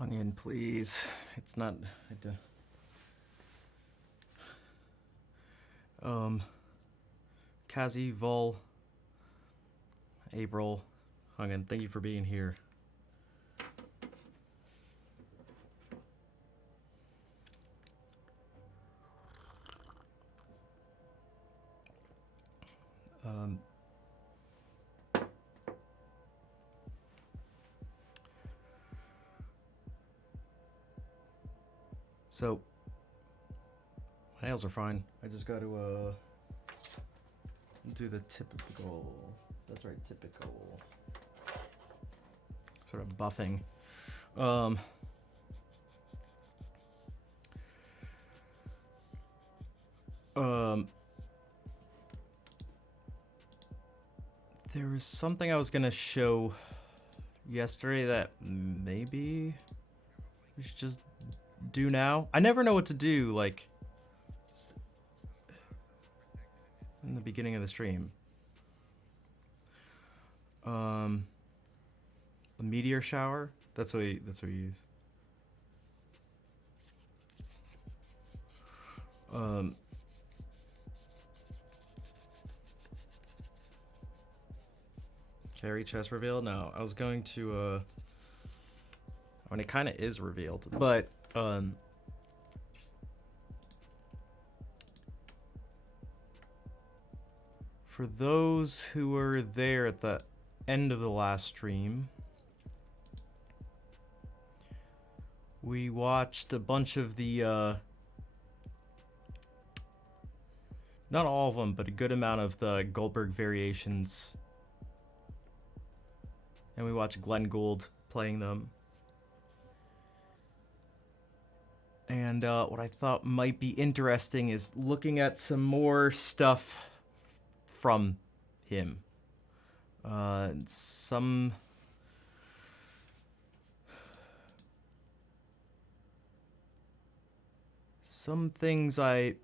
Onion, please. It's not. Kazi, Vol, April, Hungen, thank you for being here. So, my nails are fine. I just got to do the typical. That's right, typical. Sort of buffing. There was something I was gonna show yesterday that maybe we should just do now. I never know what to do, like, in the beginning of the stream. A meteor shower? That's what we use. Carry chest reveal? No, I was going to, I mean, it kind of is revealed, but, for those who were there at the end of the last stream, we watched a bunch of the, not all of them, but a good amount of the Goldberg variations. And we watched Glenn Gould playing them. And what I thought might be interesting is looking at some more stuff from him. Some things I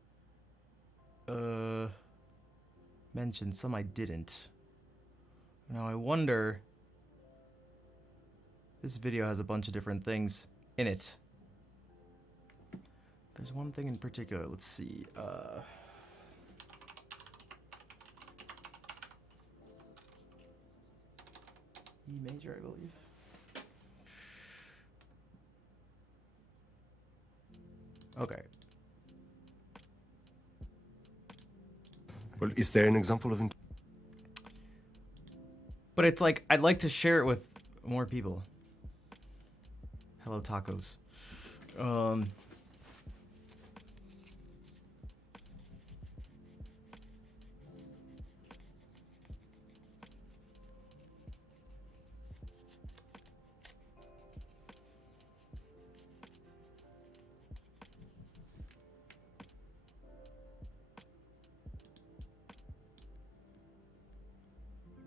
mentioned, some I didn't. Now I wonder, this video has a bunch of different things in it. There's one thing in particular, let's see. E major, I believe. Okay. Well, is there an example of... But it's like, I'd like to share it with more people. Hello, tacos.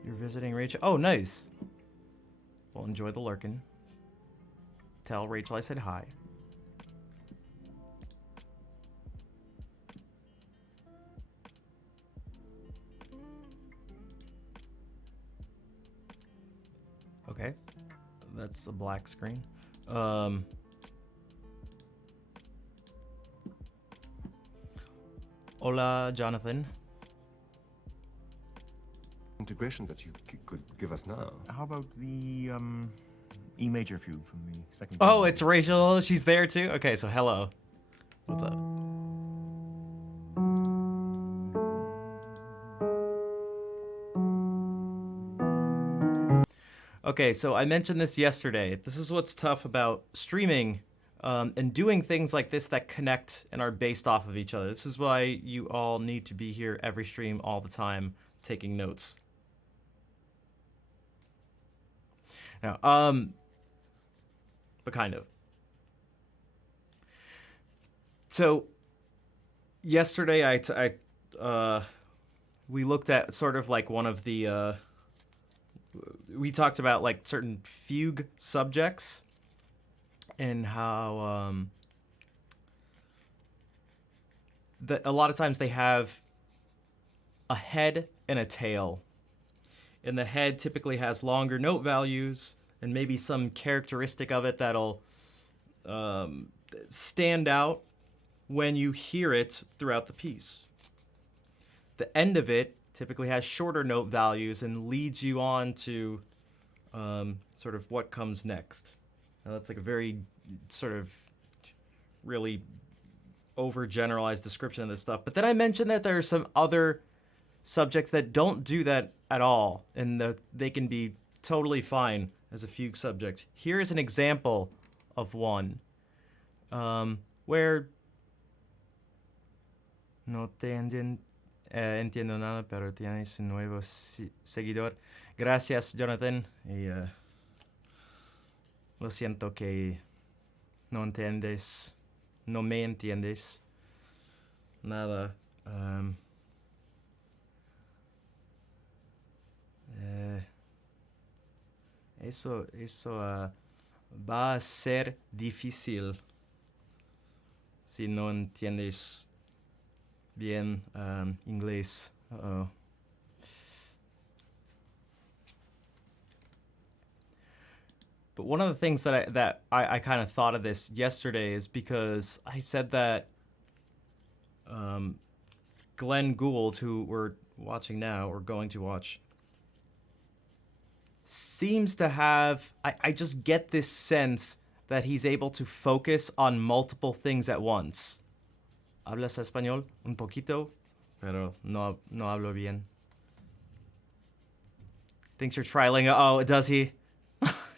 You're visiting Rachel? Oh, nice. Well, enjoy the lurkin'. Tell Rachel I said hi. Okay. That's a black screen. Hola, Jonathan. Integration that you could give us now. How about the E major fugue from the second? Oh, it's Rachel. She's there too. Okay, so hello. What's up? Okay, so I mentioned this yesterday. This is what's tough about streaming and doing things like this that connect and are based off of each other. This is why you all need to be here every stream all the time, taking notes. Now, but kind of. So, yesterday we looked at sort of like one of the, we talked about like certain fugue subjects and how that a lot of times they have a head and a tail. And the head typically has longer note values and maybe some characteristic of it that'll stand out when you hear it throughout the piece. The end of it typically has shorter note values and leads you on to sort of what comes next. Now that's like a very sort of really overgeneralized description of this stuff. But then I mentioned that there are some other subjects that don't do that at all, and they can be totally fine as a fugue subject. Here's an example of one where no te entiendo nada, pero tienes un nuevo seguidor. Gracias, Jonathan. Y, lo siento que no entiendes, no me entiendes nada. Eso va a ser difícil si no entiendes bien inglés. Uh-oh. But one of the things that I kind of thought of this yesterday is because I said that Glenn Gould, who we're watching now or going to watch, seems to have, I just get this sense that he's able to focus on multiple things at once. ¿Hablas español? Un poquito, pero no hablo bien. Thinks you're trialing. Oh, does he?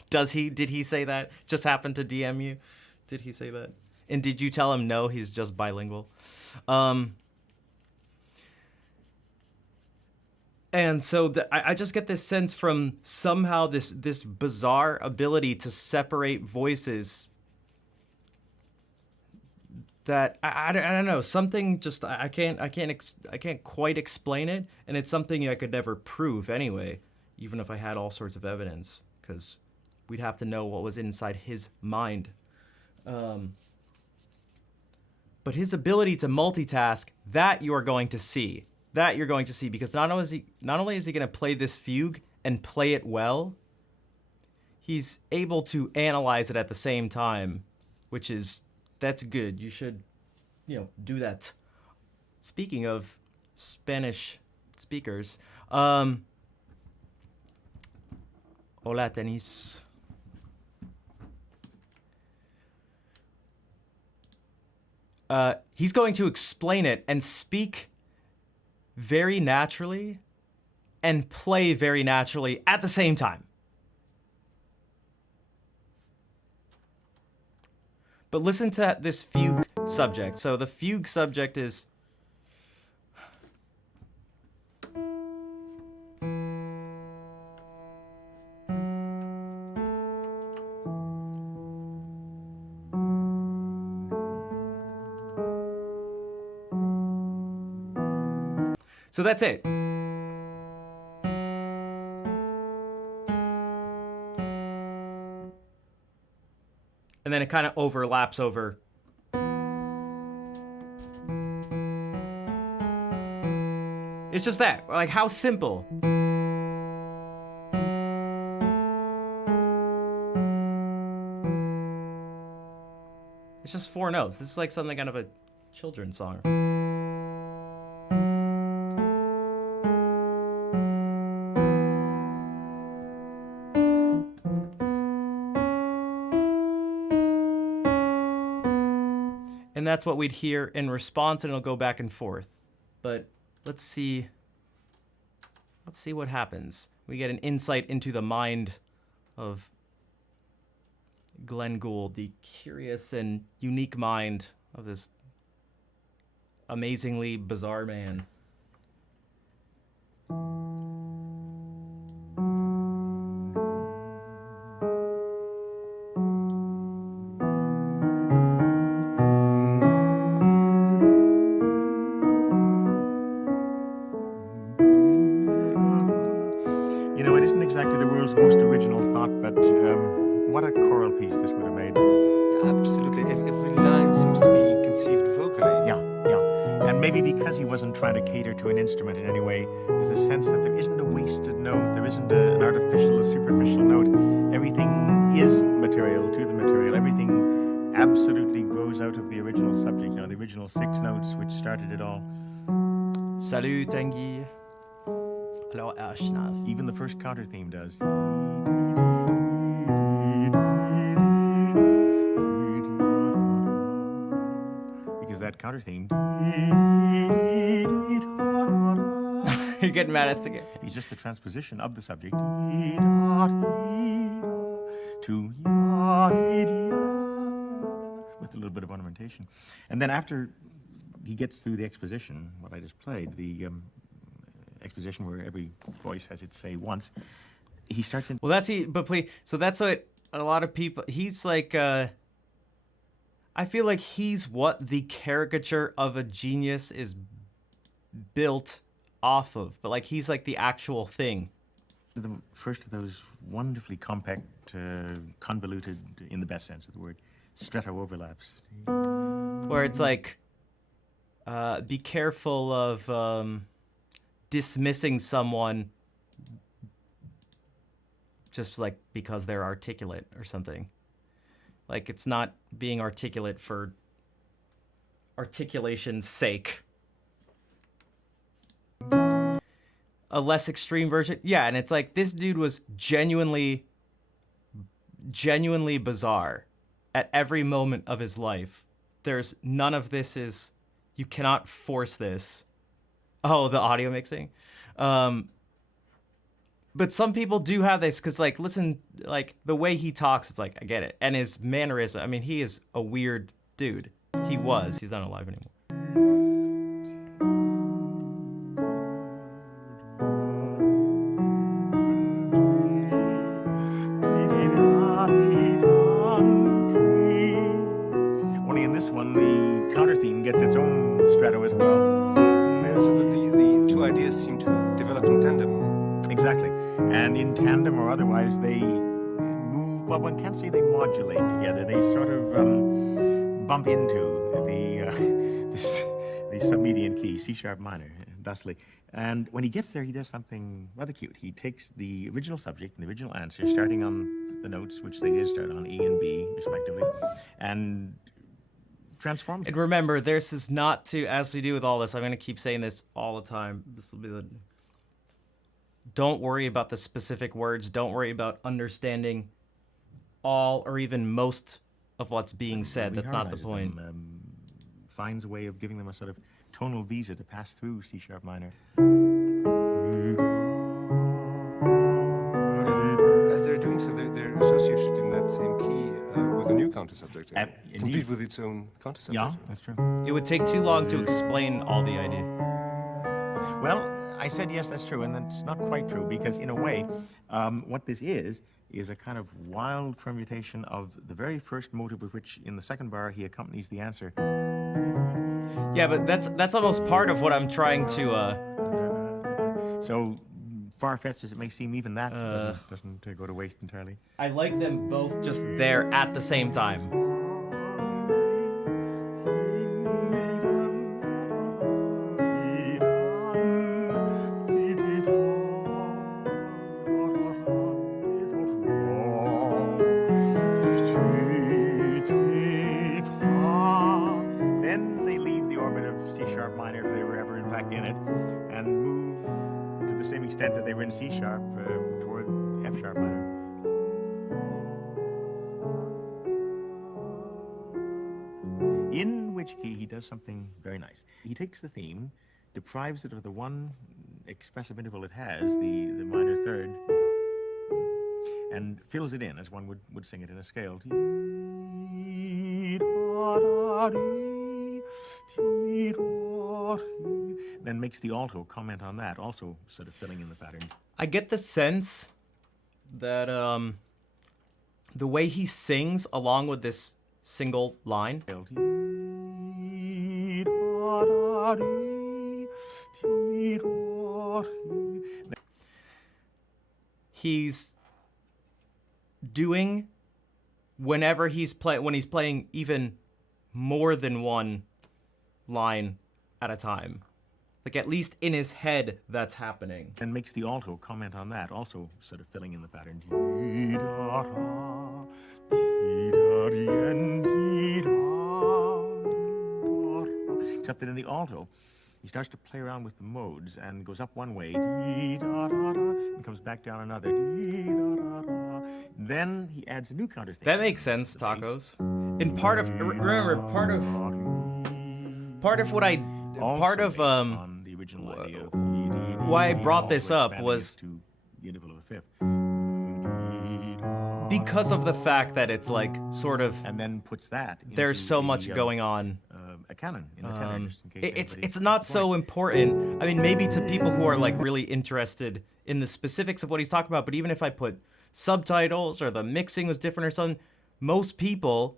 Does he? Did he say that? Just happened to DM you? Did he say that? And did you tell him no, he's just bilingual? And so I just get this sense from somehow this bizarre ability to separate voices that I don't know, something just I can't quite explain it, and it's something I could never prove anyway, even if I had all sorts of evidence, because we'd have to know what was inside his mind. But his ability to multitask, that you are going to see. That you're going to see, because not only is he going to play this fugue and play it well, he's able to analyze it at the same time, that's good. You should, do that. Speaking of Spanish speakers, hola, Tenis. He's going to explain it and speak very naturally and play very naturally at the same time. But listen to this fugue subject. So the fugue subject is... So that's it. And then it kind of overlaps over. It's just that. Like, how simple. It's just 4 notes. This is like something kind of a children's song. And that's what we'd hear in response, and it'll go back and forth. But let's see what happens. We get an insight into the mind of Glenn Gould, the curious and unique mind of this amazingly bizarre man. It isn't exactly the world's most original thought, but what a choral piece this would have made. Absolutely. Every line seems to be conceived vocally. Yeah. And maybe because he wasn't trying to cater to an instrument in any way, there's a sense that there isn't a wasted note, there isn't an artificial, a superficial note. Everything is material to the material. Everything absolutely grows out of the original subject. You know, the original 6 notes which started it all. Salut Tanguy. Alors Ashnaf. Even the first counter theme does. Because that counter theme. You're getting mad at the game. Is just a transposition of the subject to with a little bit of ornamentation. And then after he gets through the exposition, what I just played, the exposition where every voice has its say once, he starts in. Well, that's he. But please, so that's what a lot of people. He's like. I feel like he's what the caricature of a genius is built off of, but like he's like the actual thing. The first of those wonderfully compact, convoluted, in the best sense of the word, stretto overlaps. Where it's like, be careful of dismissing someone just like because they're articulate or something. Like it's not being articulate for articulation's sake. A less extreme version. Yeah, and it's like this dude was genuinely bizarre at every moment of his life. There's none of this is, you cannot force this. Oh, the audio mixing. But some people do have this because, like, listen, like the way he talks, it's like, I get it. And his mannerism, I mean, he is a weird dude. He was. He's not alive anymore. Only in this one, the counter theme gets its own stretto as well. So that the two ideas seem to develop in tandem. Exactly. And in tandem or otherwise, they move, well, one can't say they modulate together. They sort of bump into the submedian key, C sharp minor, thusly. And when he gets there, he does something rather cute. He takes the original subject and the original answer, starting on the notes, which they did start on, E and B, respectively, and transforms And remember, this is not to, as we do with all this, I'm going to keep saying this all the time. This will be the... Don't worry about the specific words. Don't worry about understanding all or even most of what's being said. That's not the point. Finds a way of giving them a sort of tonal visa to pass through C sharp minor. As they're doing so, they're associated in that same key with a new counter subject. Complete indeed. with its own counter subject. Yeah, that's true. It would take too long to explain all the idea. Well, I said yes, that's true, and that's not quite true, because in a way, what this is a kind of wild permutation of the very first motive with which, in the second bar, he accompanies the answer. Yeah, but that's almost part of what I'm trying to... So far-fetched as it may seem, even that doesn't go to waste entirely. I like them both just there at the same time. Then they leave the orbit of C sharp minor, if they were ever in fact in it, and move to the same extent that they were in C sharp toward F sharp minor. In which key he does something very nice. He takes the theme, deprives it of the one expressive interval it has, the minor third, and fills it in as one would sing it in a scale. Then makes the alto comment on that, also sort of filling in the pattern. I get the sense that the way he sings along with this single line, he's doing whenever when he's playing even more than one line at a time. Like at least in his head that's happening. And makes the alto comment on that, also sort of filling in the pattern. that in the alto, he starts to play around with the modes and goes up one way, dee, da, da, da, and comes back down another, dee, da, da, da. Then he adds a new counter thing. That makes sense, the bass. Tacos. And remember, part of what I, Also part of based on the original idea of why I brought also this up expanding was it to the interval of a fifth. because of the fact that it's like sort of And then puts that there's into so much a, going on. a canon in the tenor, just in case It's anybody's not so disappointed. important. I mean, maybe to people who are like really interested in the specifics of what he's talking about. But even if I put subtitles or the mixing was different or something, most people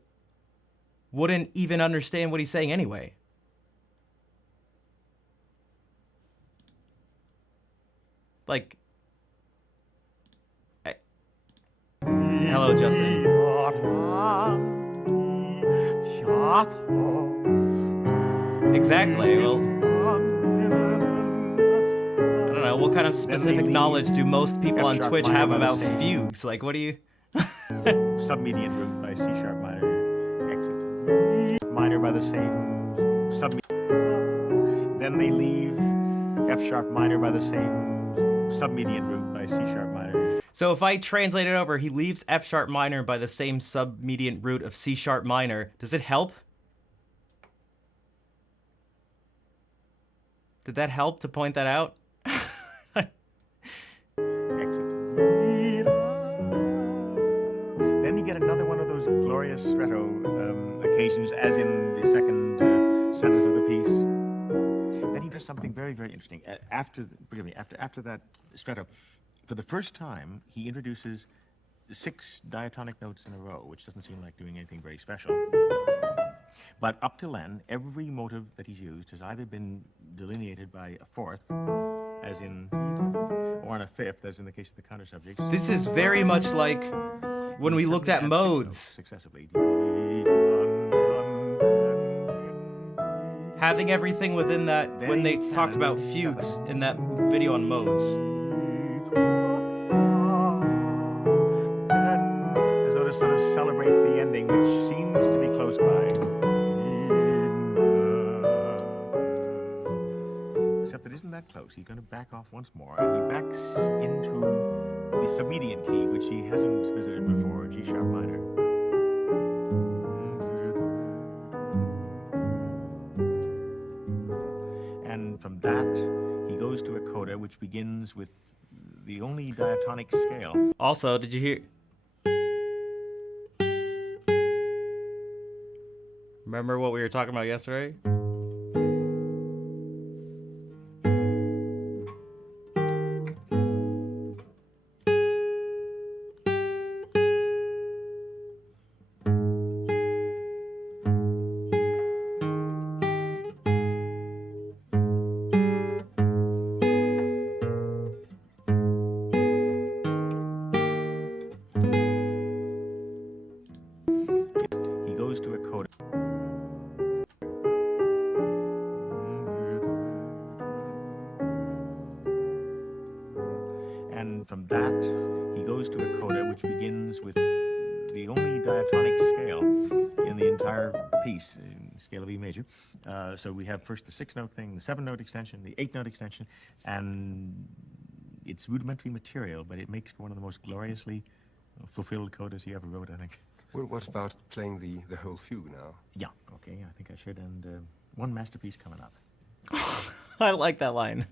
wouldn't even understand what he's saying anyway. Like, hello, Justin. Exactly. Well, I don't know. What kind of specific knowledge do most people on F-sharp Twitch minor have by the about same. fugues? Like, what do you? Submedian root by C sharp minor exit. Minor by the same submedian. Then they leave F sharp minor by the same submedian root by C sharp minor. So if I translate it over, he leaves F sharp minor by the same submedian root of C sharp minor. Does it help? Did that help to point that out? Exit. Then you get another one of those glorious stretto occasions, as in the second sentence of the piece. Then he does something very, very interesting. After that stretto, for the first time, he introduces 6 diatonic notes in a row, which doesn't seem like doing anything very special. But up till then, every motive that he's used has either been delineated by a fourth, as in, or on a fifth, as in the case of the counter subjects. This is very much like when we looked at Suddenly adds 6 notes modes. successively. Having everything within that, when they talked about fugues in that video on modes. As though to sort of celebrate the ending, which seems to be close by. Except it isn't that close. He's going to back off once more, and he backs into the submedian key, which he hasn't visited before, G sharp minor. And from that, he goes to a coda, which begins with the only diatonic scale. Also, did you hear? Remember what we were talking about yesterday? He goes to a coda. And from that, he goes to a coda, which begins with the only diatonic scale in the entire piece, in scale of E major. So we have first the 6-note thing, the 7-note extension, the 8-note extension, and it's rudimentary material, but it makes for one of the most gloriously fulfilled codas he ever wrote, I think. Well, what about playing the whole fugue now? Yeah, okay, I think I should, and one masterpiece coming up. I like that line.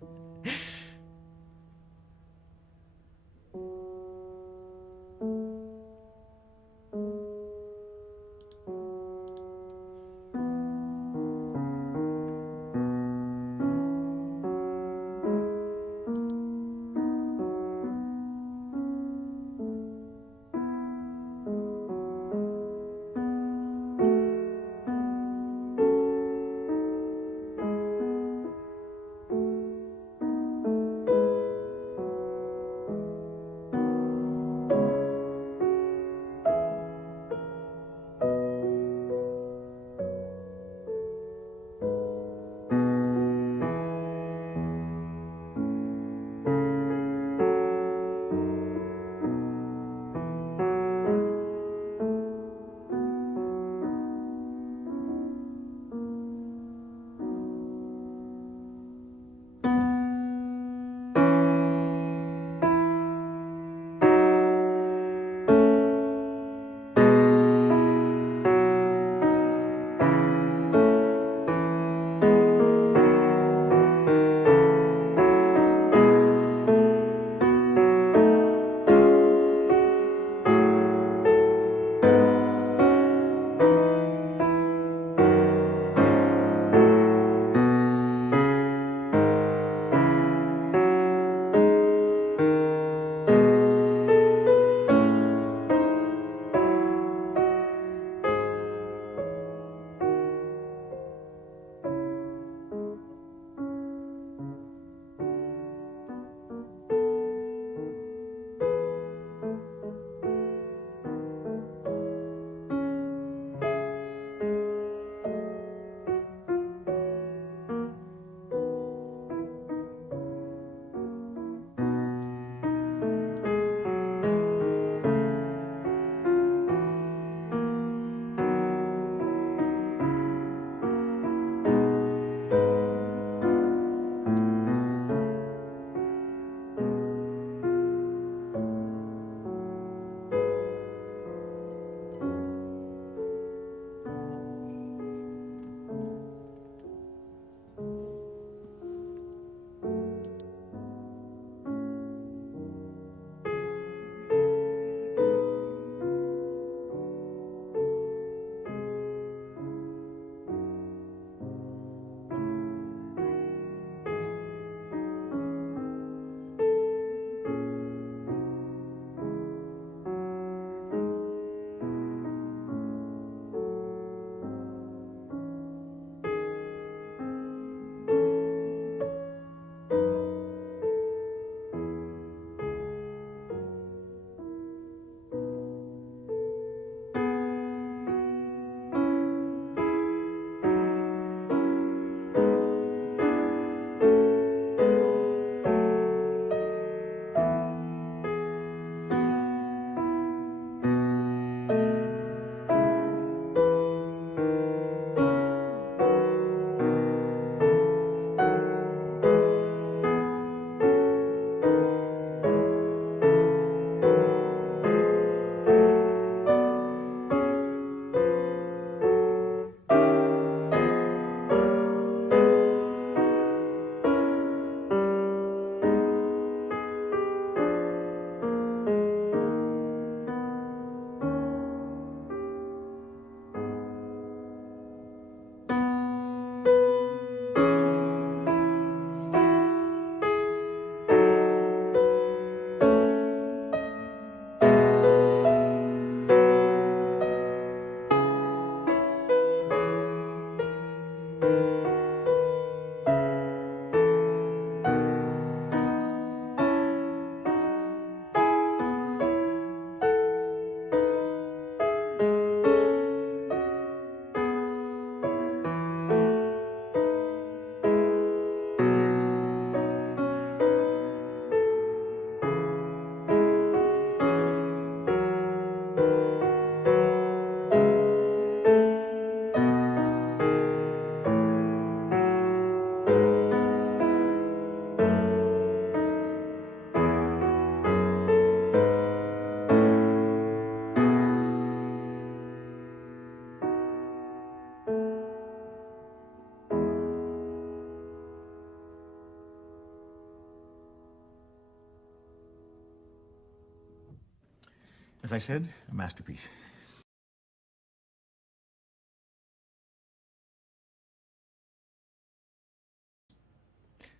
As I said, a masterpiece.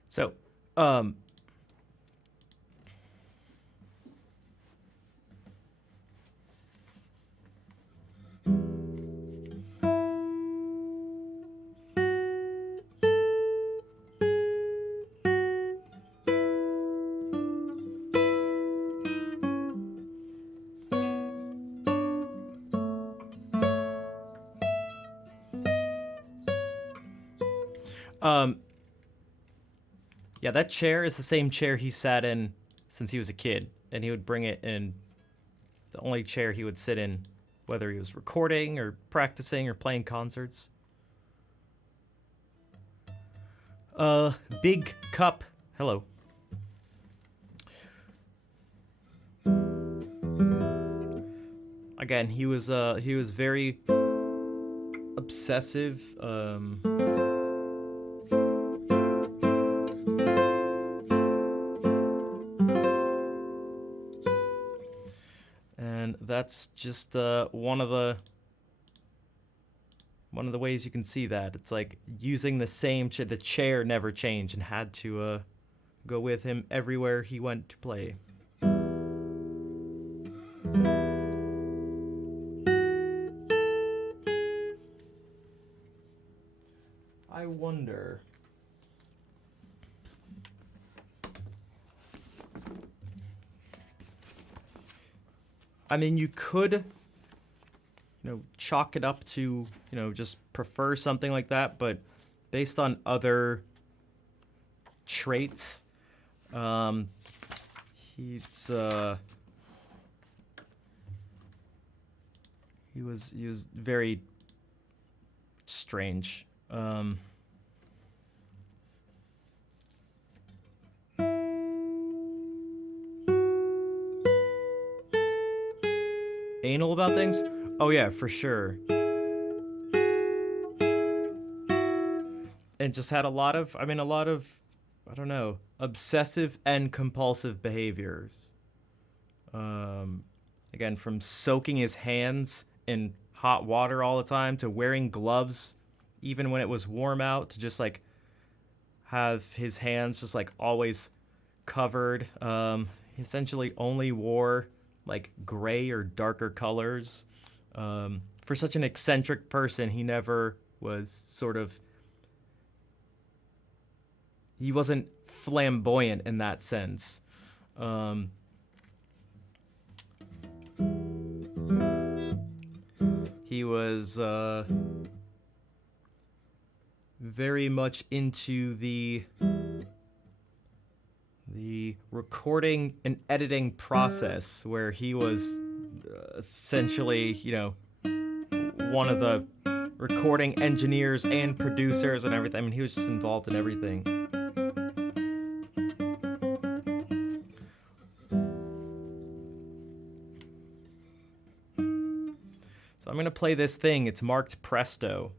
So, yeah, that chair is the same chair he sat in since he was a kid, and he would bring it in the only chair he would sit in, whether he was recording or practicing or playing concerts. Big Cup. Hello. Again, he was very obsessive. And that's just one of the ways you can see that. It's like using the same chair. The chair never changed and had to go with him everywhere he went to play. I wonder. I mean, you could, chalk it up to, just prefer something like that, but based on other traits, he was very strange. Anal about things? Oh yeah, for sure. And just had a lot of, I don't know, obsessive and compulsive behaviors. Again, from soaking his hands in hot water all the time to wearing gloves even when it was warm out, to just like have his hands just like always covered. He essentially only wore like gray or darker colors. For such an eccentric person, he never was he wasn't flamboyant in that sense. He was very much into the recording and editing process, where he was essentially, one of the recording engineers and producers and everything. I mean, he was just involved in everything. So I'm going to play this thing. It's marked Presto.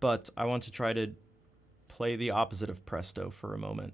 But I want to try to play the opposite of Presto for a moment.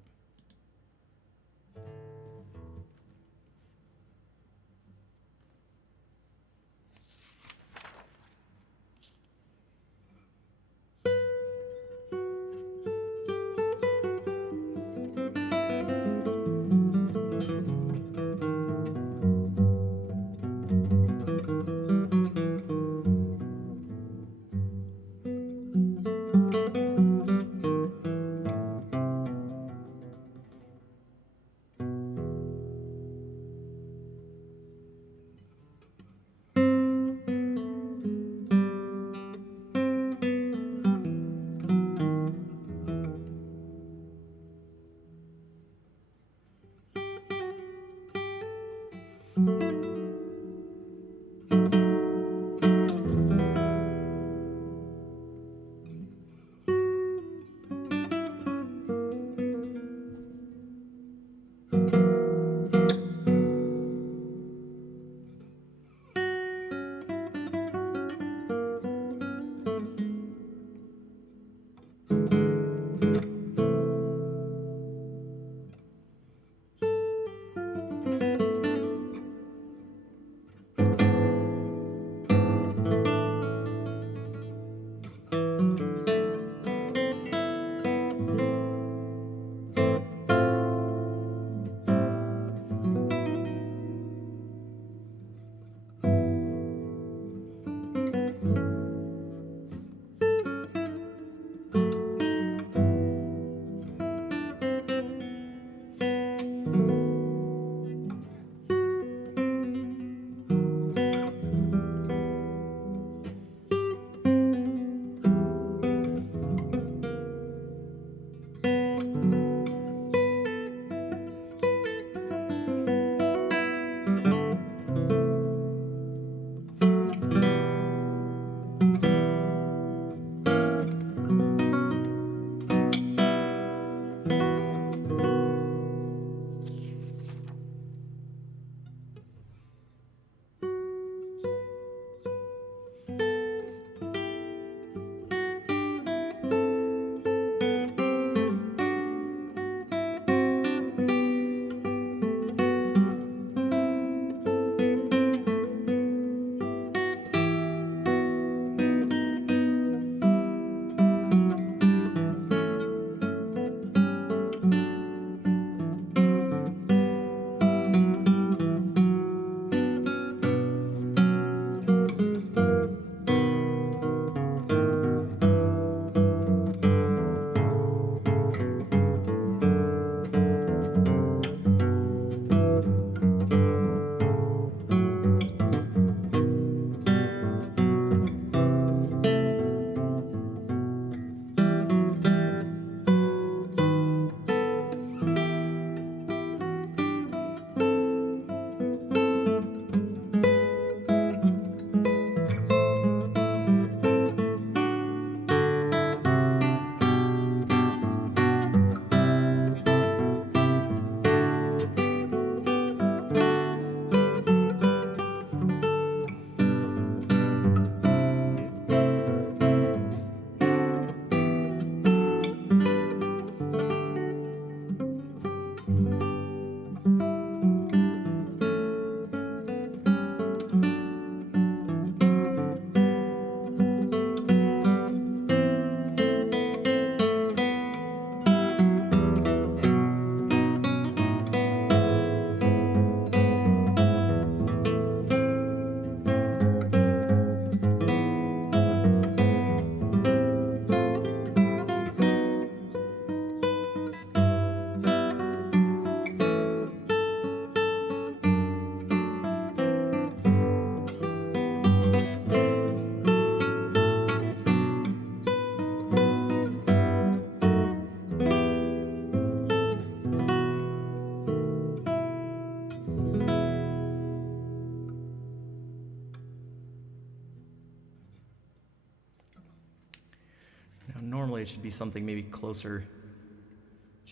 normally it should be something maybe closer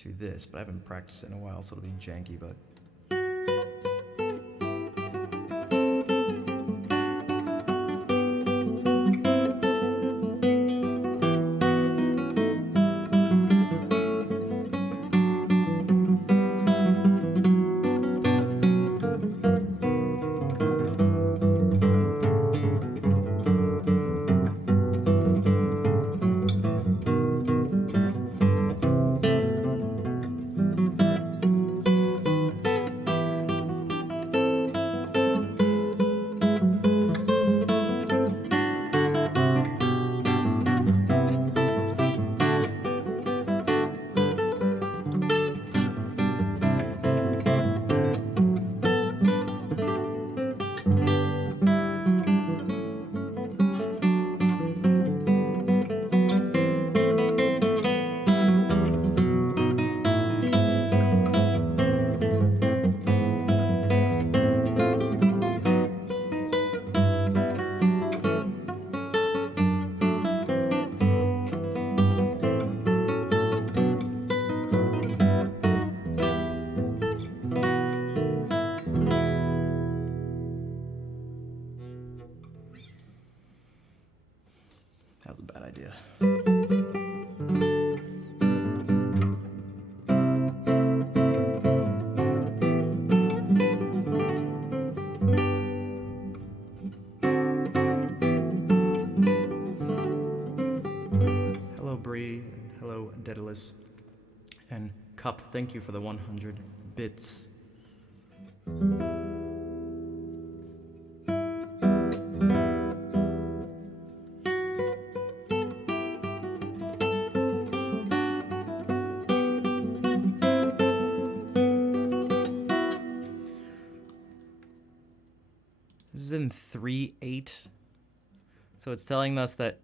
to this, but I haven't practiced it in a while, so it'll be janky, but. That was a bad idea. Hello, Bree, and hello, Daedalus. And Cup, thank you for the 100 bits. This is in 3/8. So it's telling us that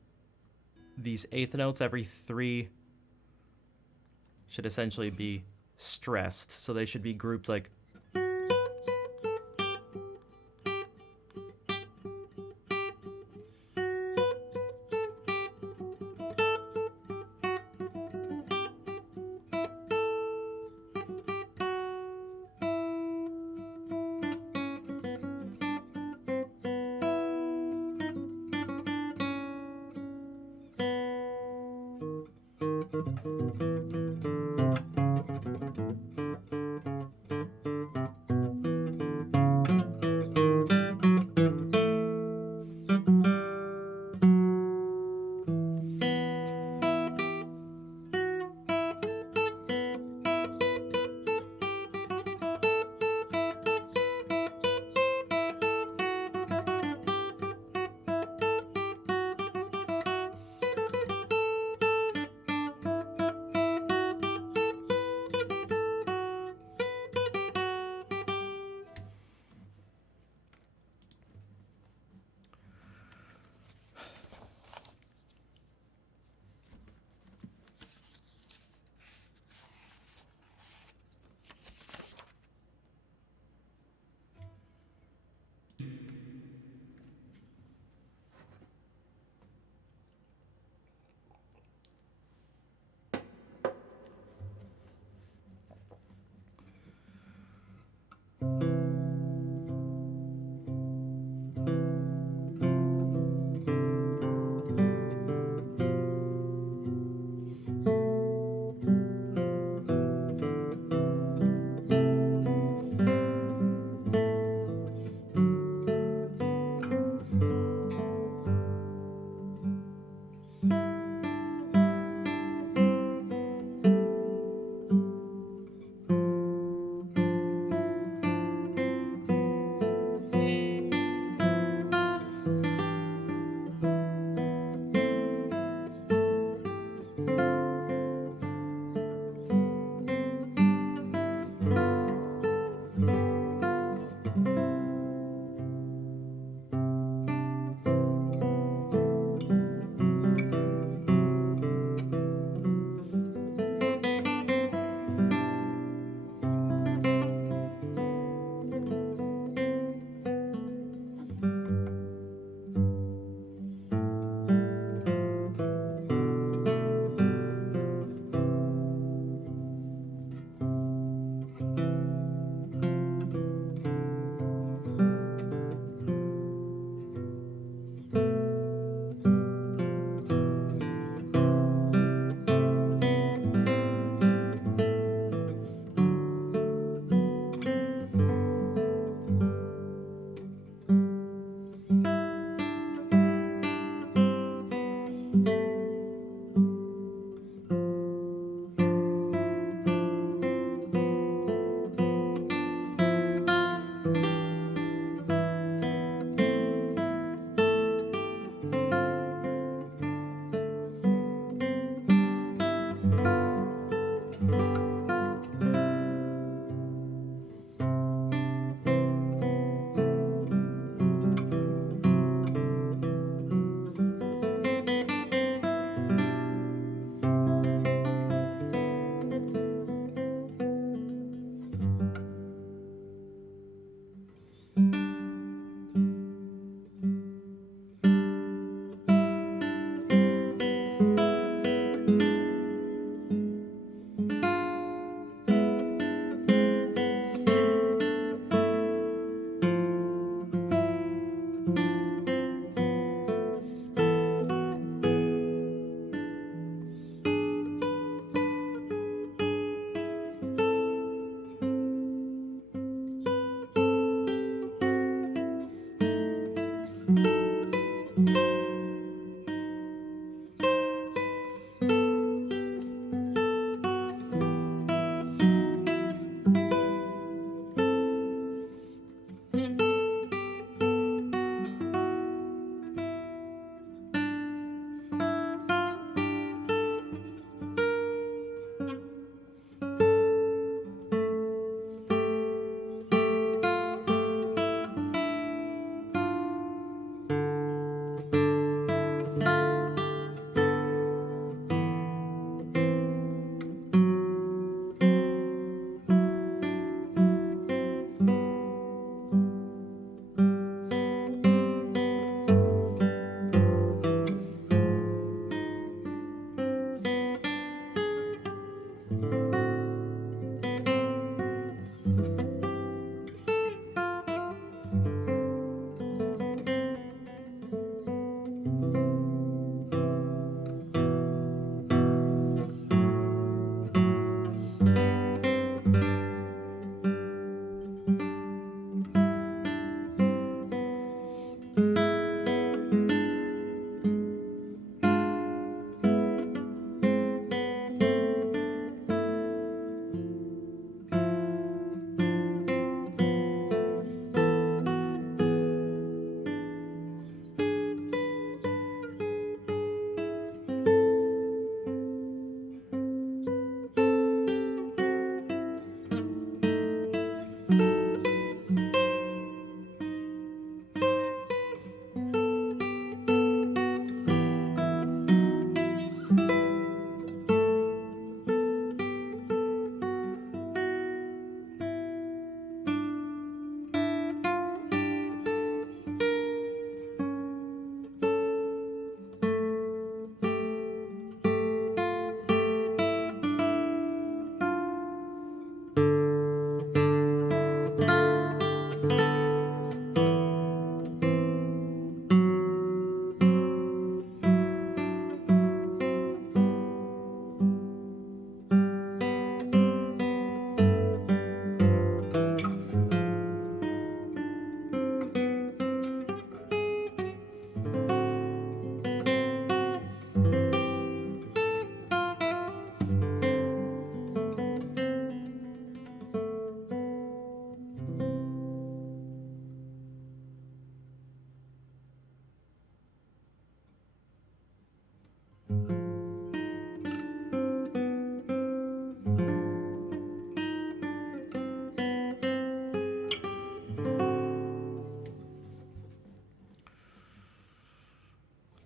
these eighth notes every 3 should essentially be stressed. So they should be grouped like.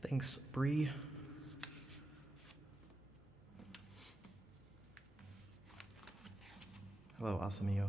Thanks, Bree. Hello, Asamio.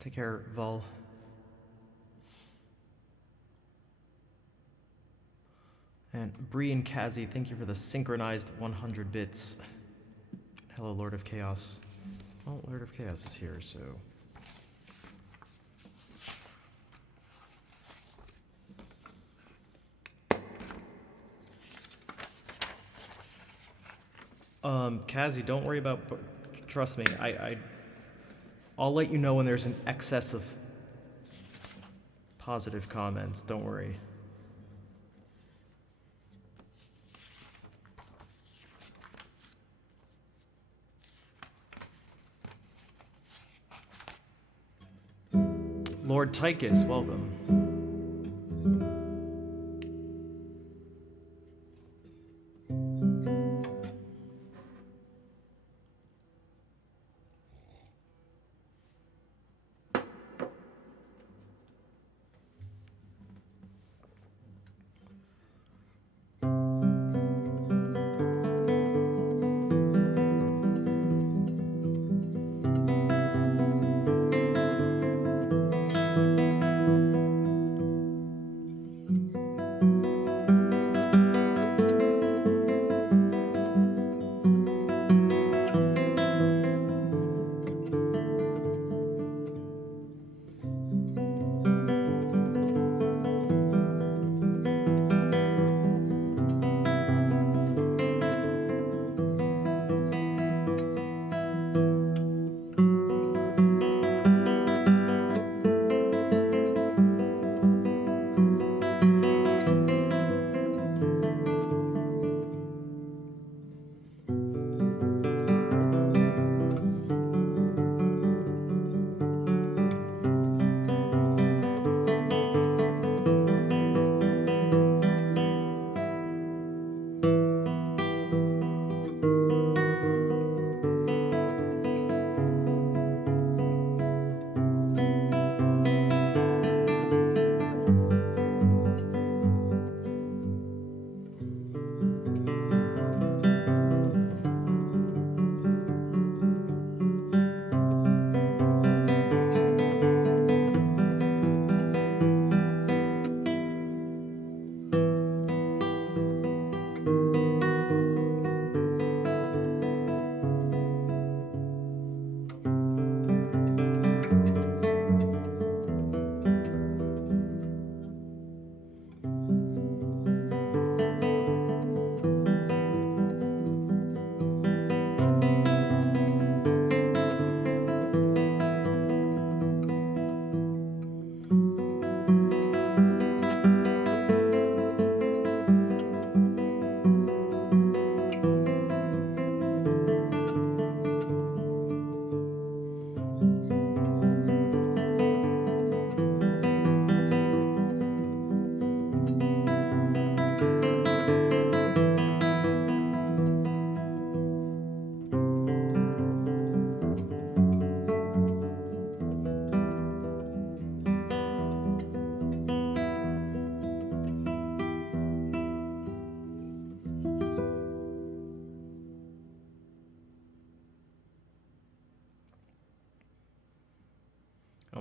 Take care, Vol. And Bree and Kazi, thank you for the synchronized 100 bits. Hello, Lord of Chaos. Well, Lord of Chaos is here, so... Kazi, don't worry about... Trust me, I'll let you know when there's an excess of positive comments. Don't worry. Lord Tychus, welcome.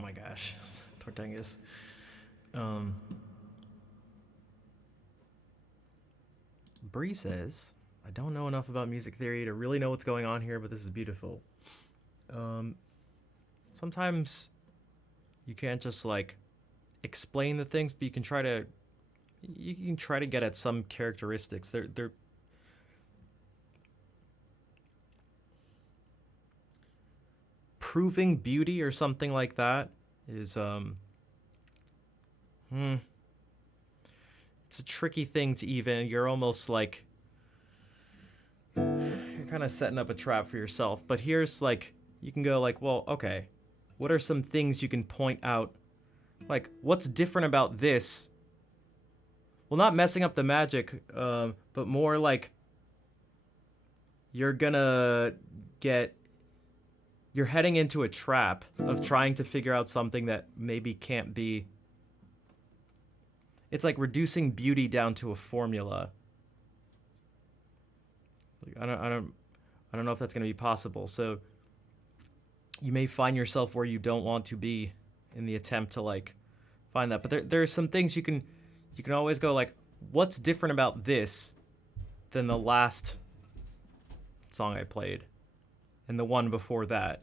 my gosh, Tortengus. Bree says, I don't know enough about music theory to really know what's going on here, but this is beautiful. Sometimes you can't just like explain the things, but you can try to get at some characteristics. They're proving beauty or something like that is it's a tricky thing to even, you're almost like, you're kind of setting up a trap for yourself. But here's like, you can go like, well, okay, what are some things you can point out? Like, what's different about this? Well, not messing up the magic, but more like you're heading into a trap of trying to figure out something that maybe can't be. It's like reducing beauty down to a formula. Like, I don't know if that's going to be possible. So you may find yourself where you don't want to be in the attempt to like find that. But there are some things you can always go like, what's different about this than the last song I played and the one before that?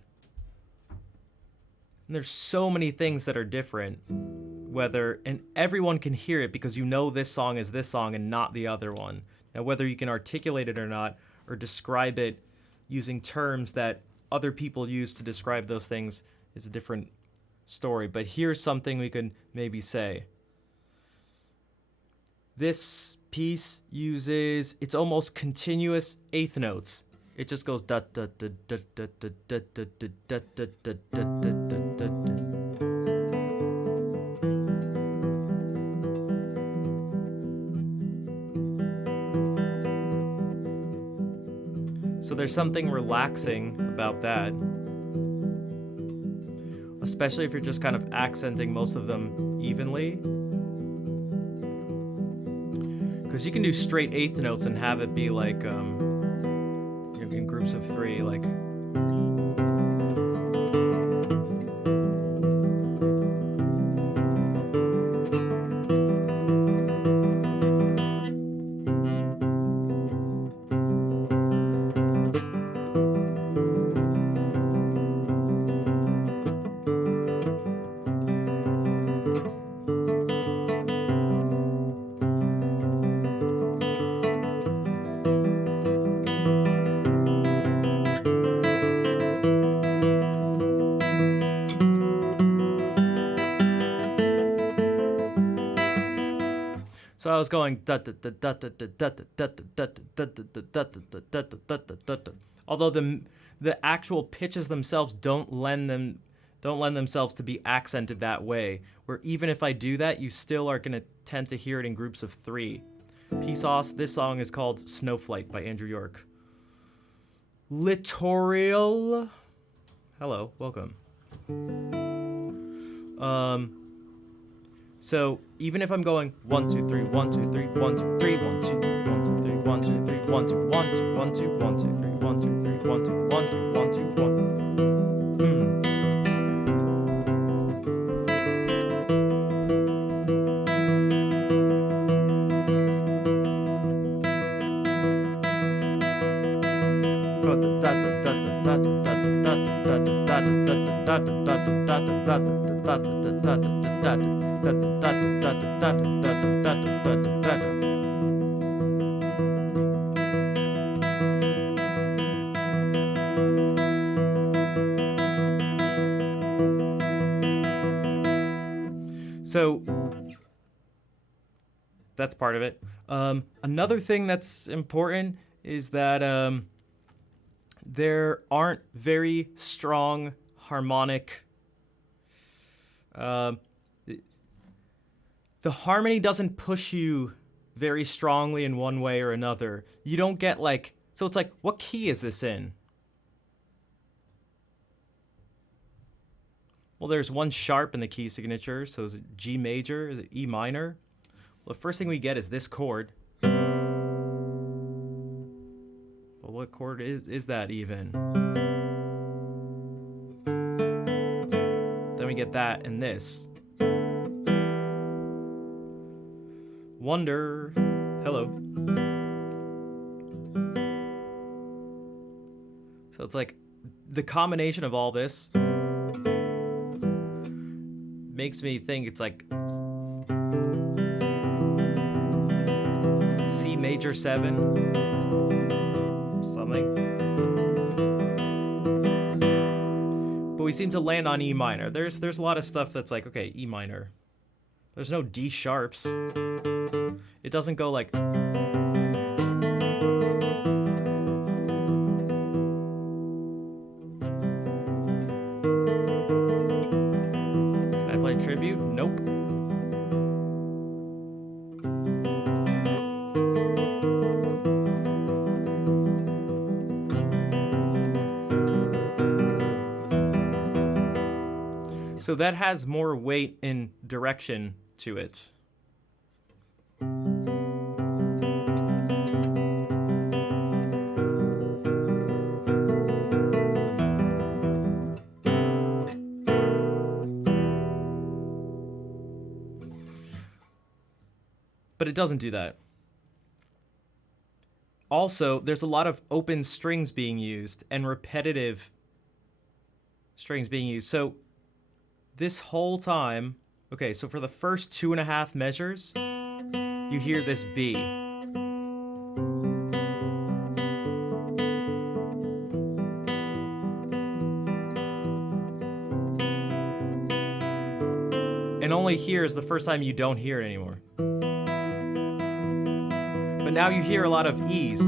And there's so many things that are different, and everyone can hear it because you know this song is this song and not the other one. Now, whether you can articulate it or not, or describe it using terms that other people use to describe those things is a different story. But here's something we can maybe say. This piece uses, it's almost continuous eighth notes. It just goes da da da da da da da da da da da da da da da. So there's something relaxing about that, especially if you're just kind of accenting most of them evenly. Because you can do straight eighth notes and have it be like, in groups of three, like. So I was going although the actual pitches themselves don't lend themselves to be accented that way, where even if I do that, you still are going to tend to hear it in groups of three. Peace Os, this song is called Snowflight by Andrew York. Littorial, hello, welcome. So even if I'm going 1 2 3 1 2 3 1 2 3 1 2 1 2 3 1 2 3 1 2 1 2 1 2 1 2 3 1 2 3 1 2 1 2 1 2 1. So that's part of it. Another thing that's important is that there aren't very strong harmonic. The harmony doesn't push you very strongly in one way or another. You don't get like, so it's like, what key is this in? Well, there's one sharp in the key signature, so is it G major? Is it E minor? Well, the first thing we get is this chord. Well, what chord is that even? Then we we get that and this. Wonder. Hello. So it's like the combination of all this makes me think it's like C major 7 something. But we seem to land on E minor. There's a lot of stuff that's like, okay, E minor. There's no D sharps. It doesn't go like... Can I play tribute? Nope. So that has more weight and direction to it. But it doesn't do that. Also, there's a lot of open strings being used and repetitive strings being used. So this whole time, okay, so for the first 2.5 measures, you hear this B. And only here is the first time you don't hear it anymore. But now you hear a lot of E's.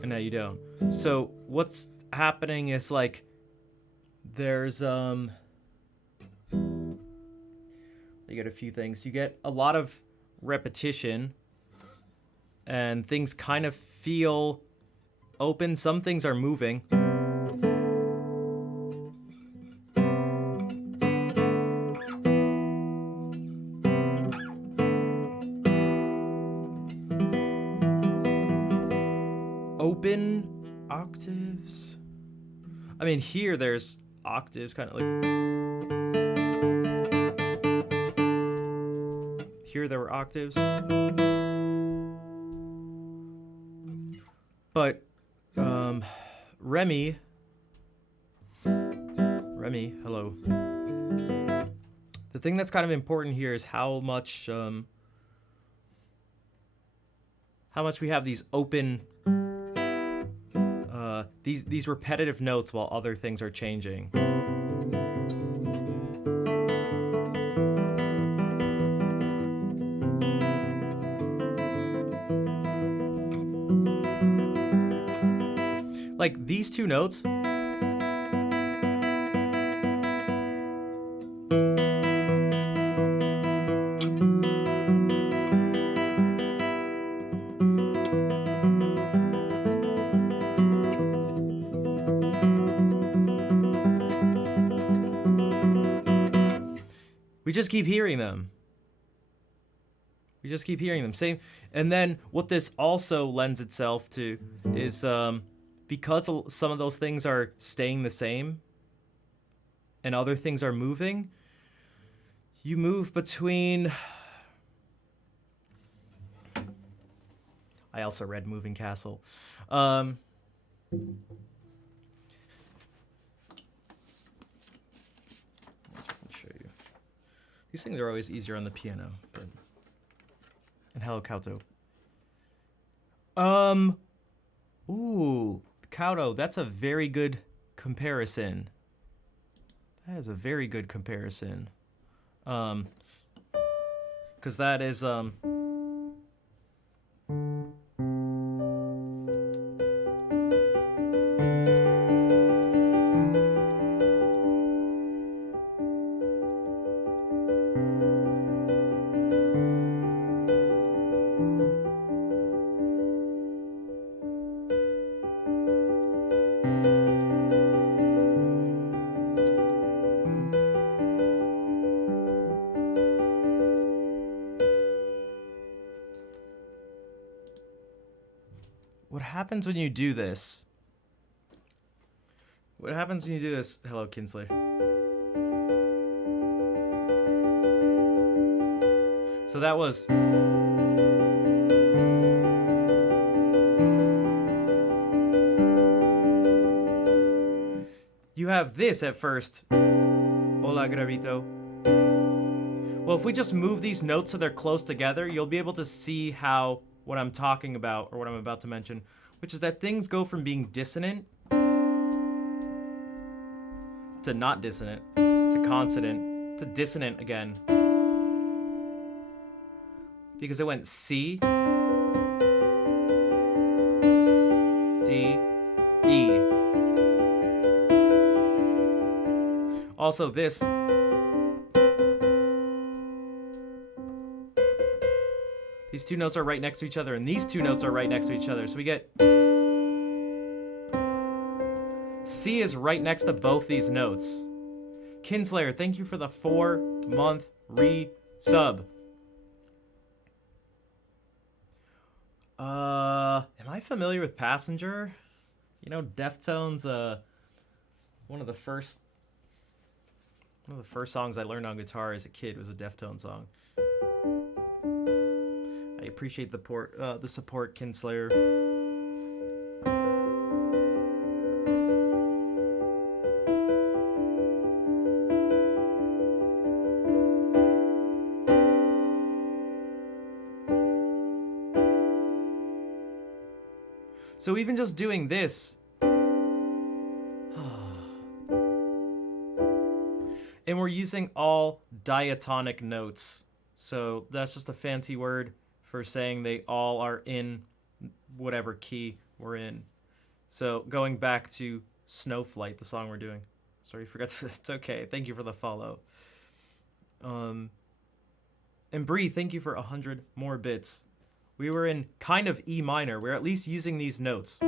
And now you don't. So what's happening is like there's you get a few things. You get a lot of repetition and things kind of feel open. Some things are moving. Open octaves. I mean, here there's octaves kind of like. Here there were octaves. But Remy, hello. The thing that's kind of important here is how much we have these open these repetitive notes while other things are changing. Like these two notes. We just keep hearing them. Same. And then what this also lends itself to is because some of those things are staying the same and other things are moving, you move between... I also read Moving Castle. I'll show you. These things are always easier on the piano, but... And hello, Kauto. Ooh, Kauto, that's a very good comparison. That is a very good comparison. 'Cause that is, happens when you do this? What happens when you do this? Hello, Kinsley. So that was... You have this at first. Hola, Gravito. Well, if we just move these notes so they're close together, you'll be able to see how what I'm talking about, or what I'm about to mention, which is that things go from being dissonant to not dissonant, to consonant, to dissonant again. Because it went C, D, E. Also this. These two notes are right next to each other, and these two notes are right next to each other. So we get... C is right next to both these notes. Kinslayer, thank you for the 4-month re-sub. Am I familiar with Passenger? You know, Deftones, one of the first songs I learned on guitar as a kid was a Deftones song. I appreciate the support, Kinslayer. So even just doing this, and we're using all diatonic notes. So that's just a fancy word for saying they all are in whatever key we're in. So going back to Snowflight, the song we're doing. Sorry, forgot to, it's okay. Thank you for the follow. And Bree, thank you for 100 more bits. We were in kind of E minor. We're at least using these notes.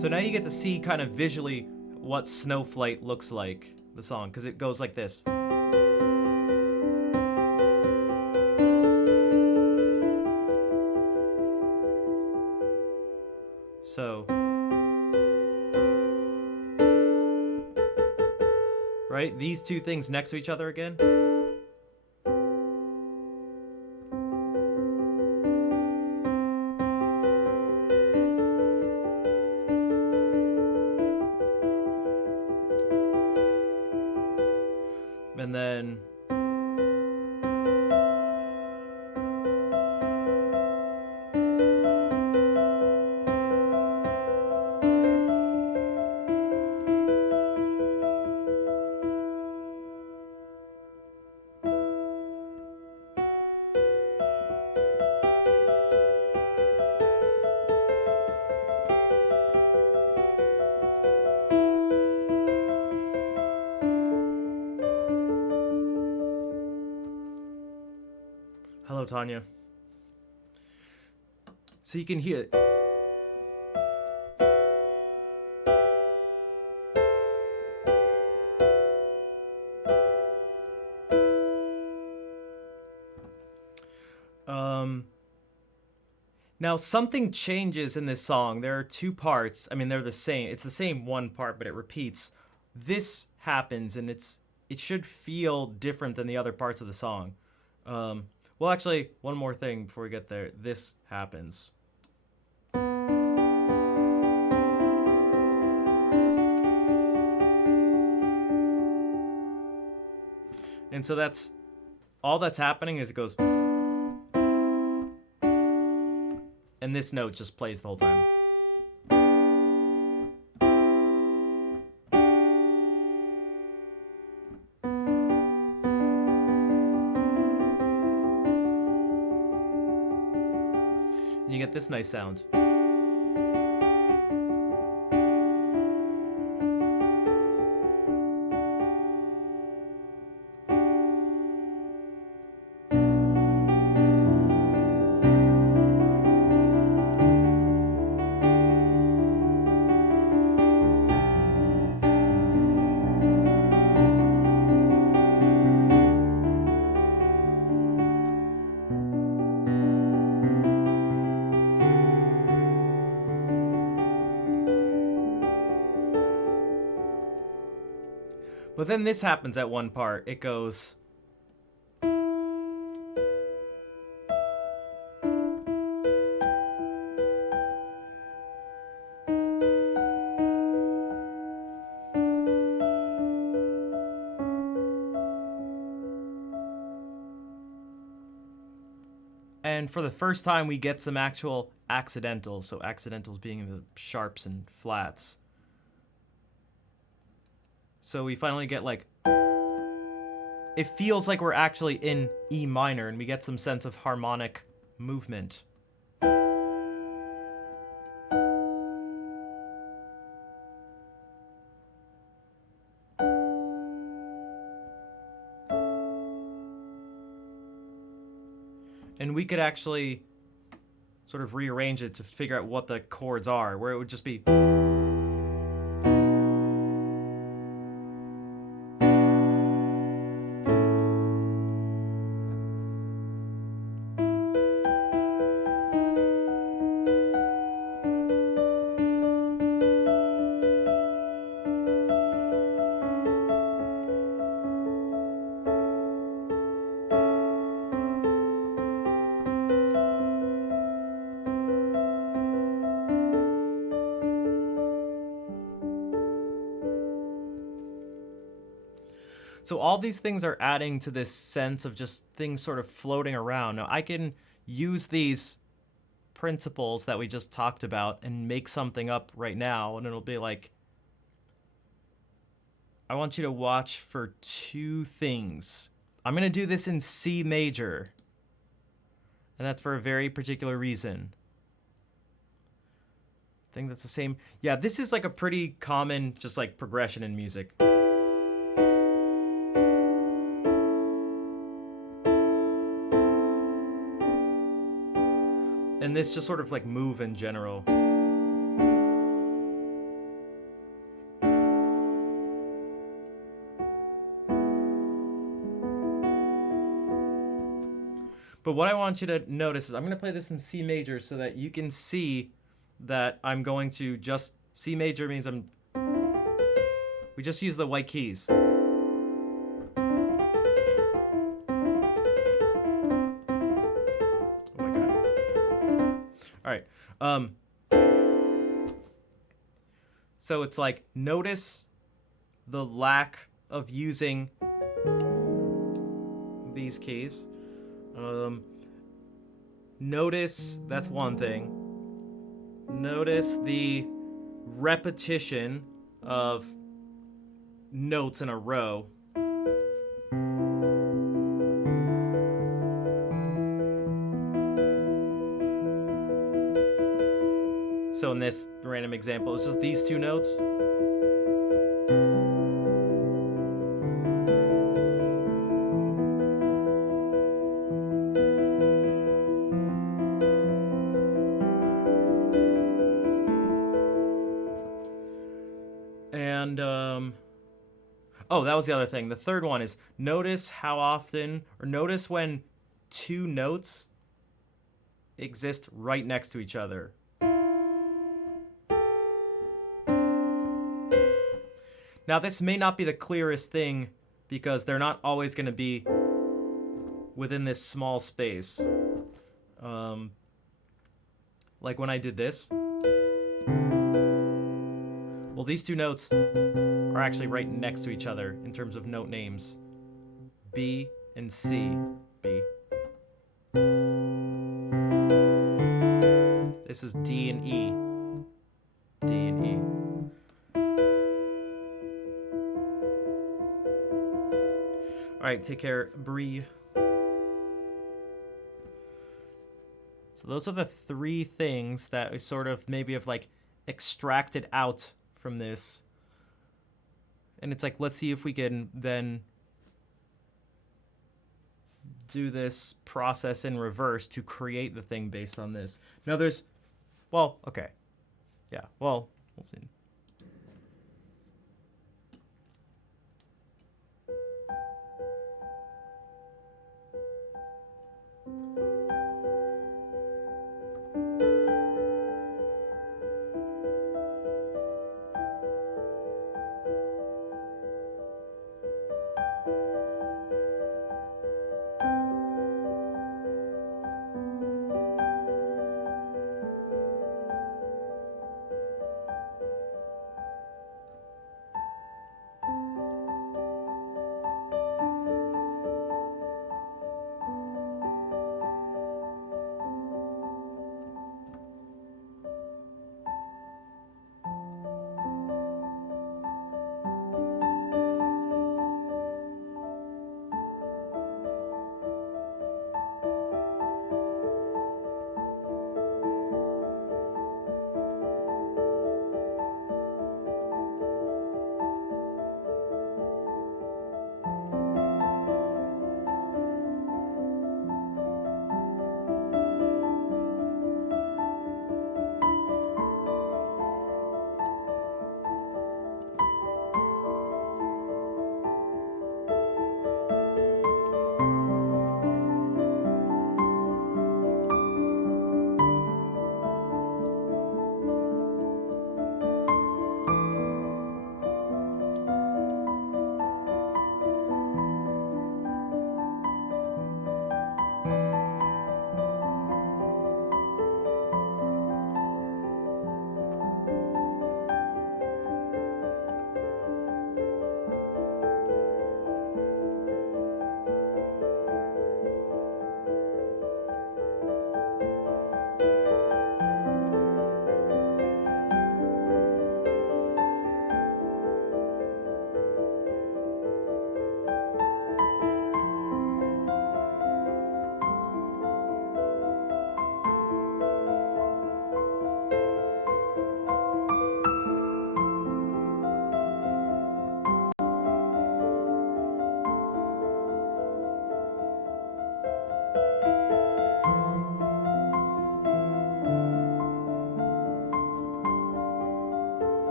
So now you get to see kind of visually what Snowflight looks like, the song, because it goes like this. So, right? These two things next to each other again. And then hello, Tanya. So you can hear it. Now something changes in this song. There are two parts. I mean, they're the same. It's the same one part, but it repeats. This happens, and it should feel different than the other parts of the song. Well, actually, one more thing before we get there. This happens. And so that's all that's happening is it goes, and this note just plays the whole time. And you get this nice sound. But then this happens at one part. It goes. And for the first time, we get some actual accidentals. So accidentals being the sharps and flats. So we finally get like, it feels like we're actually in E minor, and we get some sense of harmonic movement. And we could actually sort of rearrange it to figure out what the chords are, where it would just be. So all these things are adding to this sense of just things sort of floating around. Now I can use these principles that we just talked about and make something up right now, and it'll be like, I want you to watch for two things. I'm going to do this in C major, and that's for a very particular reason. I think that's the same. Yeah, this is like a pretty common just like progression in music. And this just sort of like move in general. But what I want you to notice is I'm going to play this in C major so that you can see that I'm going to just, C major means we just use the white keys. All right. So it's like, notice the lack of using these keys. Notice, that's one thing. Notice the repetition of notes in a row. So in this random example, it's just these two notes. And, oh, that was the other thing. The third one is notice how often, or notice when two notes exist right next to each other. Now, this may not be the clearest thing because they're not always going to be within this small space. Like when I did this. Well, these two notes are actually right next to each other in terms of note names. B and C. B. This is D and E. D and E. All right, take care, Bree. So those are the three things that we sort of maybe have like extracted out from this. And it's like, let's see if we can then do this process in reverse to create the thing based on this. Now there's, well, okay. Yeah, well, we'll see.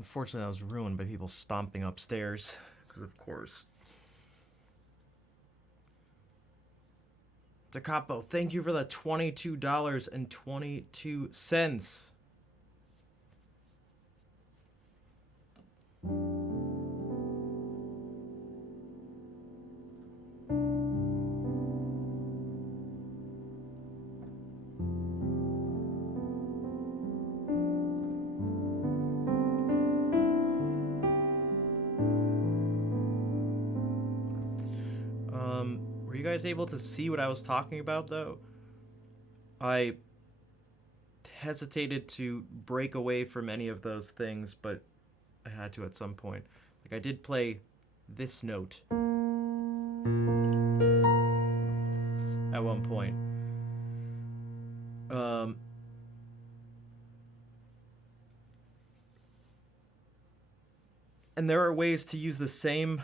Unfortunately, that was ruined by people stomping upstairs, because of course. DeCapo, thank you for the $22.22. Were you guys able to see what I was talking about, though? I hesitated to break away from any of those things, but I had to at some point. Like, I did play this note at one point. And there are ways to use the same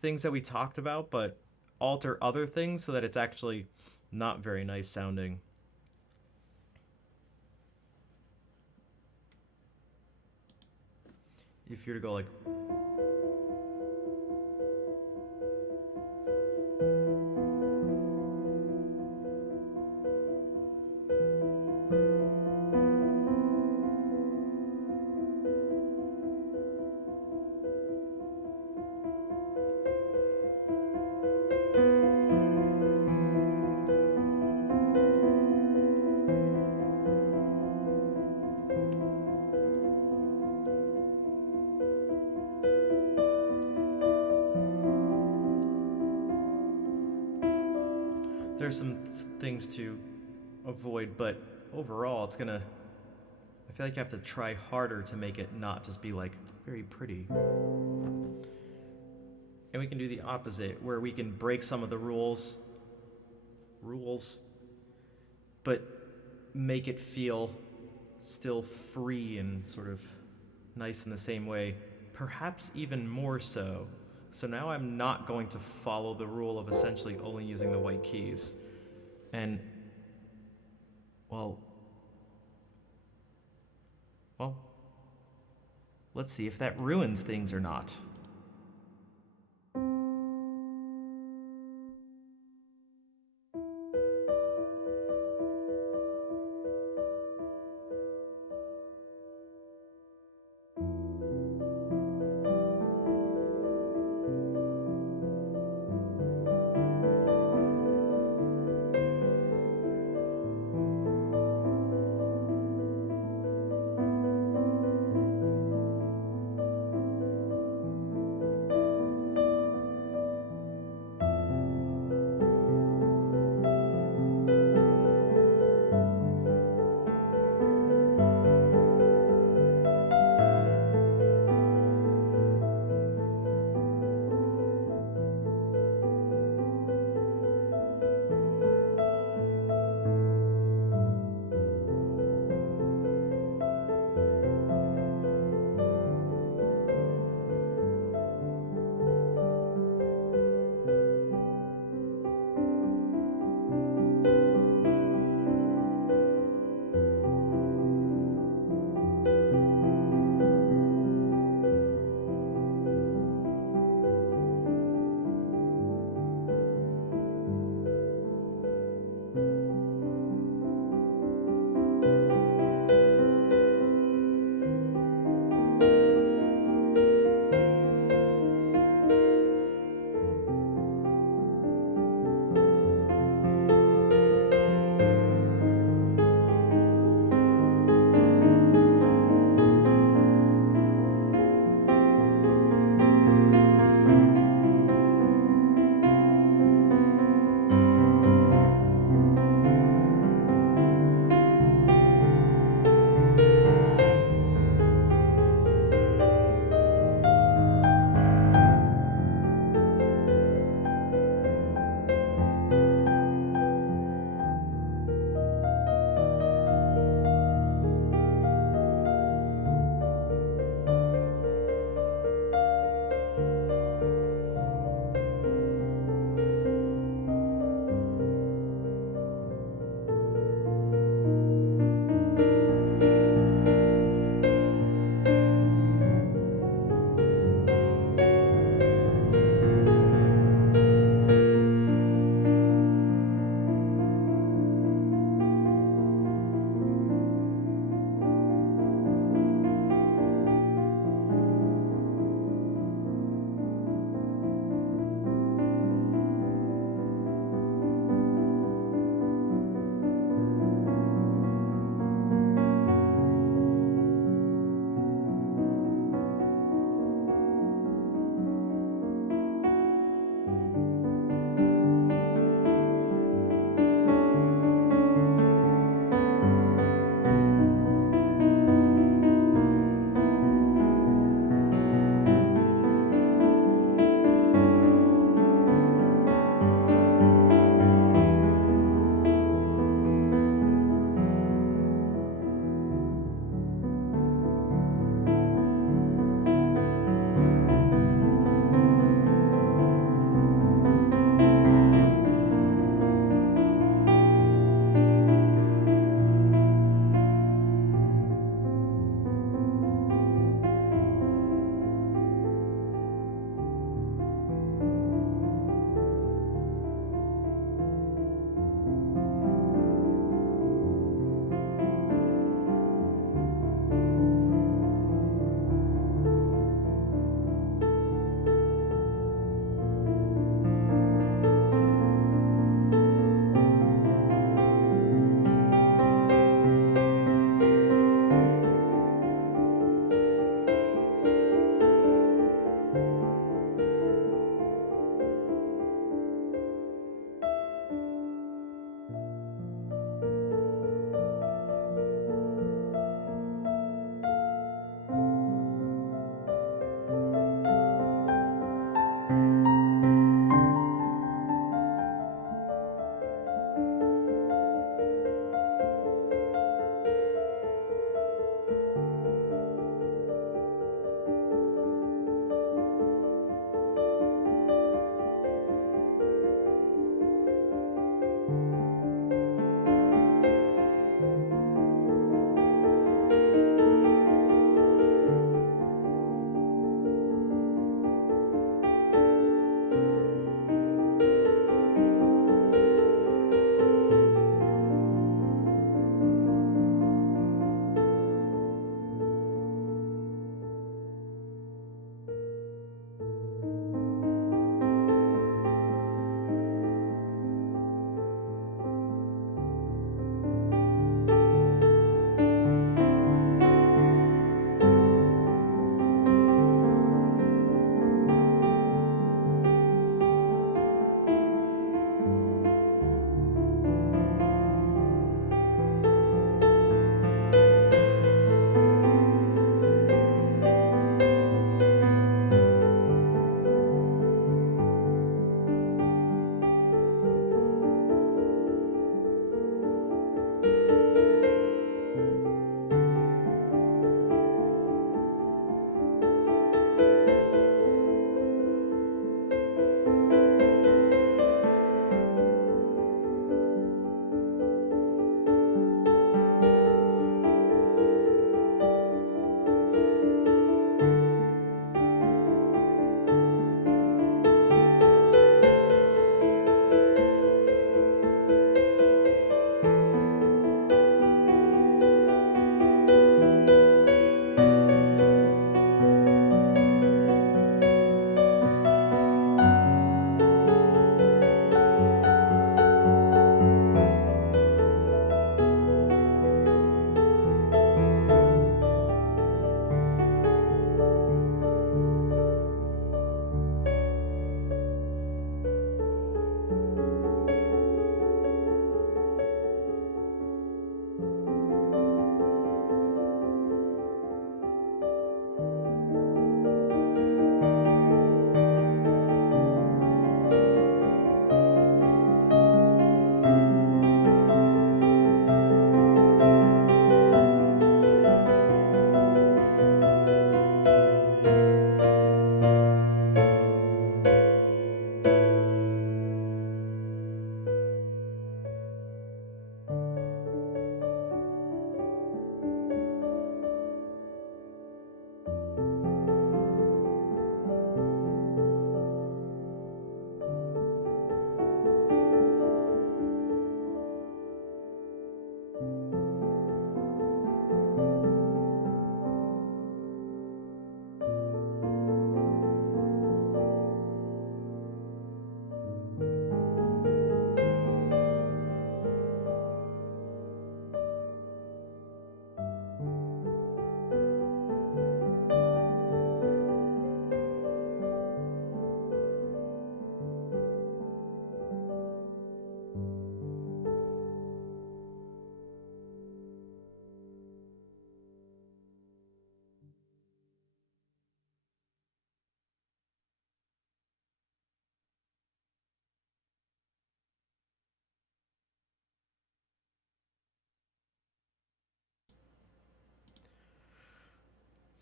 things that we talked about, but alter other things so that it's actually not very nice sounding. If you were to go like... There's some things to avoid, but overall it's gonna... I feel like you have to try harder to make it not just be like very pretty. And we can do the opposite, where we can break some of the rules, but make it feel still free and sort of nice in the same way, perhaps even more so. So now I'm not going to follow the rule of essentially only using the white keys. And, well, let's see if that ruins things or not.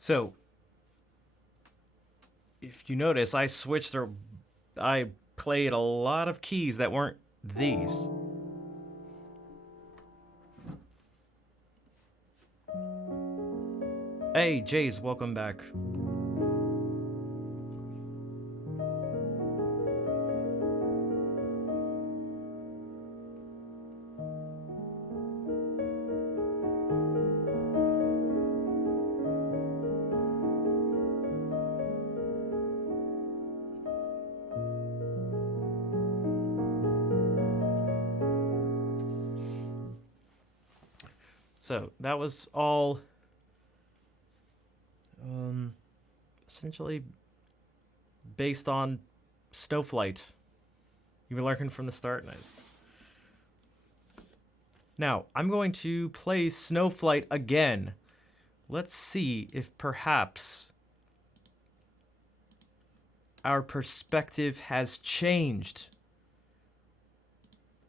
So, if you notice, I played a lot of keys that weren't these. Hey, Jays, welcome back. So that was all essentially based on Snowflight. You were lurking from the start, nice. Now, I'm going to play Snowflight again. Let's see if perhaps our perspective has changed.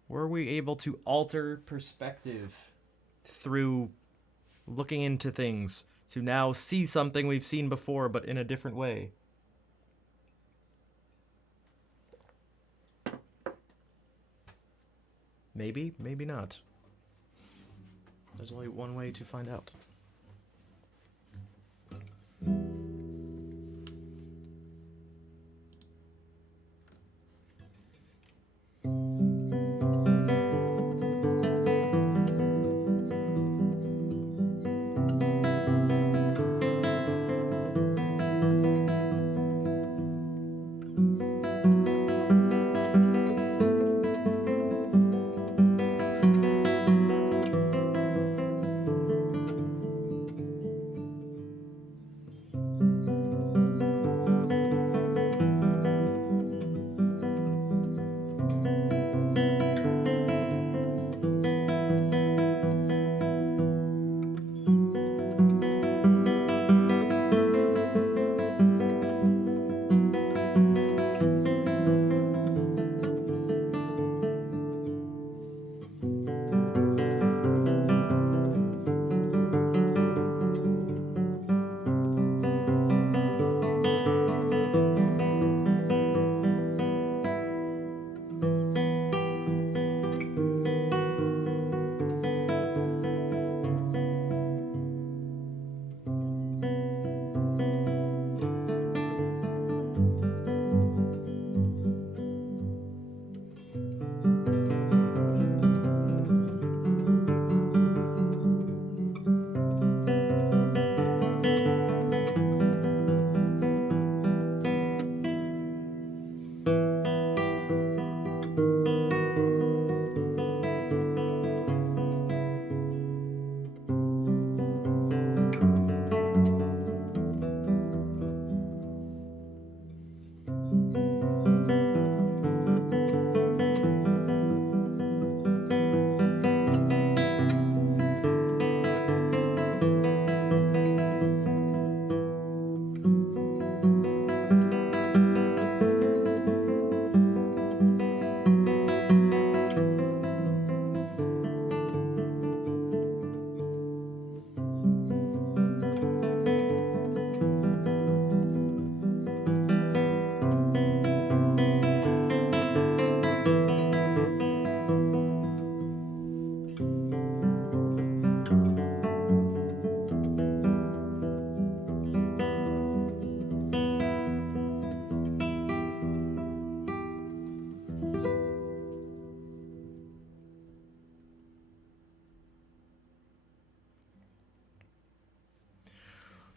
Were we able to alter perspective through looking into things to now see something we've seen before but in a different way? Maybe, maybe not. There's only one way to find out.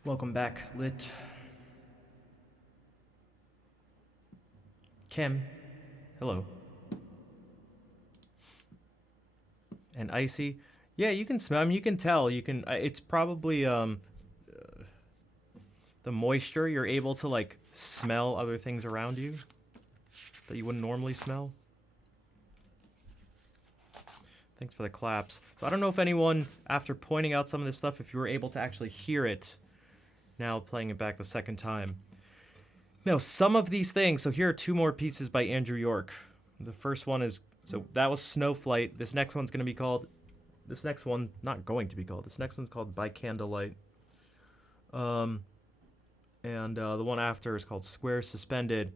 Welcome back, Lit. Kim, hello. And Icy, yeah, you can smell. I mean, you can tell. You can. It's probably the moisture. You're able to like smell other things around you that you wouldn't normally smell. Thanks for the claps. So I don't know if anyone, after pointing out some of this stuff, if you were able to actually hear it. Now playing it back the second time. Now, some of these things, so here are two more pieces by Andrew York. The first one is, so that was Snowflight. This next one's going to be called, this next one, not going to be called, this next one's called By Candlelight. and the one after is called Square Suspended.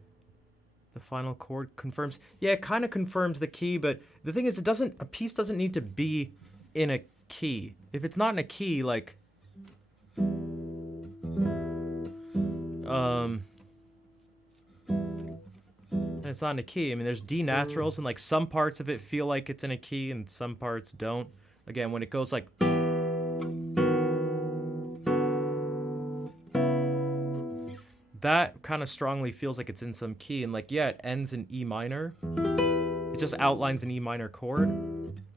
The final chord confirms. Yeah, it kind of confirms the key, but the thing is, a piece doesn't need to be in a key. If it's not in a key, like, and it's not in a key. I mean, there's D naturals, and like some parts of it feel like it's in a key, and some parts don't. Again, when it goes like, that kind of strongly feels like it's in some key, and like, yeah, it ends in E minor. It just outlines an E minor chord,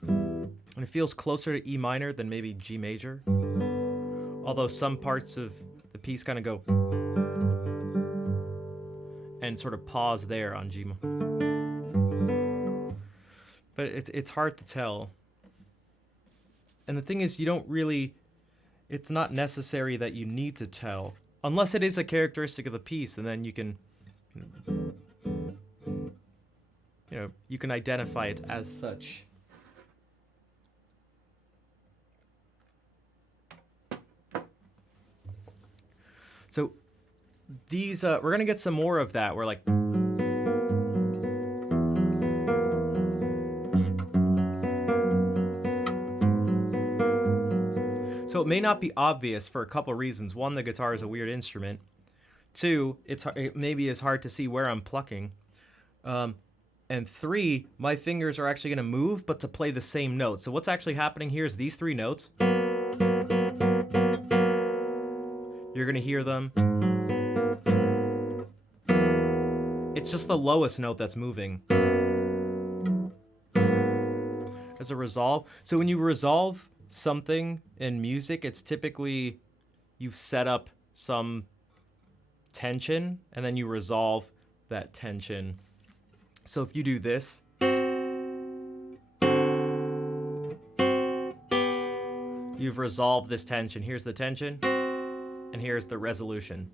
and it feels closer to E minor than maybe G major. Although some parts of the piece kind of go and sort of pause there on G. But it's hard to tell. And the thing is, you don't really, it's not necessary that you need to tell. Unless it is a characteristic of the piece, and then you can, you can identify it as such. So these, we're going to get some more of that. We're like, so it may not be obvious for a couple of reasons. One, the guitar is a weird instrument. Two, it maybe is hard to see where I'm plucking. And three, my fingers are actually going to move, but to play the same note. So what's actually happening here is these three notes. You're going to hear them. It's just the lowest note that's moving. As a resolve. So when you resolve something in music, it's typically you set up some tension and then you resolve that tension. So if you do this, you've resolved this tension. Here's the tension, and here's the resolution.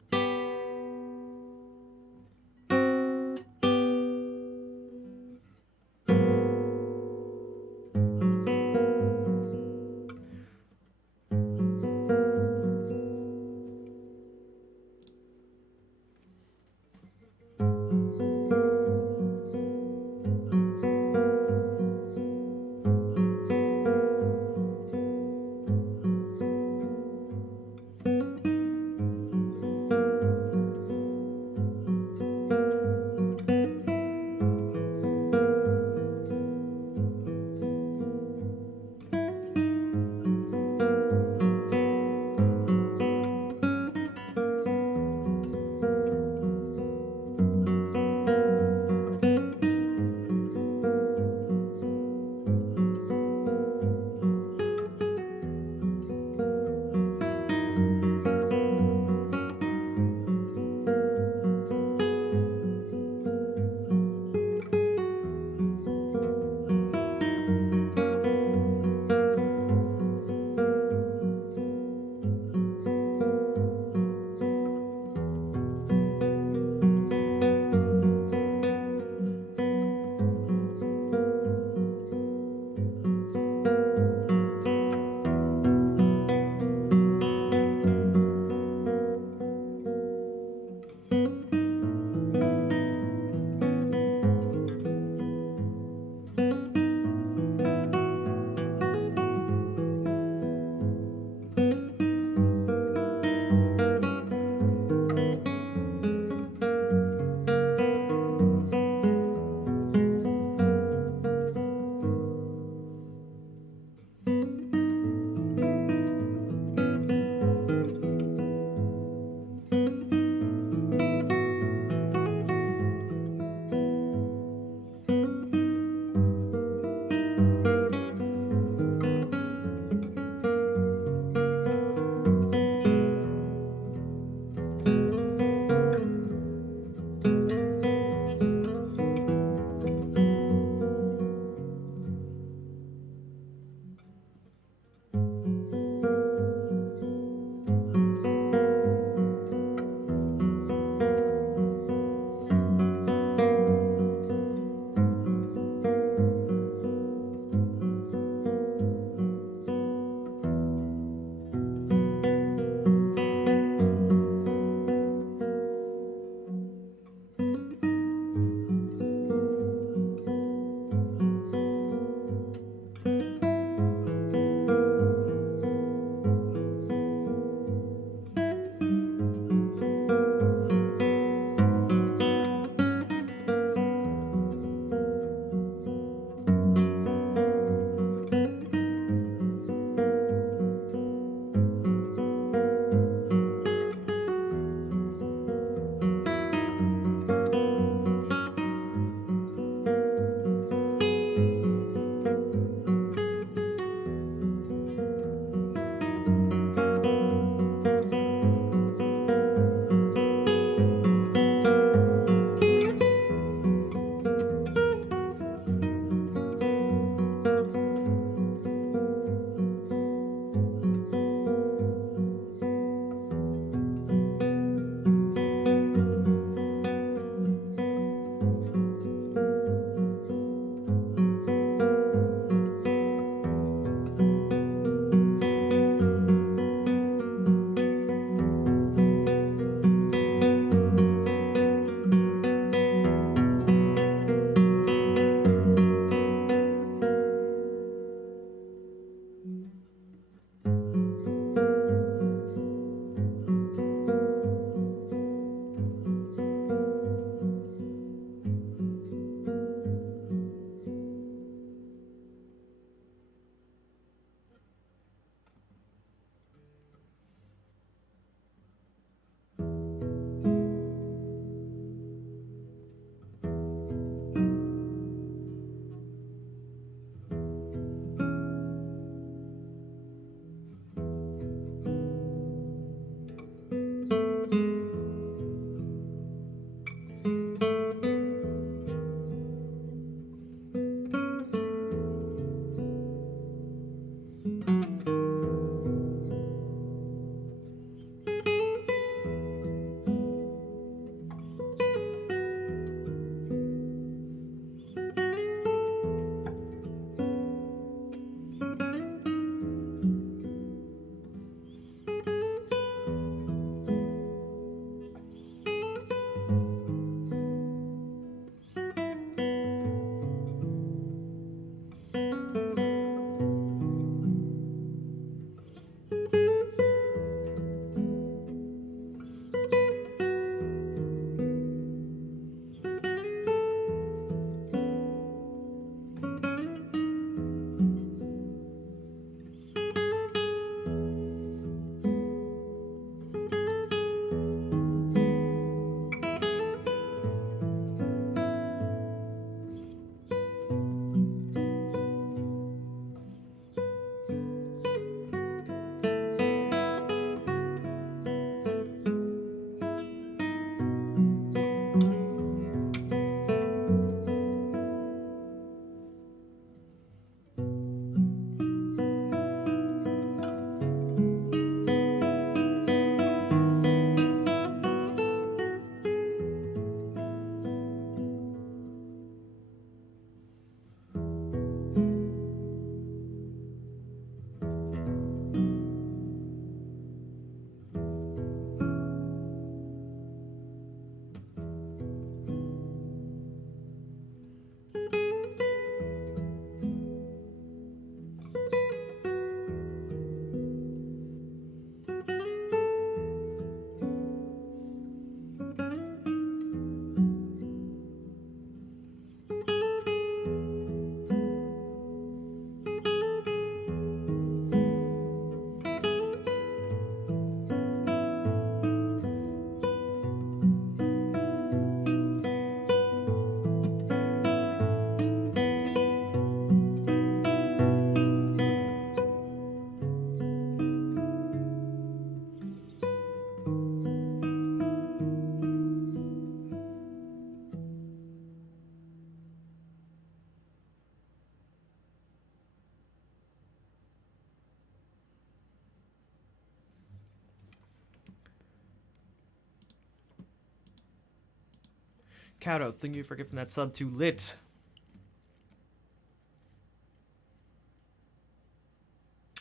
Cato, thank you for giving that sub to Lit.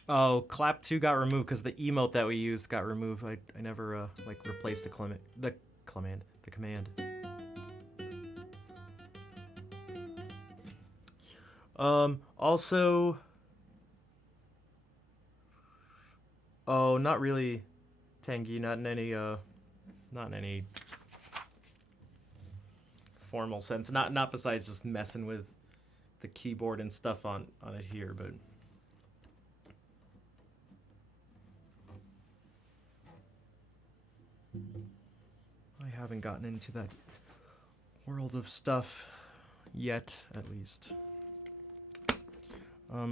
Oh, clap 2 got removed because the emote that we used got removed. I never like replaced the command. Also, oh, not really, Tangy, not in any formal sense. Not besides just messing with the keyboard and stuff on it here, but I haven't gotten into that world of stuff yet, at least.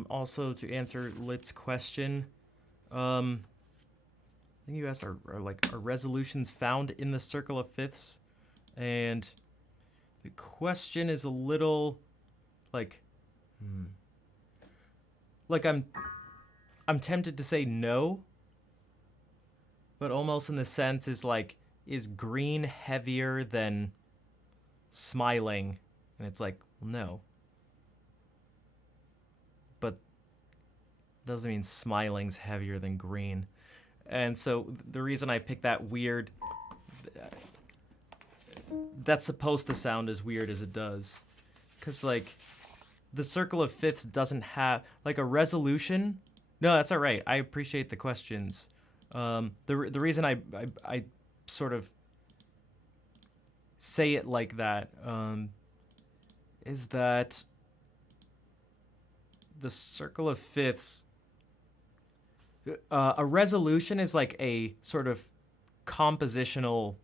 Also, to answer Lit's question, I think you asked, are resolutions found in the circle of fifths? And the question is a little, like I'm tempted to say no, but almost in the sense is green heavier than smiling? And it's like, well, no. But doesn't mean smiling's heavier than green. And so the reason I picked that weird, that's supposed to sound as weird as it does. Because, the circle of fifths doesn't have, a resolution. No, that's all right. I appreciate the questions. The reason I sort of say it like that is that the circle of fifths, a resolution is like a sort of compositional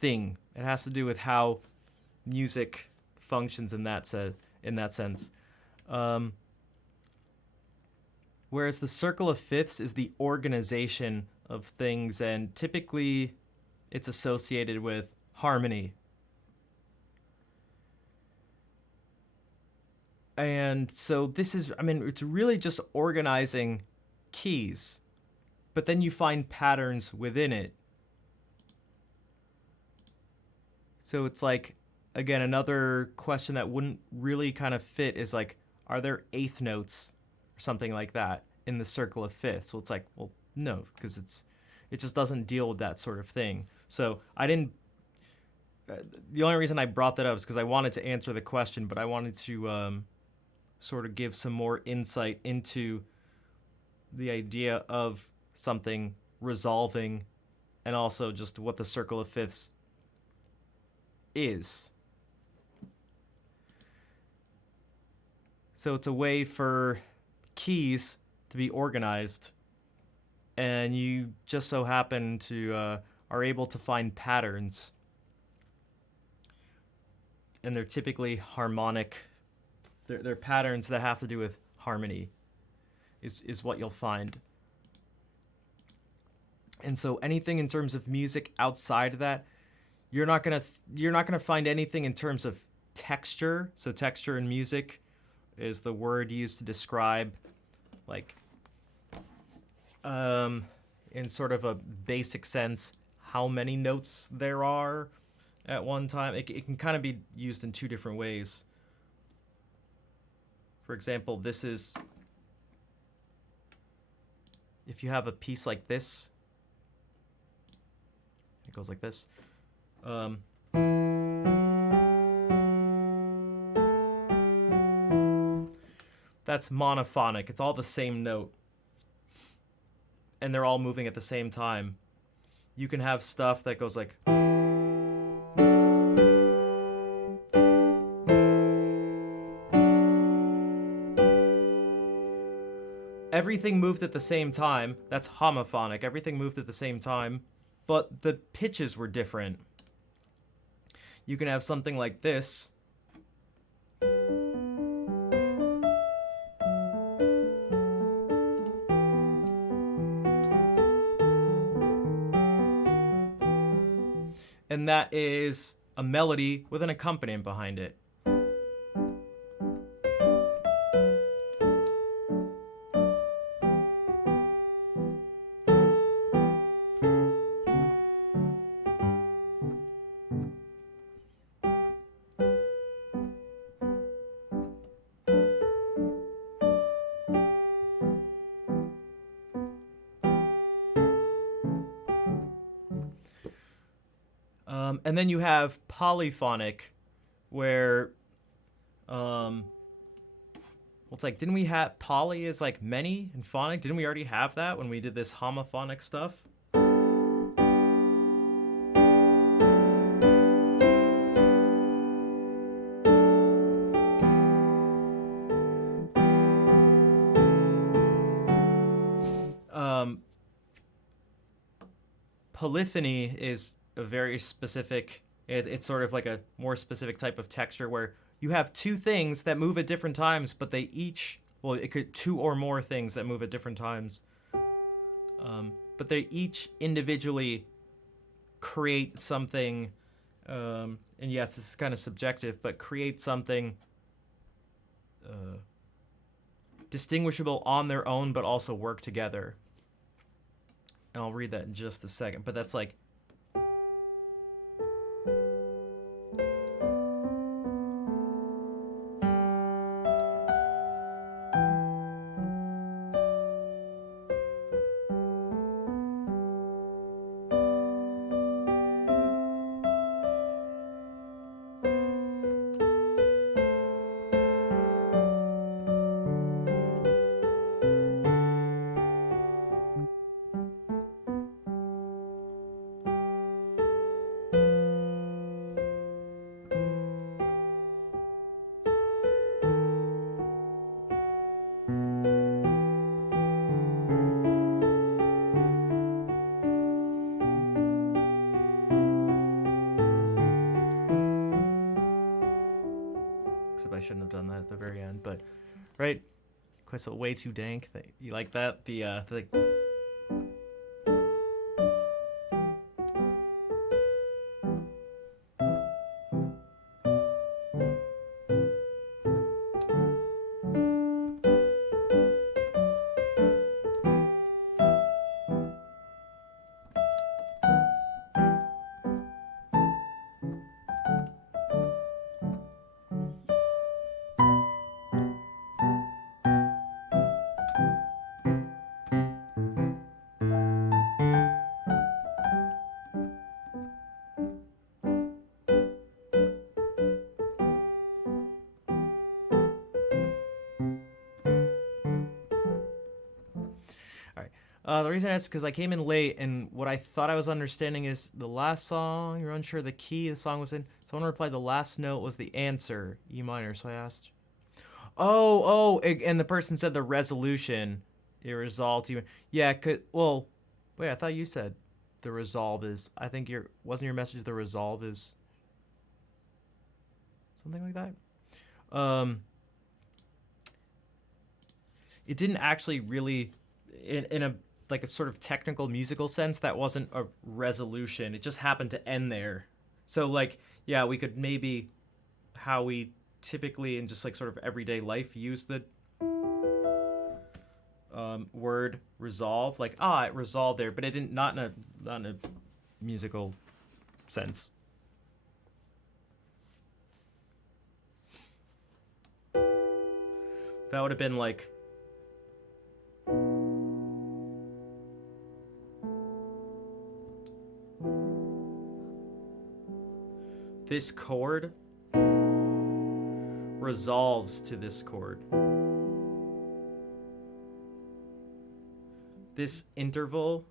thing. It has to do with how music functions in that sense. Whereas the circle of fifths is the organization of things, and typically it's associated with harmony. And so this is, it's really just organizing keys, but then you find patterns within it. So it's again, another question that wouldn't really kind of fit is are there eighth notes or something like that in the circle of fifths? Well, it's well, no, because it just doesn't deal with that sort of thing. So I didn't. The only reason I brought that up is because I wanted to answer the question, but I wanted to sort of give some more insight into the idea of something resolving, and also just what the circle of fifths is. So it's a way for keys to be organized, and you just so happen to are able to find patterns, and they're typically harmonic. They're patterns that have to do with harmony is what you'll find. And so anything in terms of music outside of that, you're not gonna find anything in terms of texture. So texture in music is the word used to describe in sort of a basic sense how many notes there are at one time. It can kind of be used in two different ways. For example, this is, if you have a piece like this, it goes like this. That's monophonic. It's all the same note, and they're all moving at the same time. You can have stuff that goes like, everything moved at the same time. That's homophonic. Everything moved at the same time, but the pitches were different. You can have something like this. And that is a melody with an accompaniment behind it. And then you have polyphonic, where, well, it's like, didn't we have poly is like many, and phonic? Didn't we already have that when we did this homophonic stuff? Polyphony is a very specific, it's sort of like a more specific type of texture where you have two things that move at different times, but they each, well, it could two or more things that move at different times. But they each individually create something, and yes, this is kind of subjective, but create something distinguishable on their own, but also work together. And I'll read that in just a second, but that's like, except I shouldn't have done that at the very end, but right, quite so way too dank. You like that? The the reason I asked is because I came in late, and what I thought I was understanding is the last song, you're unsure the key the song was in. Someone replied the last note was the answer, E minor, so I asked. And the person said the resolution, it resolved. Yeah, well, wait, I thought you said the resolve is, I think wasn't your message the resolve is something like that? It didn't actually really, in a like a sort of technical musical sense, that wasn't a resolution. It just happened to end there. So like, yeah, we could maybe, how we typically in just like sort of everyday life use the word resolve, like, it resolved there, but it didn't, not in a musical sense. That would have been like, this chord resolves to this chord. This interval,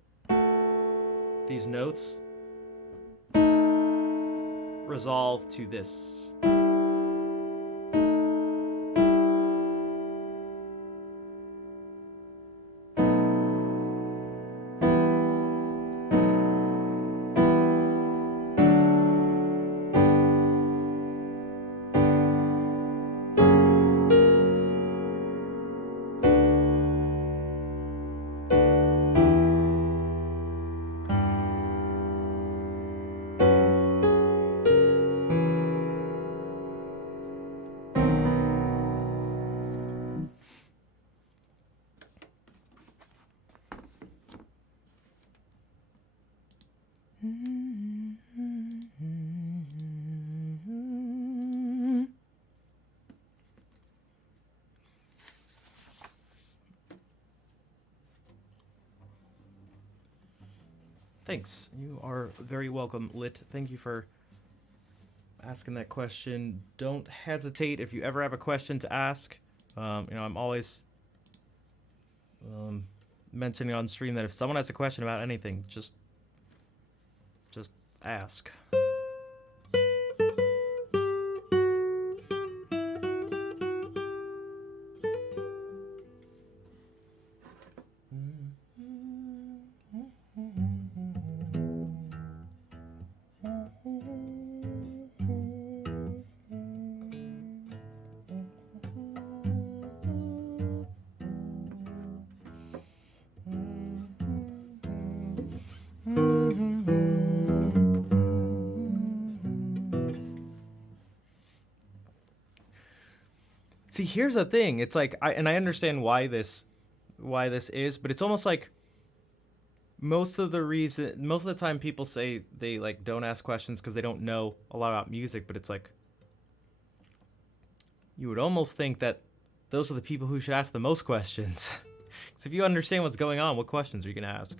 these notes, resolve to this. Thanks. You are very welcome, Lit. Thank you for asking that question. Don't hesitate if you ever have a question to ask. I'm always mentioning on stream that if someone has a question about anything, just ask. See, here's the thing. It's like I understand why this is, but it's almost like most of the time people say they like don't ask questions because they don't know a lot about music, but it's like you would almost think that those are the people who should ask the most questions. Because if you understand what's going on, what questions are you gonna ask?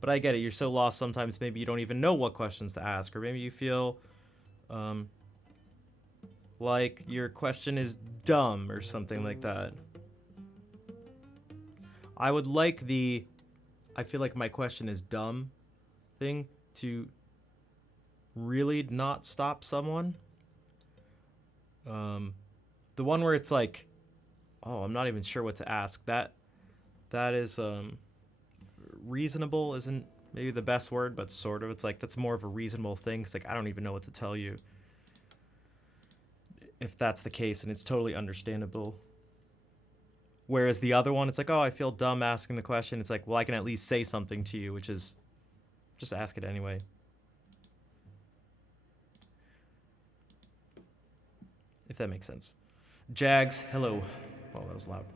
But I get it. You're so lost sometimes. Maybe you don't even know what questions to ask, or maybe you feel like your question is dumb or something like that. I would like I feel like my question is dumb thing to really not stop someone. The one where it's like, oh, I'm not even sure what to ask. That is reasonable isn't maybe the best word, but sort of. It's like that's more of a reasonable thing. It's like I don't even know what to tell you. If that's the case, and it's totally understandable. Whereas the other one, it's like, oh, I feel dumb asking the question. It's like, well, I can at least say something to you, which is just ask it anyway. If that makes sense. Jags, hello. Oh, that was loud.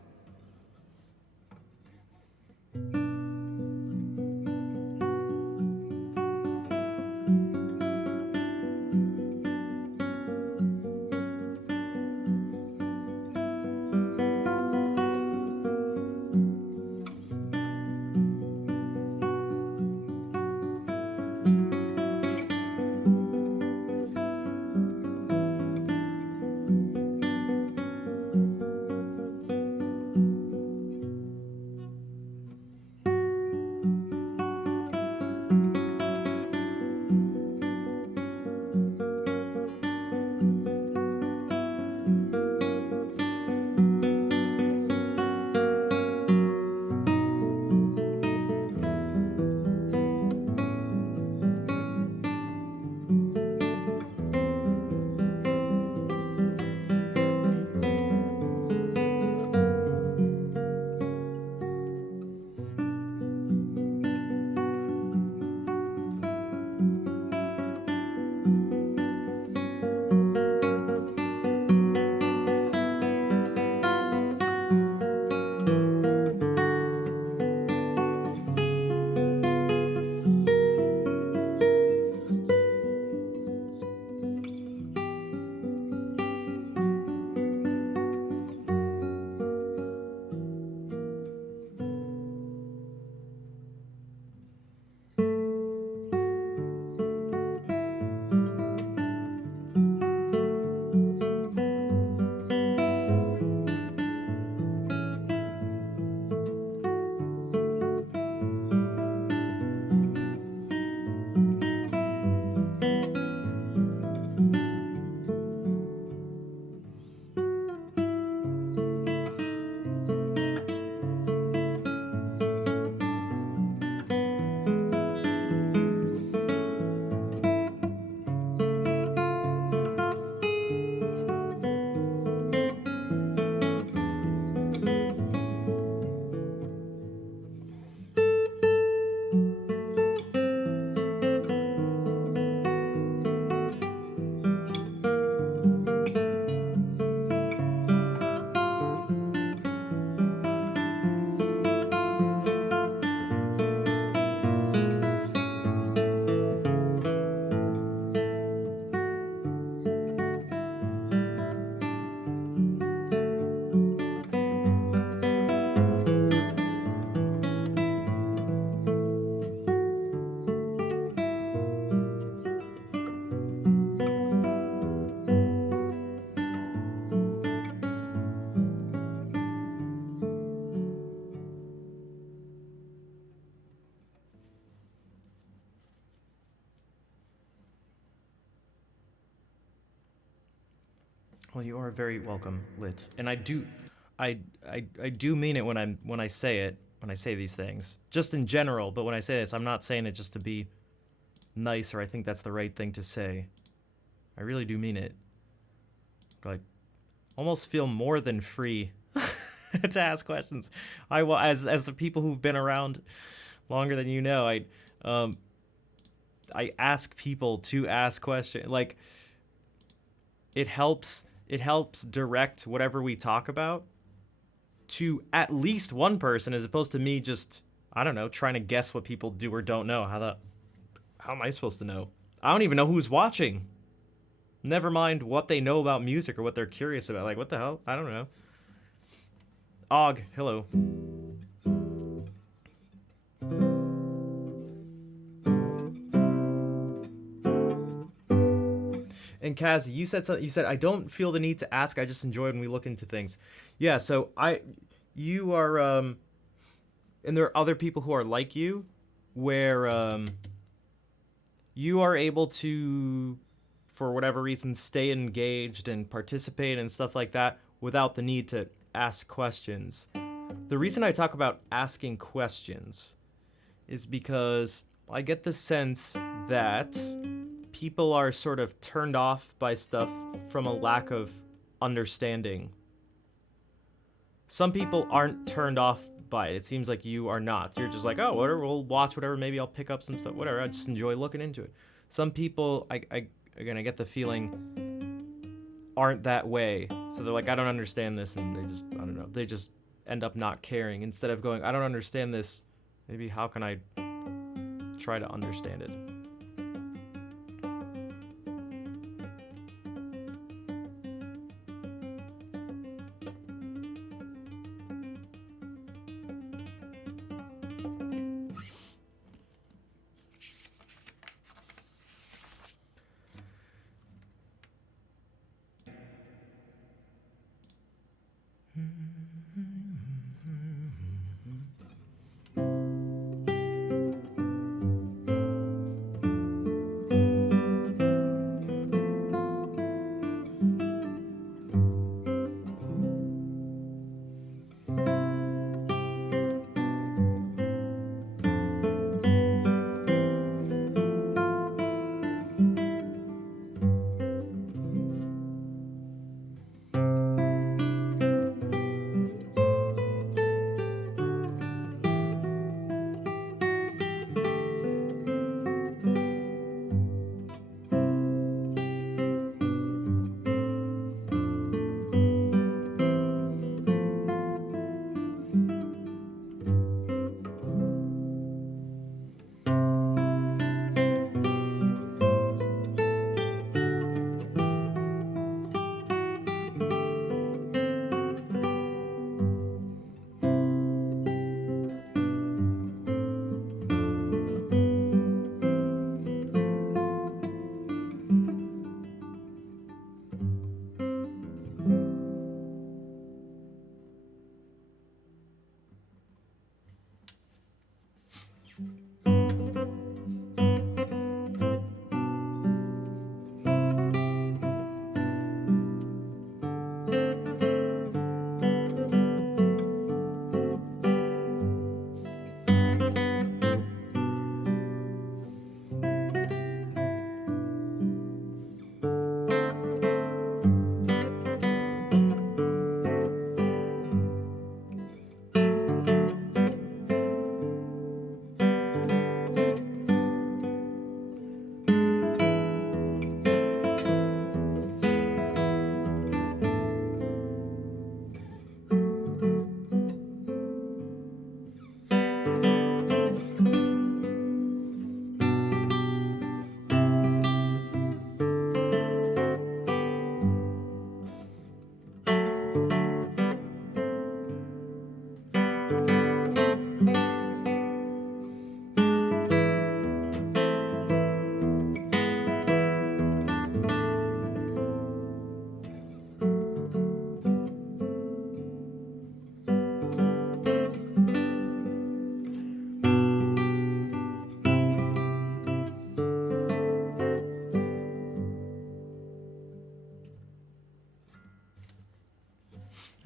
Well, you are very welcome, Lit. And I do mean it when I say it, when I say these things. Just in general, but when I say this, I'm not saying it just to be nice or I think that's the right thing to say. I really do mean it. Like, almost feel more than free to ask questions. I will, as the people who've been around longer than you know, I ask people to ask questions. Like, it helps direct whatever we talk about to at least one person, as opposed to me just, I don't know, trying to guess what people do or don't know. How am I supposed to know? I don't even know who's watching. Never mind what they know about music or what they're curious about. Like, what the hell? I don't know. Og, hello. And Kaz, you said something. You said, I don't feel the need to ask. I just enjoy when we look into things. Yeah. So you are, and there are other people who are like you, where you are able to, for whatever reason, stay engaged and participate and stuff like that without the need to ask questions. The reason I talk about asking questions is because I get the sense that people are sort of turned off by stuff from a lack of understanding. Some people aren't turned off by it. It seems like you are not. You're just like, oh, whatever, we'll watch whatever, maybe I'll pick up some stuff, whatever. I just enjoy looking into it. Some people, again, I get the feeling, aren't that way. So they're like, I don't understand this, and they just, I don't know, they just end up not caring. Instead of going, I don't understand this, maybe how can I try to understand it?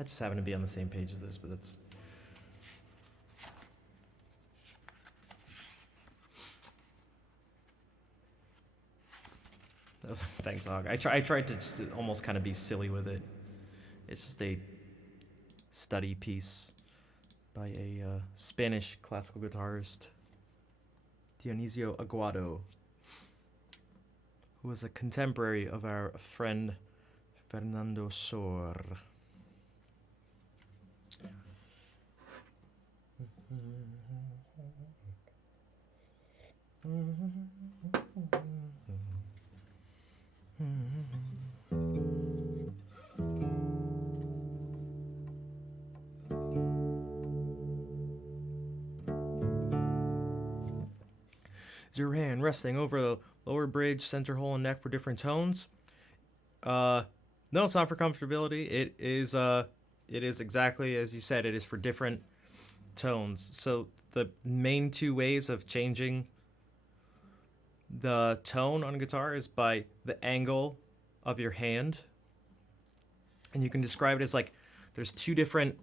I just happen to be on the same page as this, but that's... Thanks, Hog. I tried to just almost kind of be silly with it. It's just a study piece by a Spanish classical guitarist, Dionisio Aguado, who was a contemporary of our friend Fernando Sor. Is your hand resting over the lower bridge, center hole, and neck for different tones? No, it's not for comfortability. It is exactly as you said. It is for different tones. So the main two ways of changing the tone on a guitar is by the angle of your hand. And you can describe it as like there's two different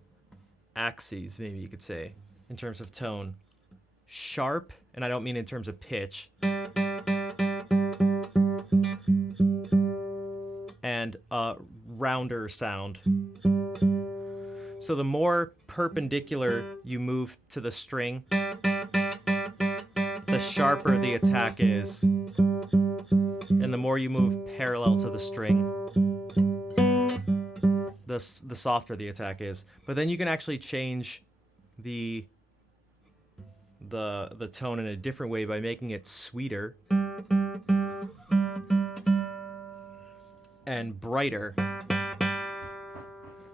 axes, maybe you could say, in terms of tone. Sharp, and I don't mean in terms of pitch, and rounder sound. So the more perpendicular you move to the string, the sharper the attack is. And the more you move parallel to the string, the softer the attack is. But then you can actually change the tone in a different way by making it sweeter and brighter.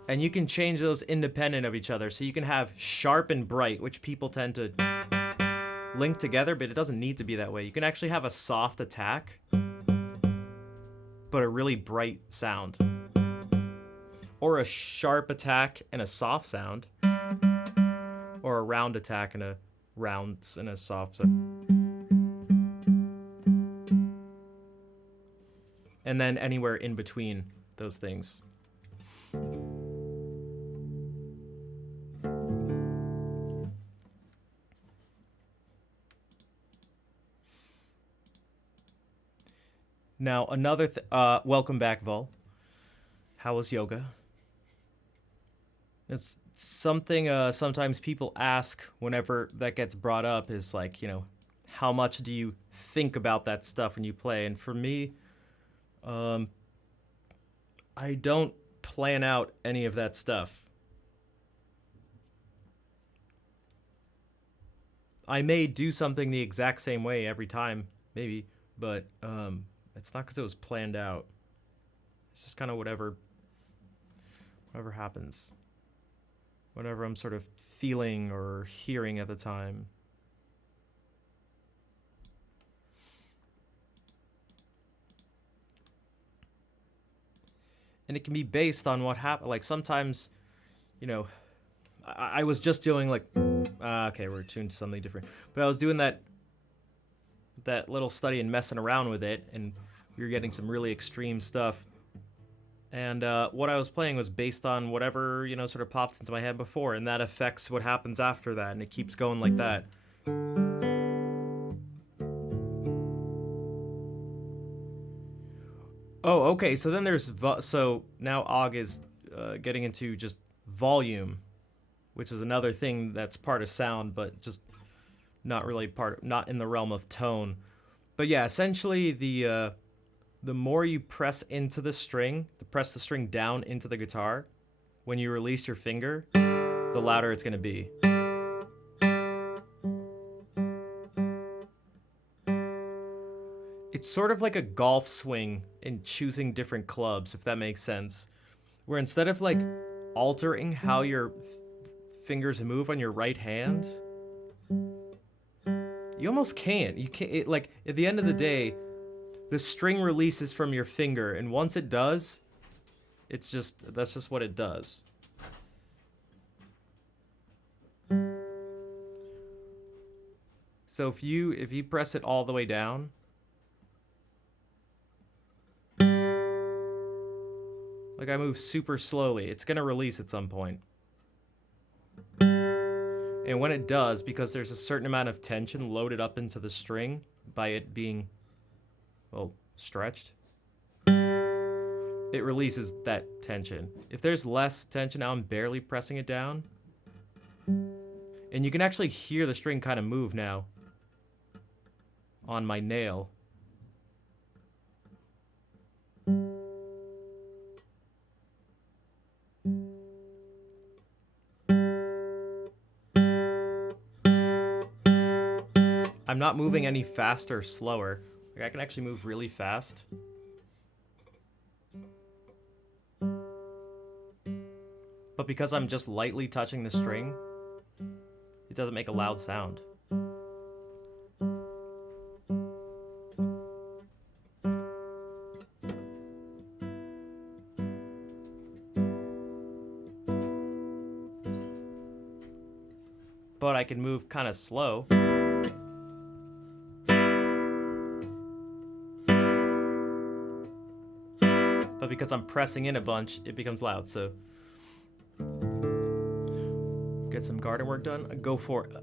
And you can change those independent of each other. So you can have sharp and bright, which people tend to link together, but it doesn't need to be that way. You can actually have a soft attack, but a really bright sound. Or a sharp attack and a soft sound. Or a round attack and a rounds and a soft sound. And then anywhere in between those things. Now, another welcome back, Vol. How was yoga? It's something sometimes people ask whenever that gets brought up is like, you know, how much do you think about that stuff when you play? And for me, I don't plan out any of that stuff. I may do something the exact same way every time, maybe, but it's not because it was planned out. It's just kind of whatever happens. Whatever I'm sort of feeling or hearing at the time. And it can be based on what happened. Like sometimes, you know, I was just doing like, okay, we're tuned to something different. But I was doing that little study and messing around with it, and we were getting some really extreme stuff. And what I was playing was based on whatever, you know, sort of popped into my head before, and that affects what happens after that, and it keeps going like that. Oh, okay, so then there's... so now Og is getting into just volume, which is another thing that's part of sound, but just not really not in the realm of tone. But yeah, essentially the more you press into the string, press the string down into the guitar, when you release your finger, the louder it's going to be. It's sort of like a golf swing in choosing different clubs, if that makes sense. Where instead of like altering how your fingers move on your right hand, you almost can't. You can't. Like at the end of the day, the string releases from your finger, and once it does, that's just what it does. So if you press it all the way down, like Like I move super slowly. It's gonna release at some point. And when it does, because there's a certain amount of tension loaded up into the string by it being, well, stretched, it releases that tension. If there's less tension, now I'm barely pressing it down. And you can actually hear the string kind of move now on my nail. I'm not moving any faster or slower. Like I can actually move really fast. But because I'm just lightly touching the string, it doesn't make a loud sound. But I can move kind of slow. But because I'm pressing in a bunch, it becomes loud, so... Get some garden work done? Go for it.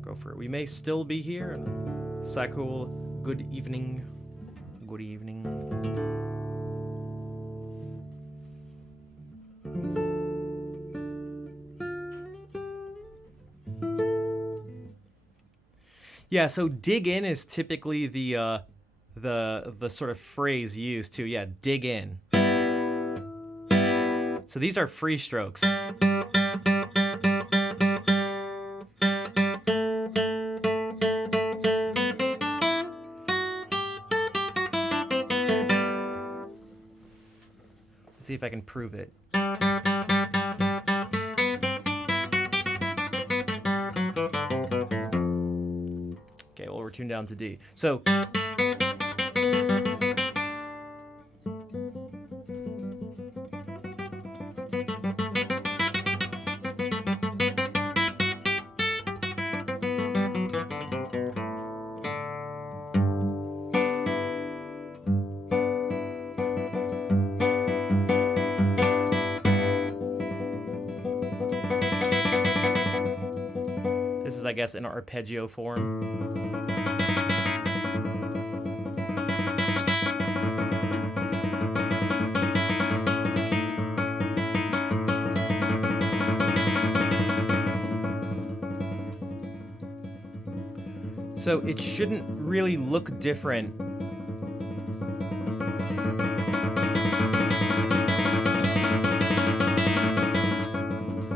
Go for it. We may still be here. Sakul, good evening. Good evening. Yeah, so dig in is typically the sort of phrase used to, yeah, dig in. So these are free strokes. Let's see if I can prove it. Okay, well, we're tuned down to D. So... This is, I guess, an arpeggio form. So it shouldn't really look different.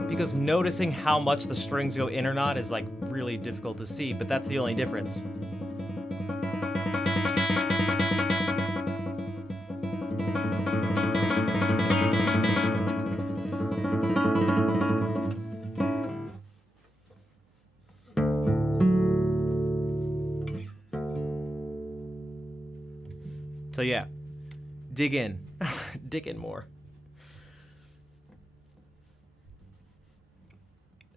Because noticing how much the strings go in or not is like really difficult to see, but that's the only difference. So yeah, dig in. Dig in more.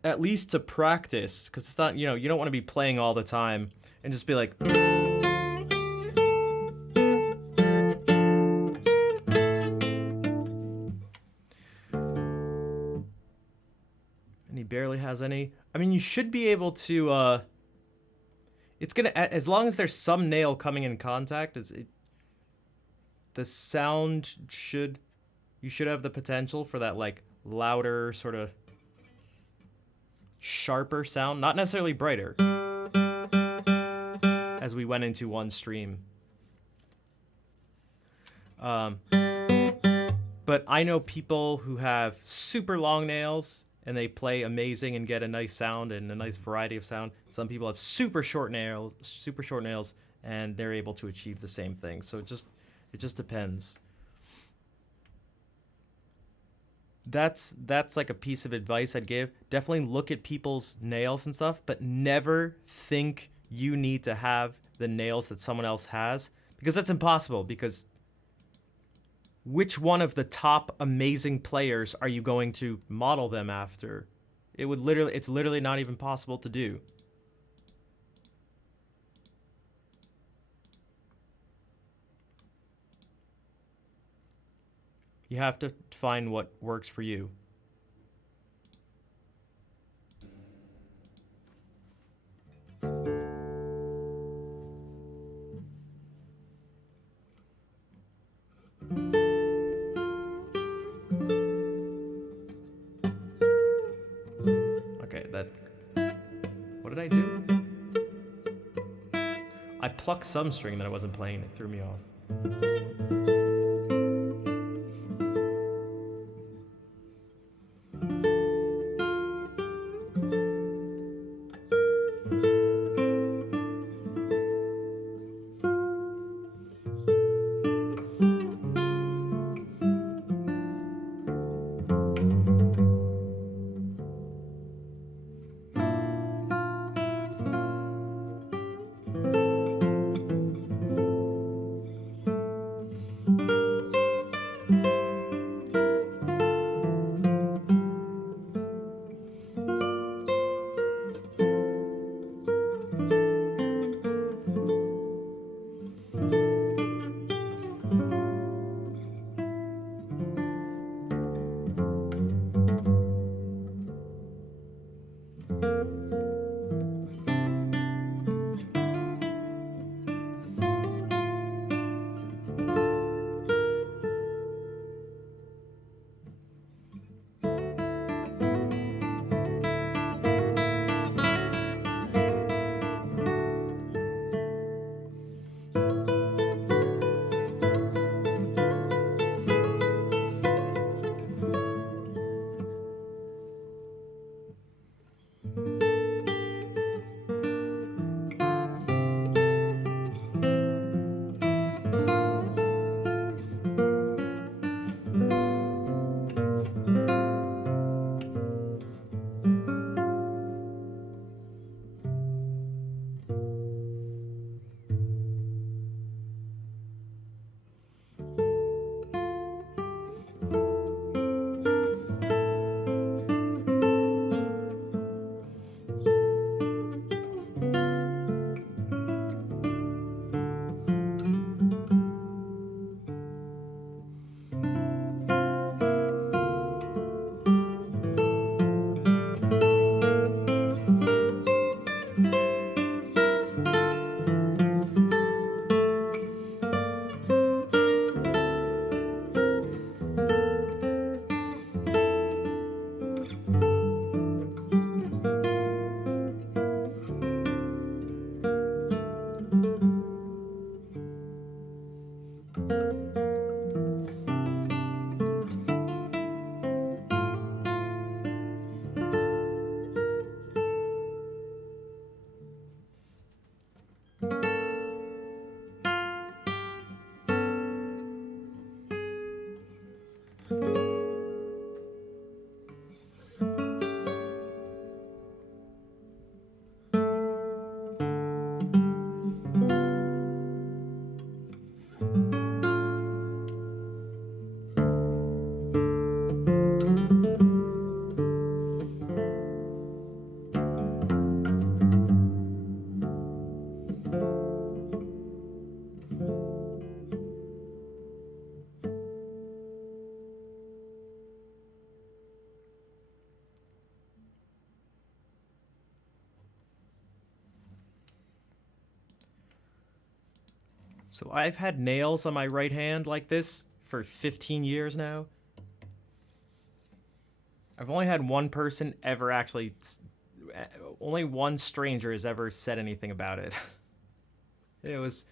At least to practice, because it's not, you know, you don't want to be playing all the time and just be like... And he barely has any. I mean, you should be able to, it's gonna, as long as there's some nail coming in contact, the sound you should have the potential for that, like, louder, sort of sharper sound, not necessarily brighter, as we went into one stream. But I know people who have super long nails and they play amazing and get a nice sound and a nice variety of sound. Some people have super short nails, and they're able to achieve the same thing. So it just depends. That's like a piece of advice I'd give. Definitely look at people's nails and stuff, but never think you need to have the nails that someone else has, because that's impossible. Because which one of the top amazing players are you going to model them after? It's literally not even possible to do. You have to find what works for you. Okay, that... What did I do? I plucked some string that I wasn't playing. It threw me off. So I've had nails on my right hand like this for 15 years now. I've only had one person ever actually, only one stranger has ever said anything about it. It was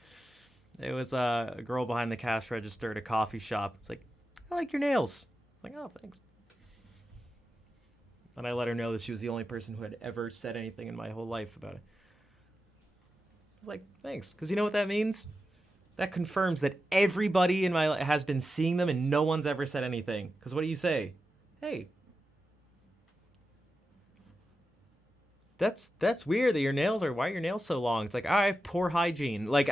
a girl behind the cash register at a coffee shop. It's like, I like your nails. I'm like, oh, thanks. And I let her know that she was the only person who had ever said anything in my whole life about it. I was like, thanks. Because you know what that means? That confirms that everybody in my life has been seeing them and no one's ever said anything. Because what do you say? Hey, that's weird that your nails are, why are your nails so long? It's like, I have poor hygiene. Like,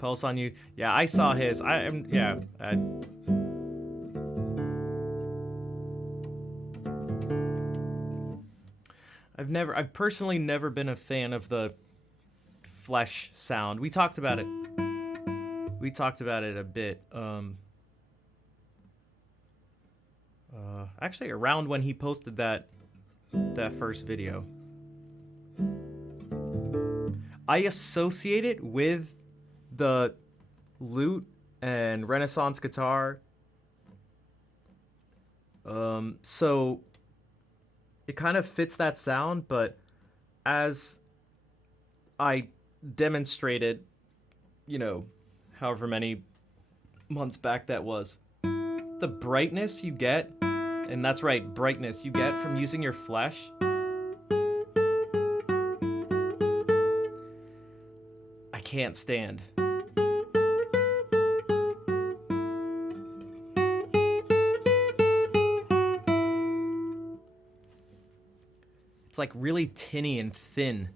Post on you. Yeah, I saw his. I am. Yeah. I've personally never been a fan of the flesh sound. We talked about it. We talked about it a bit. Actually, around when he posted that first video. I associate it with the lute and Renaissance guitar. So it kind of fits that sound, but as I demonstrated, however many months back that was, the brightness you get, and that's right, brightness you get from using your flesh, I can't stand. It's like really tinny and thin.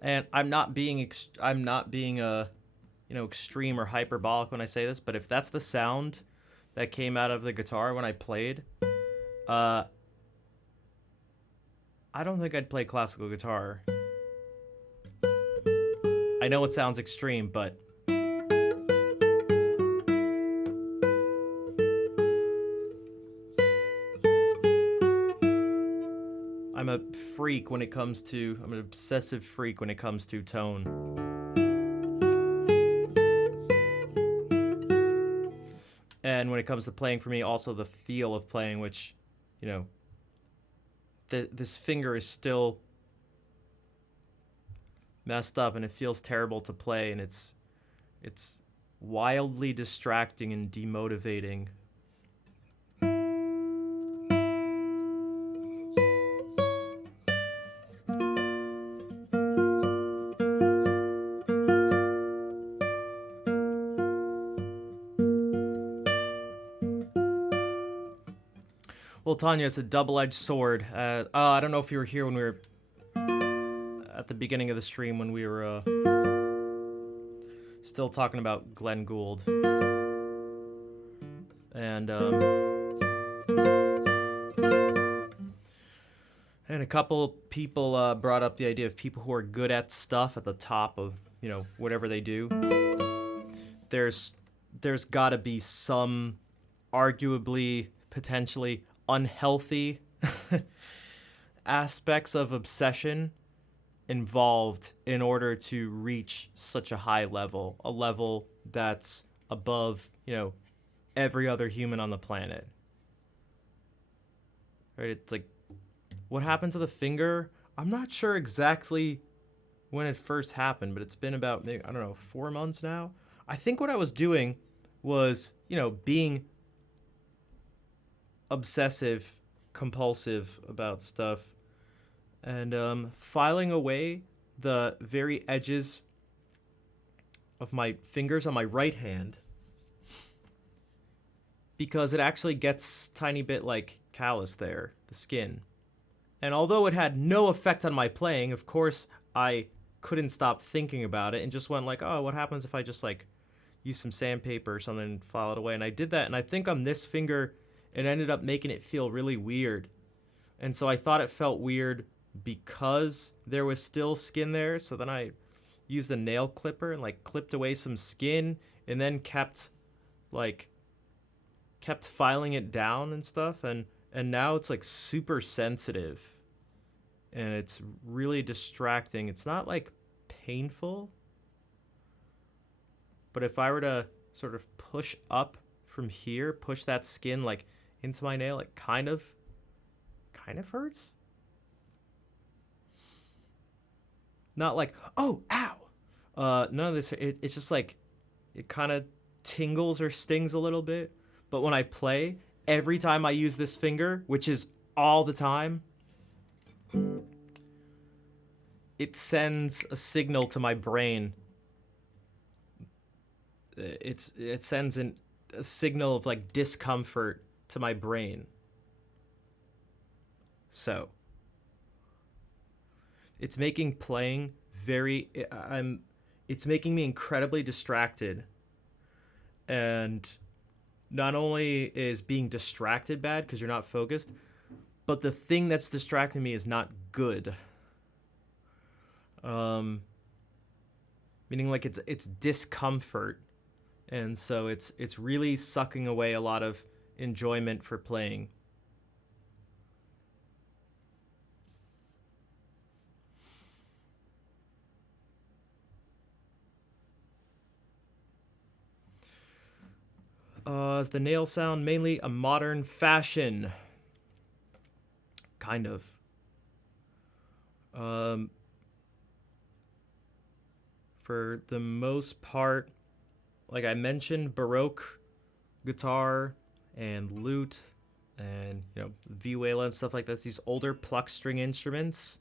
And I'm not being extreme or hyperbolic when I say this, but if that's the sound that came out of the guitar when I played, I don't think I'd play classical guitar. I know it sounds extreme, but I'm an obsessive freak when it comes to tone. And when it comes to playing for me, also the feel of playing, which, this finger is still messed up and it feels terrible to play, and it's wildly distracting and demotivating. Well, Tanya, it's a double-edged sword. I don't know if you were here when we were at the beginning of the stream when we were still talking about Glenn Gould. And a couple people brought up the idea of people who are good at stuff at the top of, whatever they do. There's got to be some arguably, potentially unhealthy aspects of obsession involved in order to reach such a high level, a level that's above, every other human on the planet. Right? It's like, what happened to the finger? I'm not sure exactly when it first happened, but it's been about, maybe, 4 months now. I think what I was doing was, being obsessive, compulsive about stuff, and filing away the very edges of my fingers on my right hand, because it actually gets tiny bit like callus there, the skin. And although it had no effect on my playing, of course I couldn't stop thinking about it and just went like, oh, what happens if I just use some sandpaper or something and file it away? And I did that, and I think on this finger it ended up making it feel really weird. And so I thought it felt weird because there was still skin there. So then I used a nail clipper and clipped away some skin, and then kept filing it down and stuff. And now it's super sensitive, and it's really distracting. It's not painful, but if I were to sort of push up from here, push that skin into my nail, it kind of hurts. Not oh, ow. None of this. It's just it kind of tingles or stings a little bit. But when I play, every time I use this finger, which is all the time, it sends a signal to my brain. It sends a signal of discomfort to my brain. So it's making playing it's making me incredibly distracted. And not only is being distracted bad because you're not focused, but the thing that's distracting me is not good. Meaning like it's discomfort, and so it's really sucking away a lot of enjoyment for playing. Is the nail sound mainly a modern fashion? Kind of. For the most part, like I mentioned, Baroque guitar and lute and, vihuela and stuff like that, these older pluck string instruments,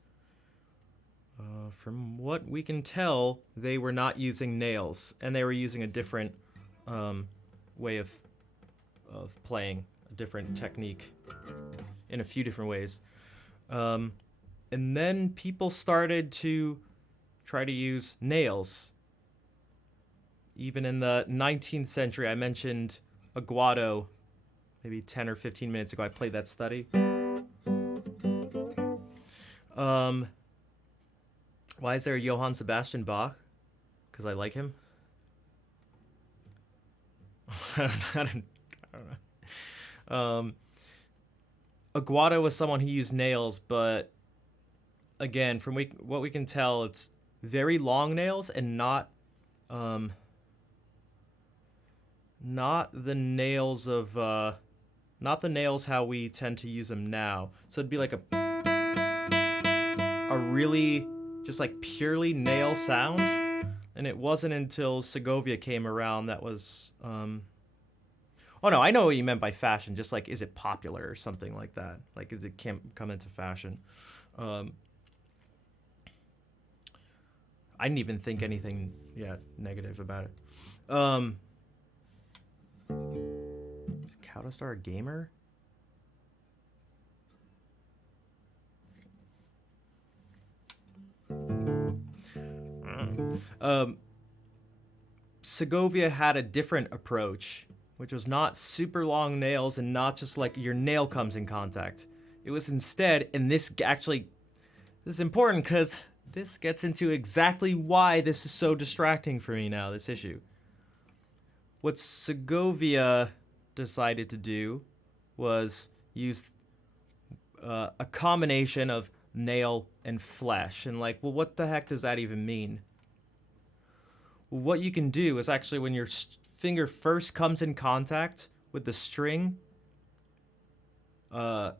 from what we can tell, they were not using nails, and they were using a different way of playing, a different technique in a few different ways. And then people started to try to use nails. Even in the 19th century, I mentioned Aguado maybe 10 or 15 minutes ago. I played that study. Why is there a Johann Sebastian Bach? Because I like him. I don't know. Aguado was someone who used nails, but again, from what we can tell, it's very long nails and not the nails of not the nails how we tend to use them now. So it'd be like a really just like purely nail sound, and it wasn't until Segovia came around that was oh no, I know what you meant by fashion, just like is it popular or something like that, like is it come into fashion. I didn't even think anything negative about it. Is Kautastar a gamer? Segovia had a different approach, which was not super long nails and not just like your nail comes in contact. It was instead, and this is important because this gets into exactly why this is so distracting for me now, this issue. What Segovia decided to do was use a combination of nail and flesh. And like, well, what the heck does that even mean? Well, what you can do is actually when your finger first comes in contact with the string, it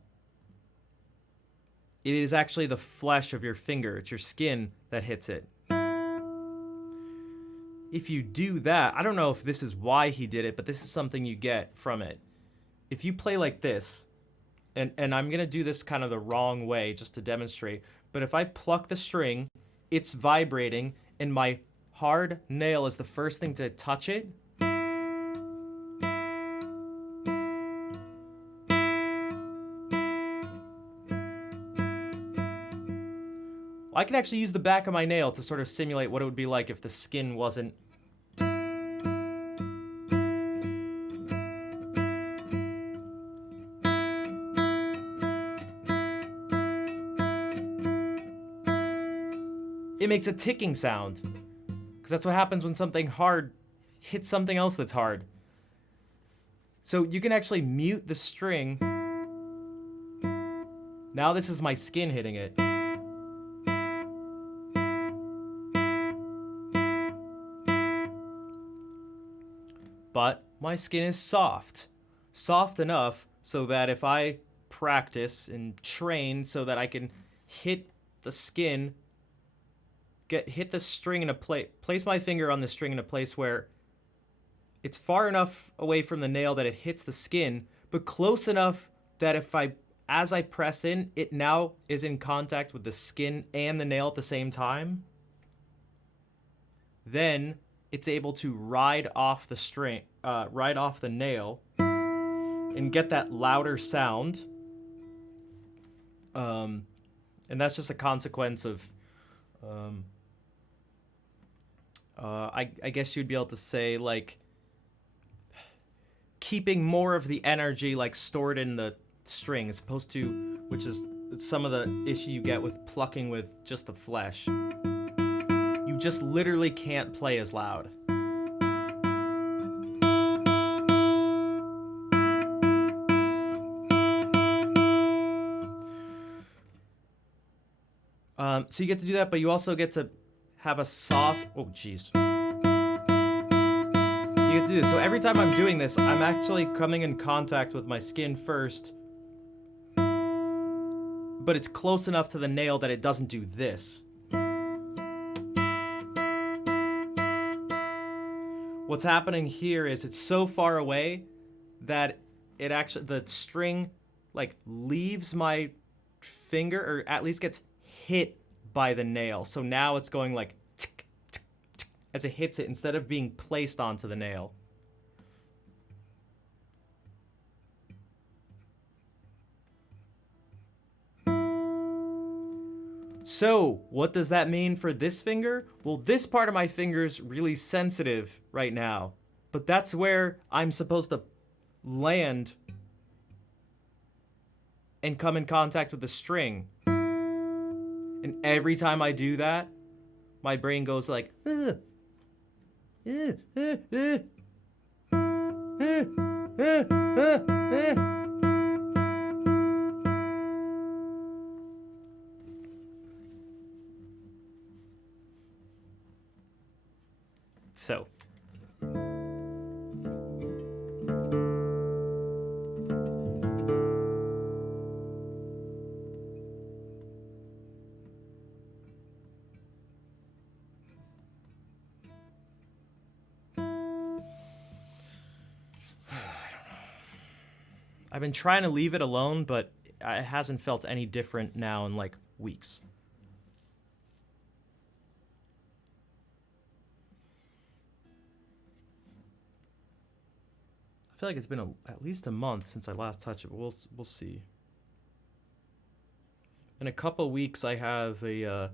is actually the flesh of your finger. It's your skin that hits it. If you do that, I don't know if this is why he did it, but this is something you get from it. If you play like this, and I'm going to do this kind of the wrong way just to demonstrate, but if I pluck the string, it's vibrating, and my hard nail is the first thing to touch it. I can actually use the back of my nail to sort of simulate what it would be like if the skin wasn't. It makes a ticking sound, because that's what happens when something hard hits something else that's hard. So you can actually mute the string. Now this is my skin hitting it. But my skin is soft enough so that if I practice and train so that I can hit the skin, hit the string in a place my finger on the string in a place where it's far enough away from the nail that it hits the skin, but close enough that as I press in, it now is in contact with the skin and the nail at the same time. Then it's able to ride off the nail and get that louder sound. And that's just a consequence of, I guess you'd be able to say, like, keeping more of the energy, like, stored in the string, as opposed to, which is some of the issue you get with plucking with just the flesh. You just literally can't play as loud. So you get to do that, but you also get to have a soft... Oh, jeez. You get to do this. So every time I'm doing this, I'm actually coming in contact with my skin first, but it's close enough to the nail that it doesn't do this. What's happening here is it's so far away that it actually, the string, like, leaves my finger, or at least gets hit by the nail. So now it's going like tick, tick, tick, as it hits it instead of being placed onto the nail. So, what does that mean for this finger? Well, this part of my finger is really sensitive right now, but that's where I'm supposed to land and come in contact with the string. And every time I do that, my brain goes like, So. I've been trying to leave it alone, but it hasn't felt any different now in like weeks. I feel like it's been at least a month since I last touched it, but we'll see. In a couple weeks, I have an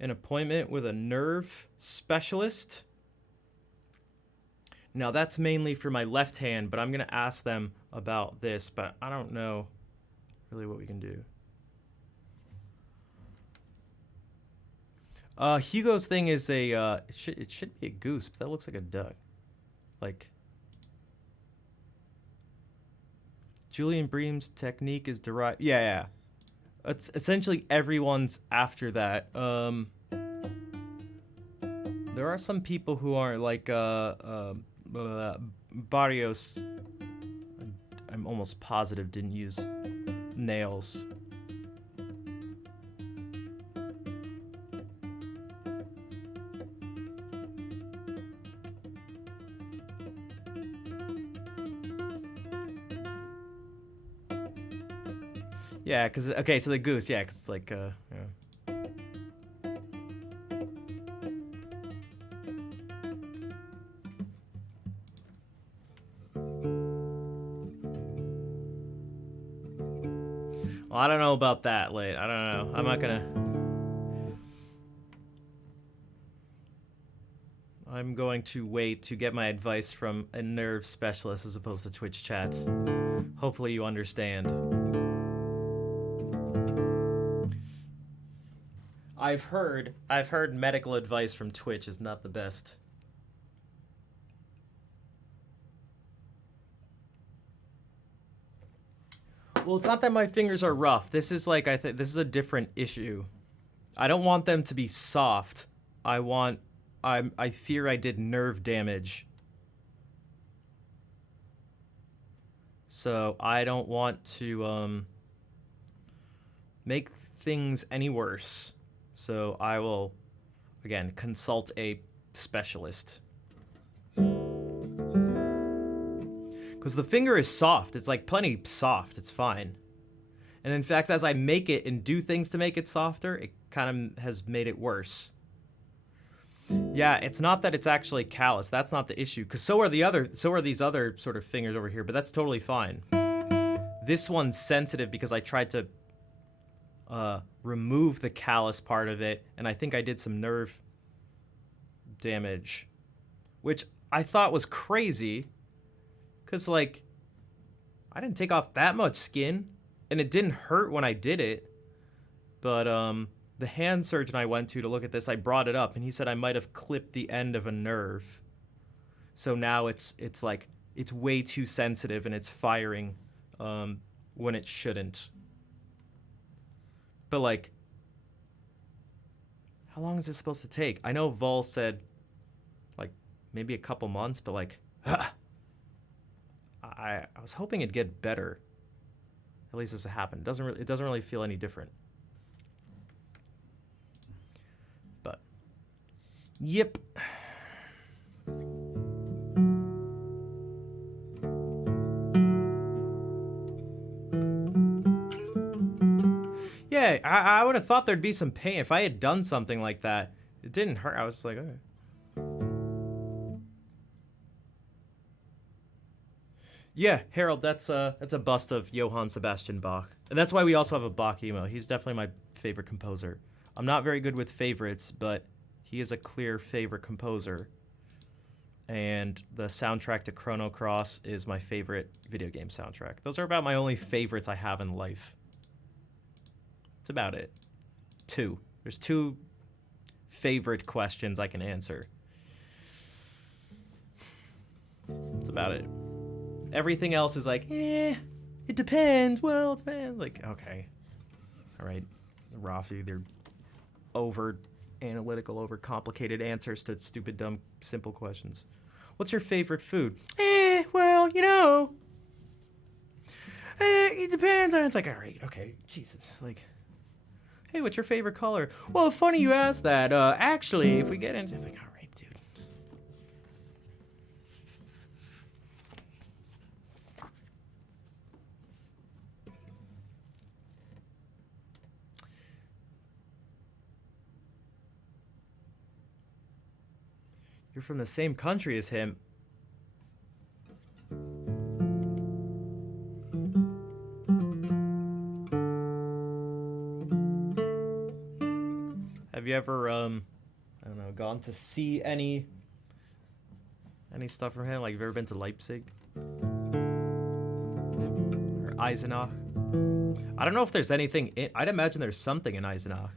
appointment with a nerve specialist. Now, that's mainly for my left hand, but I'm going to ask them about this, but I don't know really what we can do. Hugo's thing is a, it should be a goose, but that looks like a duck. Like, Julian Bream's technique is derived, yeah. It's essentially everyone's after that. There are some people who are like, Barrios, I'm almost positive, didn't use nails. Yeah, because, okay, so the goose, yeah, because it's like, yeah. Well, I don't know about that, Late. I don't know. I'm not gonna... I'm going to wait to get my advice from a nerve specialist as opposed to Twitch chat. Hopefully you understand. I've heard medical advice from Twitch is not the best. Well, it's not that my fingers are rough. This is like, I think this is a different issue. I don't want them to be soft. I fear I did nerve damage. So I don't want to make things any worse. So I will, again, consult a specialist. Because the finger is soft. It's like plenty soft. It's fine. And in fact, as I make it and do things to make it softer, it kind of has made it worse. Yeah, it's not that it's actually callous. That's not the issue. Because so are these other sort of fingers over here, but that's totally fine. This one's sensitive because I tried to remove the callus part of it, and I think I did some nerve damage, which I thought was crazy, because, like, I didn't take off that much skin, and it didn't hurt when I did it. But the hand surgeon I went to look at this, I brought it up, and he said I might have clipped the end of a nerve. So now it's like, it's way too sensitive, and it's firing when it shouldn't. But, like, how long is this supposed to take? I know Vol said, like, maybe a couple months, but, like, I was hoping it'd get better. At least as it happened. It doesn't really feel any different. But, yep. Yeah, I would have thought there'd be some pain. If I had done something like that, it didn't hurt. I was like, okay. Yeah, Harold, that's a bust of Johann Sebastian Bach. And that's why we also have a Bach emo. He's definitely my favorite composer. I'm not very good with favorites, but he is a clear favorite composer. And the soundtrack to Chrono Cross is my favorite video game soundtrack. Those are about my only favorites I have in life. That's about it. There's two favorite questions I can answer. That's about it. Everything else is like, it depends. Well, it depends. Like, okay. All right. Rafi, they're over analytical, over complicated answers to stupid, dumb, simple questions. What's your favorite food? Well, you know. It depends. And it's like, all right, okay. Jesus. Like, hey, what's your favorite color? Well, funny you asked that. Actually, if we get into, it's like, all right, dude. You're from the same country as him. Have you ever, I don't know, gone to see any stuff from him? Like, have you ever been to Leipzig? Or Eisenach? I don't know if there's anything I'd imagine there's something in Eisenach.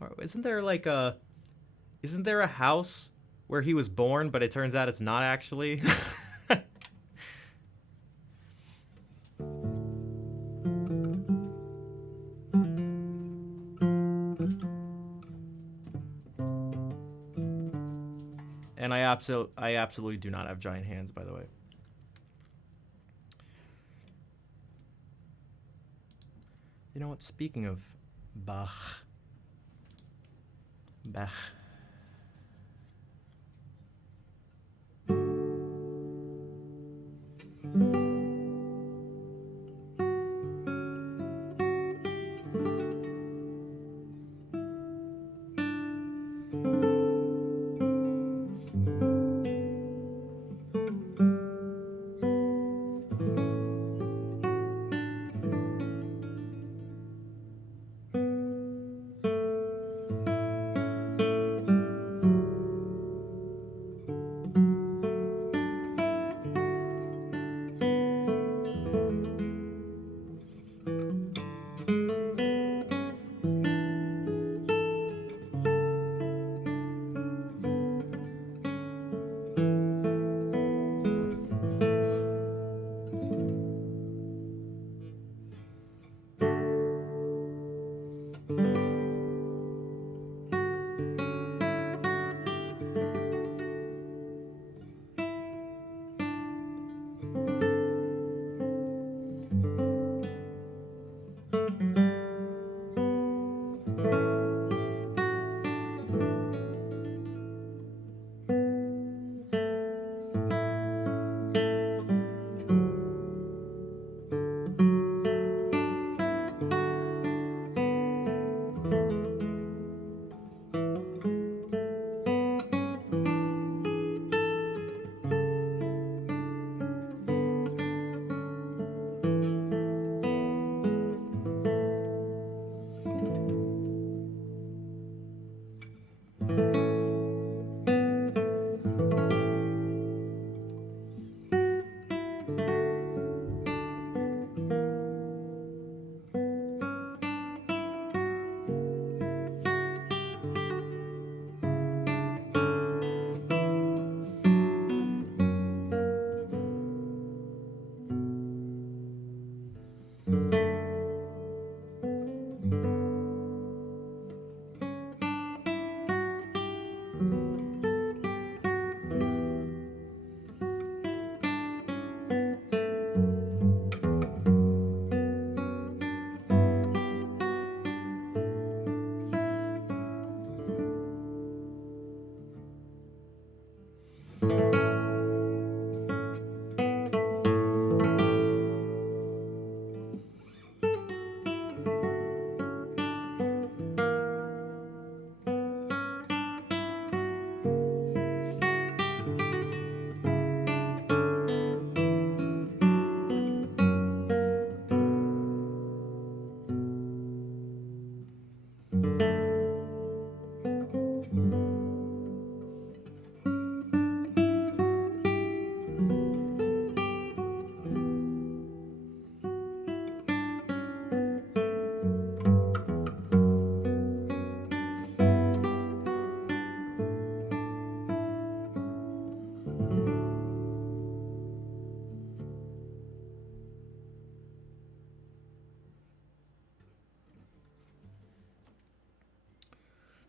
Or isn't there a house where he was born, but it turns out it's not actually? And I absolutely do not have giant hands, by the way. You know what? Speaking of Bach.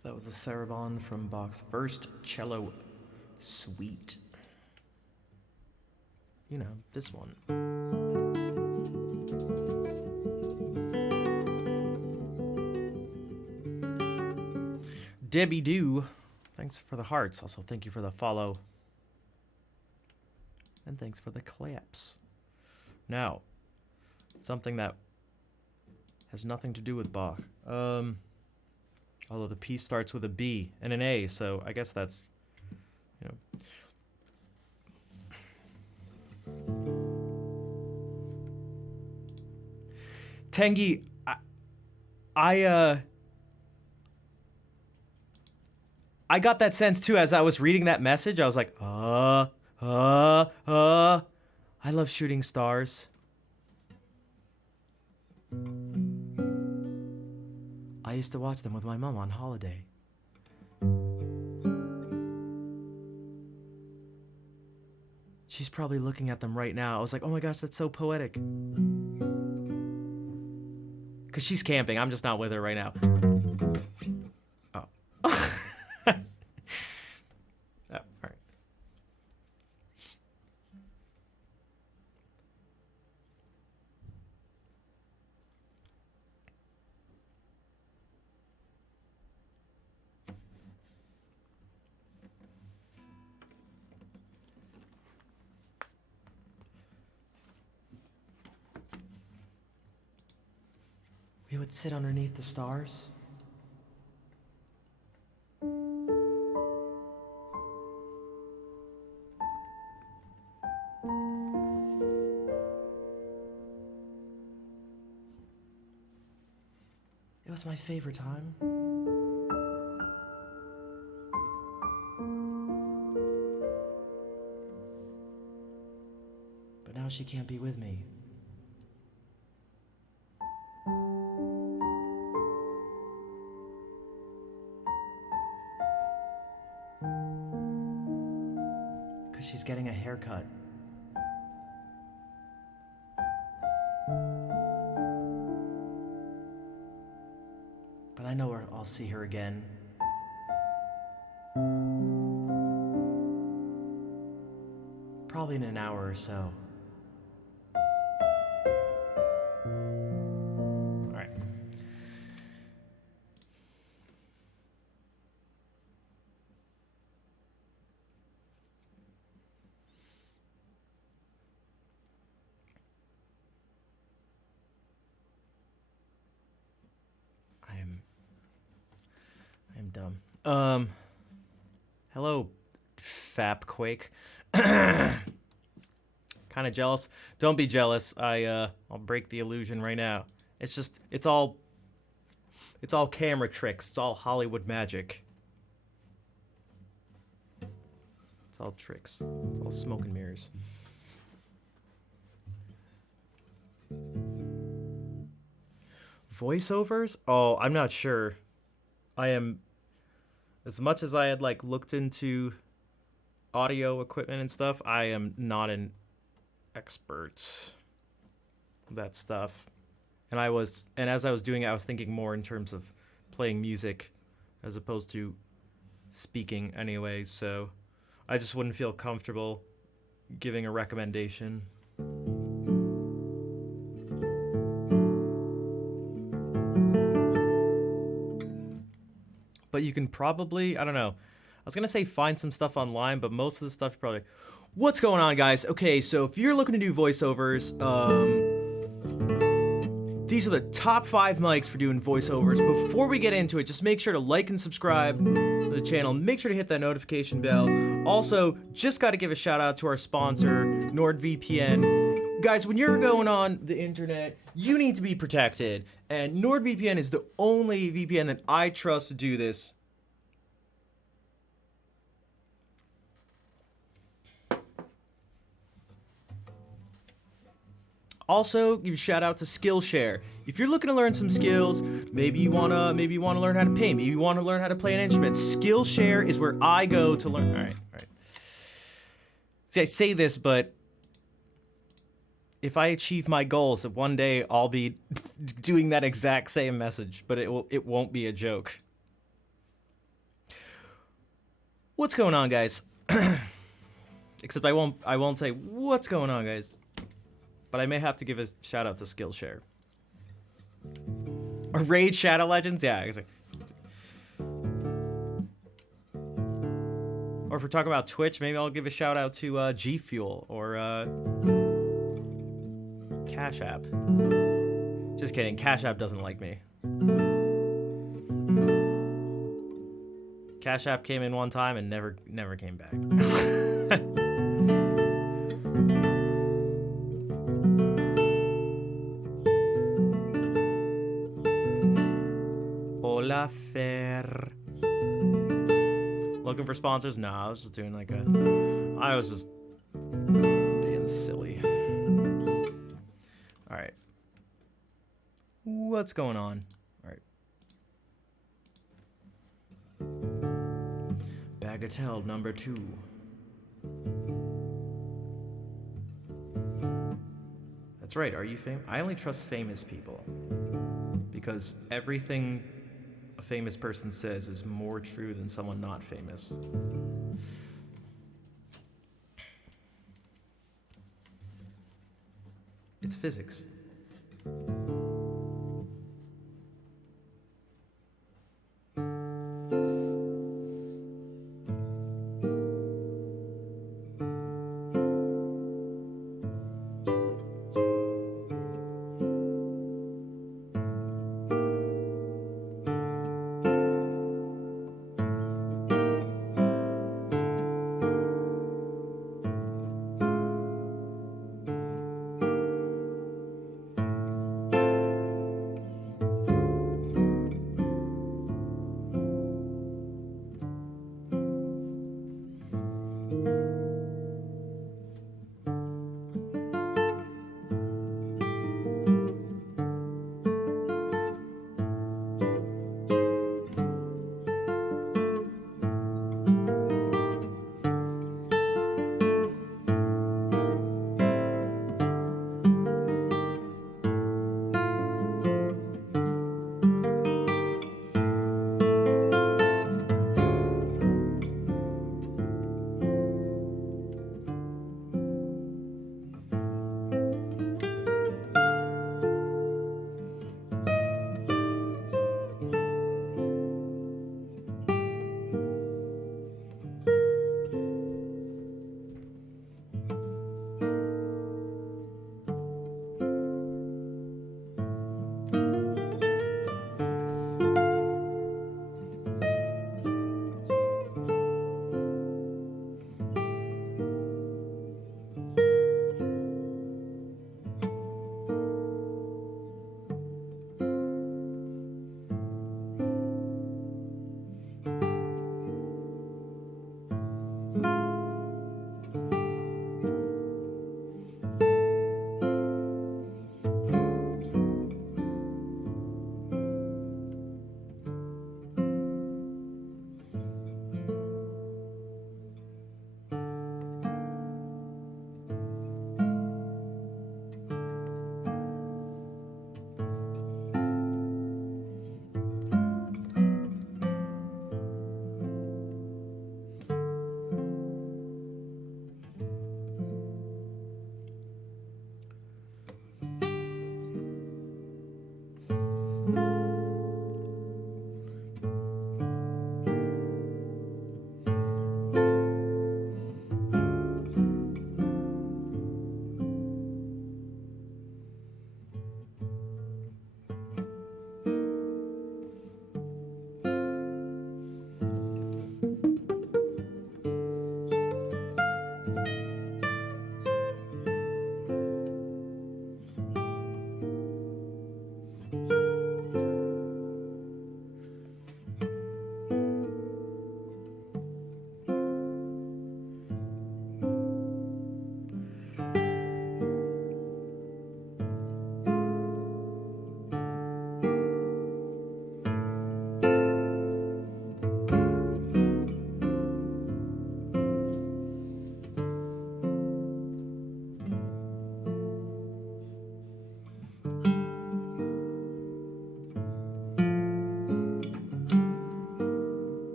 So that was the Sarabon from Bach's First Cello Suite. You know, this one. Debbie Doo, thanks for the hearts. Also, thank you for the follow. And thanks for the claps. Now, something that has nothing to do with Bach. Although the piece starts with a B and an A, so I guess that's, you know. Tengi, I got that sense too as I was reading that message. I was like, I love shooting stars. I used to watch them with my mom on holiday. She's probably looking at them right now. I was like, oh my gosh, that's so poetic. Because she's camping. I'm just not with her right now. Oh. Oh, all right. We would sit underneath the stars. It was my favorite time. But now she can't be with me. Because she's getting a haircut. But I know I'll see her again. Probably in an hour or so. All right. I am dumb. Hello, Fapquake. Kind of jealous. Don't be jealous. I'll break the illusion right now. It's all camera tricks. It's all Hollywood magic. It's all tricks. It's all smoke and mirrors. Voiceovers? Oh, I'm not sure. I am, as much as I had like looked into audio equipment and stuff, I am not an expert with that stuff. And as I was doing it, I was thinking more in terms of playing music as opposed to speaking anyway, so I just wouldn't feel comfortable giving a recommendation. But you can probably, I don't know. I was going to say find some stuff online, but most of the stuff probably... What's going on, guys? Okay, so if you're looking to do voiceovers, these are the top 5 mics for doing voiceovers. Before we get into it, just make sure to like and subscribe to the channel. Make sure to hit that notification bell. Also, just got to give a shout out to our sponsor, NordVPN. Guys, when you're going on the internet, you need to be protected. And NordVPN is the only VPN that I trust to do this. Also, give a shout out to Skillshare. If you're looking to learn some skills, maybe you wanna learn how to paint, maybe you wanna learn how to play an instrument. Skillshare is where I go to learn. All right. See, I say this, but if I achieve my goals, that one day I'll be doing that exact same message, but it won't be a joke. What's going on, guys? Except I won't say what's going on, guys. But I may have to give a shout out to Skillshare. Or Raid Shadow Legends? Yeah, exactly. Or if we're talking about Twitch, maybe I'll give a shout out to G Fuel or Cash App. Just kidding, Cash App doesn't like me. Cash App came in one time and never came back. Hola, Fer. Looking for sponsors? No, I was just doing like I was just being silly. All right. What's going on? All right. Bagatelle number 2. That's right. Are you famous? I only trust famous people because everything a famous person says is more true than someone not famous. It's physics.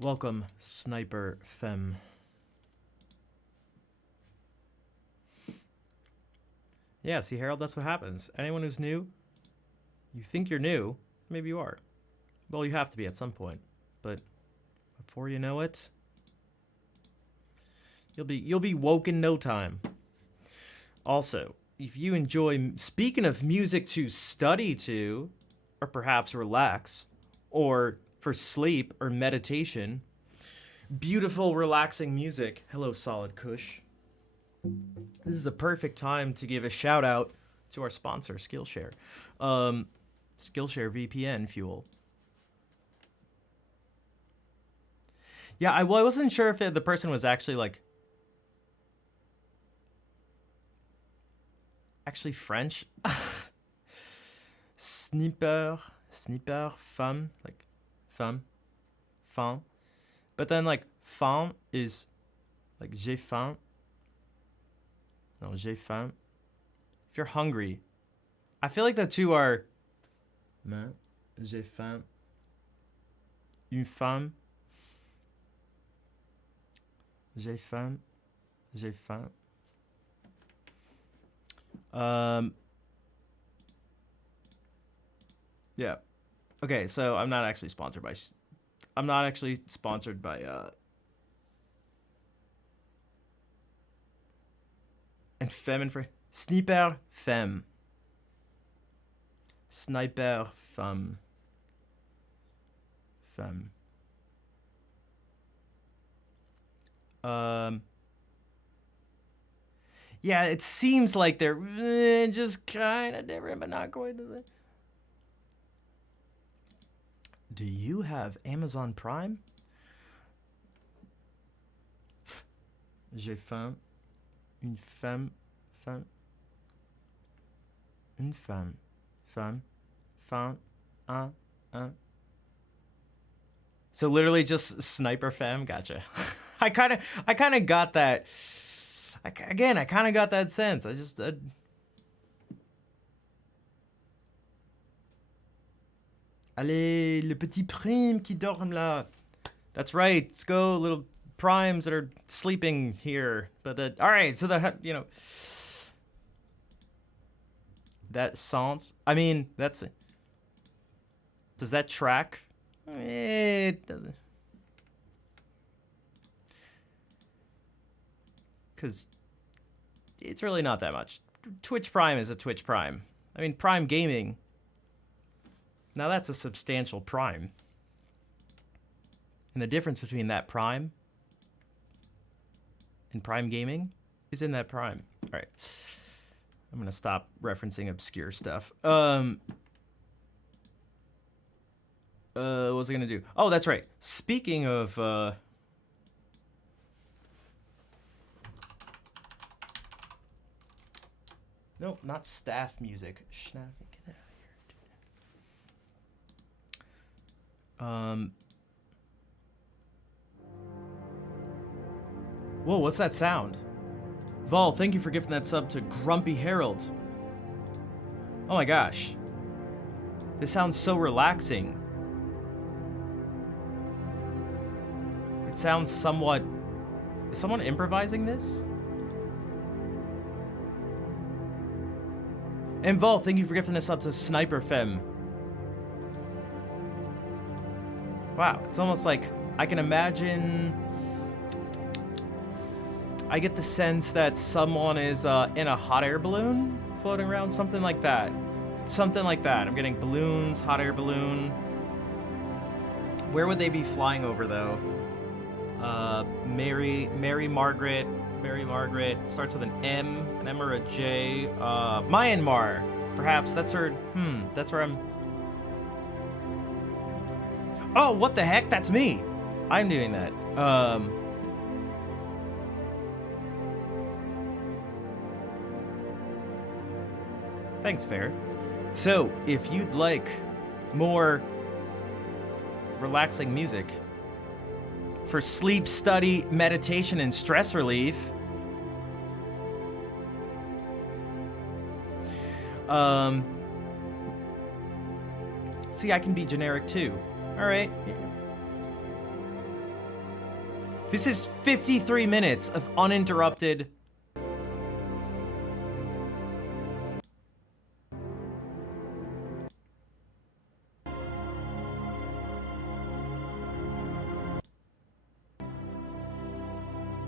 Welcome, Sniper Fem. Yeah, see, Harold, that's what happens. Anyone who's new, you think you're new, maybe you are. Well, you have to be at some point, but before you know it, you'll be woke in no time. Also, if you enjoy, speaking of music to study to, or perhaps relax, or for sleep or meditation, beautiful, relaxing music. Hello, Solid Kush. This is a perfect time to give a shout out to our sponsor, Skillshare. Skillshare VPN fuel. Yeah, I wasn't sure if the person was actually like French. Sniper, femme, like femme. But then like femme is like j'ai faim. No, j'ai faim. If you're hungry, I feel like the two are. J'ai faim. Une femme. J'ai faim. J'ai faim. Yeah. Okay, so I'm not actually sponsored by. And femme and free. Sniper femme. Sniper femme. Femme. Yeah, it seems like they're just kind of different, but not quite the same. Do you have Amazon Prime? J'ai faim. Une femme. Une femme. Faim. Un. So literally just Sniper Femme. Gotcha. I kind of got that. I kind of got that sense. Allez, le petit prime qui dorme là. That's right. Let's go, little primes that are sleeping here. But all right. So that sounds. I mean, that's. Does that track? It doesn't. Because it's really not that much. Twitch Prime is a Twitch Prime. I mean, Prime Gaming. Now that's a substantial Prime. And the difference between that Prime and Prime Gaming is in that Prime. All right. I'm going to stop referencing obscure stuff. What was I going to do? Oh, that's right. Speaking of... No, not staff music. Schnaff, get out of here. Whoa, what's that sound? Vol, thank you for gifting that sub to Grumpy Harold. Oh my gosh. This sounds so relaxing. It sounds somewhat... Is someone improvising this? And Vol, thank you for gifting us up to Sniper Femme. Wow, it's almost like I can imagine. I get the sense that someone is in a hot air balloon floating around, something like that. Something like that. I'm getting balloons, hot air balloon. Where would they be flying over though? Mary Margaret. Starts with an M or a J. Myanmar. Perhaps that's her. That's where I'm. Oh, what the heck? That's me. I'm doing that. Thanks, Fair. So, if you'd like more relaxing music for sleep, study, meditation, and stress relief, see, I can be generic too. All right. This is 53 minutes of uninterrupted.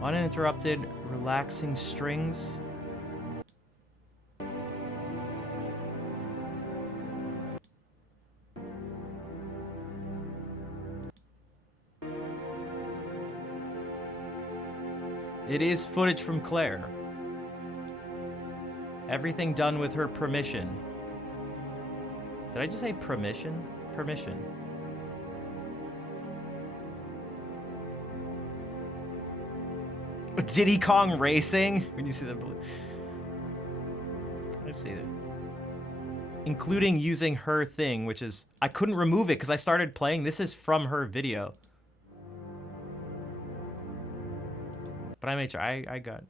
Uninterrupted, relaxing strings. It is footage from Claire. Everything done with her permission. Did I just say permission? Permission. Diddy Kong Racing? When you see the blue. Let's see that. Including using her thing, which is... I couldn't remove it because I started playing. This is from her video. But I made sure I got...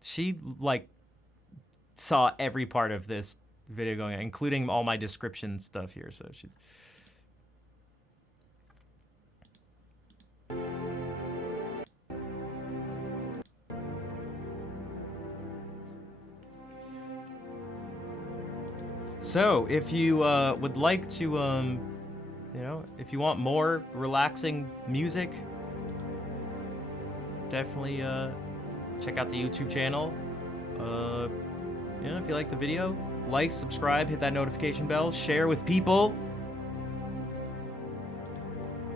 She, like, saw every part of this video going on, including all my description stuff here, so she's... So, if you would like to, you know, if you want more relaxing music, definitely check out the YouTube channel. You know, if you like the video, like, subscribe, hit that notification bell, share with people.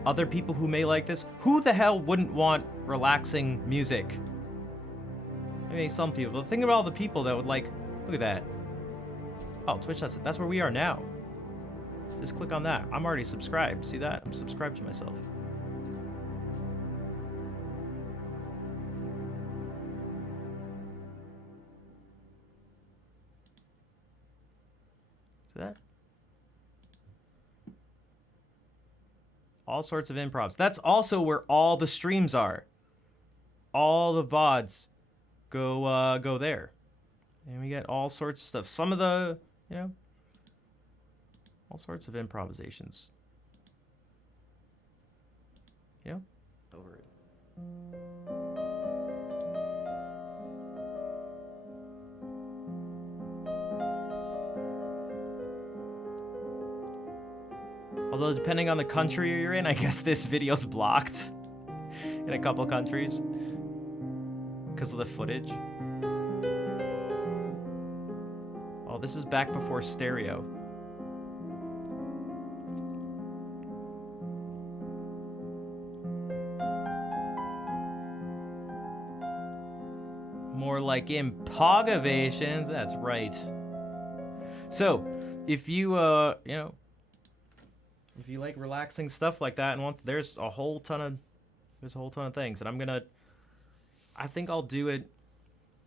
Other people who may like this. Who the hell wouldn't want relaxing music? I mean, some people. But think about all the people that would like, look at that. Oh, Twitch, that's where we are now. Just click on that. I'm already subscribed. See that? I'm subscribed to myself. See that? All sorts of improvs. That's also where all the streams are. All the VODs go there. And we get all sorts of stuff. Some of the, you know, all sorts of improvisations. You know? Over it. Although depending on the country you're in, I guess this video's blocked in a couple countries because of the footage. Oh, this is back before stereo. More like impogovations. That's right. So, if you, you know, if you like relaxing stuff like that and want, there's a whole ton of things. And I think I'll do it,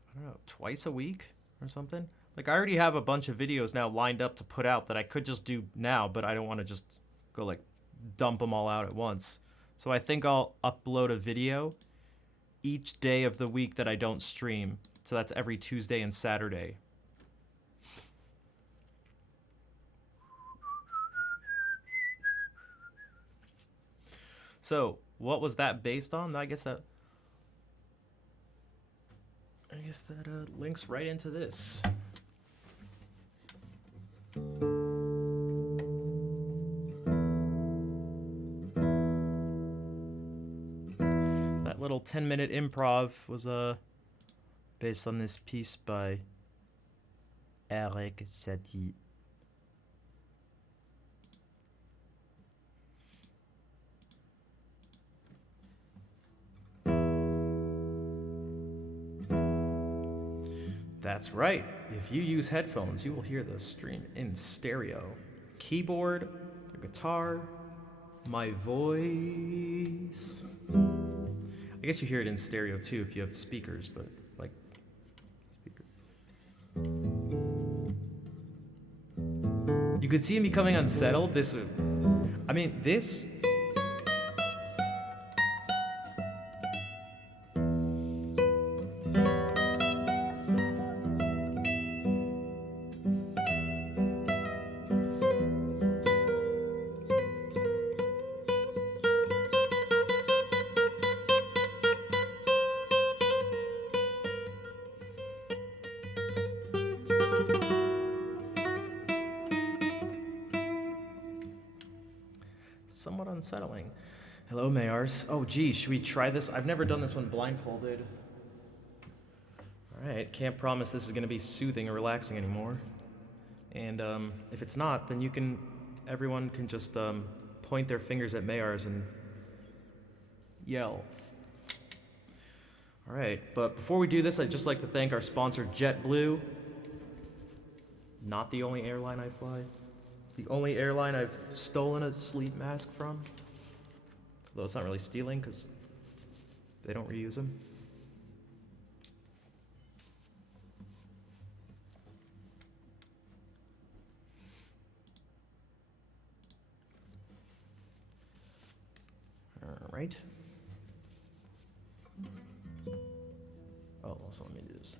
I don't know, twice a week or something. Like, I already have a bunch of videos now lined up to put out that I could just do now, but I don't want to just go, like, dump them all out at once. So I think I'll upload a video each day of the week that I don't stream. So that's every Tuesday and Saturday. So, what was that based on? I guess that links right into this. That little 10-minute improv was based on this piece by Eric Satie. That's right. If you use headphones, you will hear the stream in stereo. Keyboard, the guitar, my voice. I guess you hear it in stereo too if you have speakers, but like speaker. You could see him becoming unsettled. This somewhat unsettling. Hello, Mayars. Oh, geez, should we try this? I've never done this one blindfolded. All right, can't promise this is going to be soothing or relaxing anymore. And if it's not, then everyone can just point their fingers at Mayars and yell. All right, but before we do this, I'd just like to thank our sponsor, JetBlue. Not the only airline I fly. The only airline I've stolen a sleep mask from. Although it's not really stealing, because they don't reuse them. All right. Oh, so let me do this.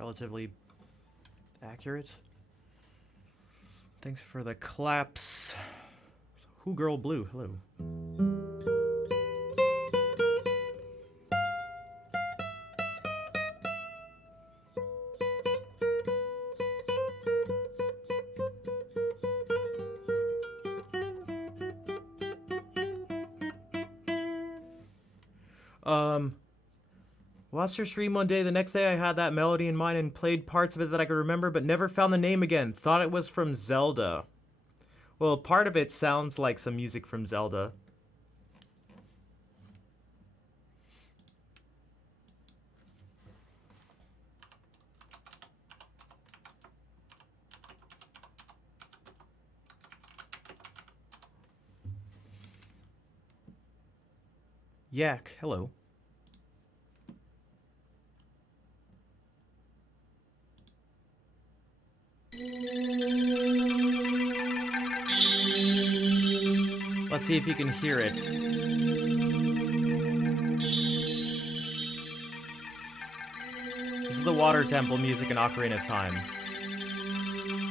relatively accurate. Thanks for the claps. Who Girl Blue, hello. Watched your stream one day. The next day I had that melody in mind and played parts of it that I could remember, but never found the name again. Thought it was from Zelda. Well, part of it sounds like some music from Zelda. Yak, hello. Let's see if you can hear it. This is the Water Temple music in Ocarina of Time.